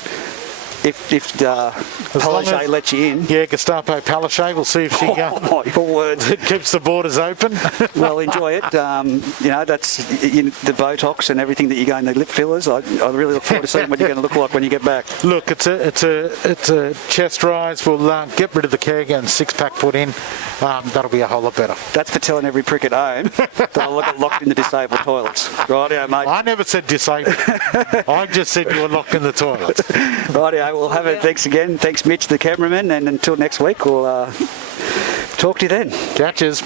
If Palaszczuk lets you in. Yeah, Gestapo Palaszczuk. We'll see if she your words. It keeps the borders open. Well, enjoy it. That's the Botox and everything that you're going, the lip fillers. I really look forward to seeing what you're going to look like when you get back. Look, it's a chest rise. We'll get rid of the keg and six-pack put in. That'll be a whole lot better. That's for telling every prick at home that I'll get locked in the disabled toilets. Rightio, mate. I never said disabled. I just said you were locked in the toilets. Rightio, we'll have it. Thanks again. Thanks, Mitch, the cameraman. And until next week, we'll talk to you then. Catches.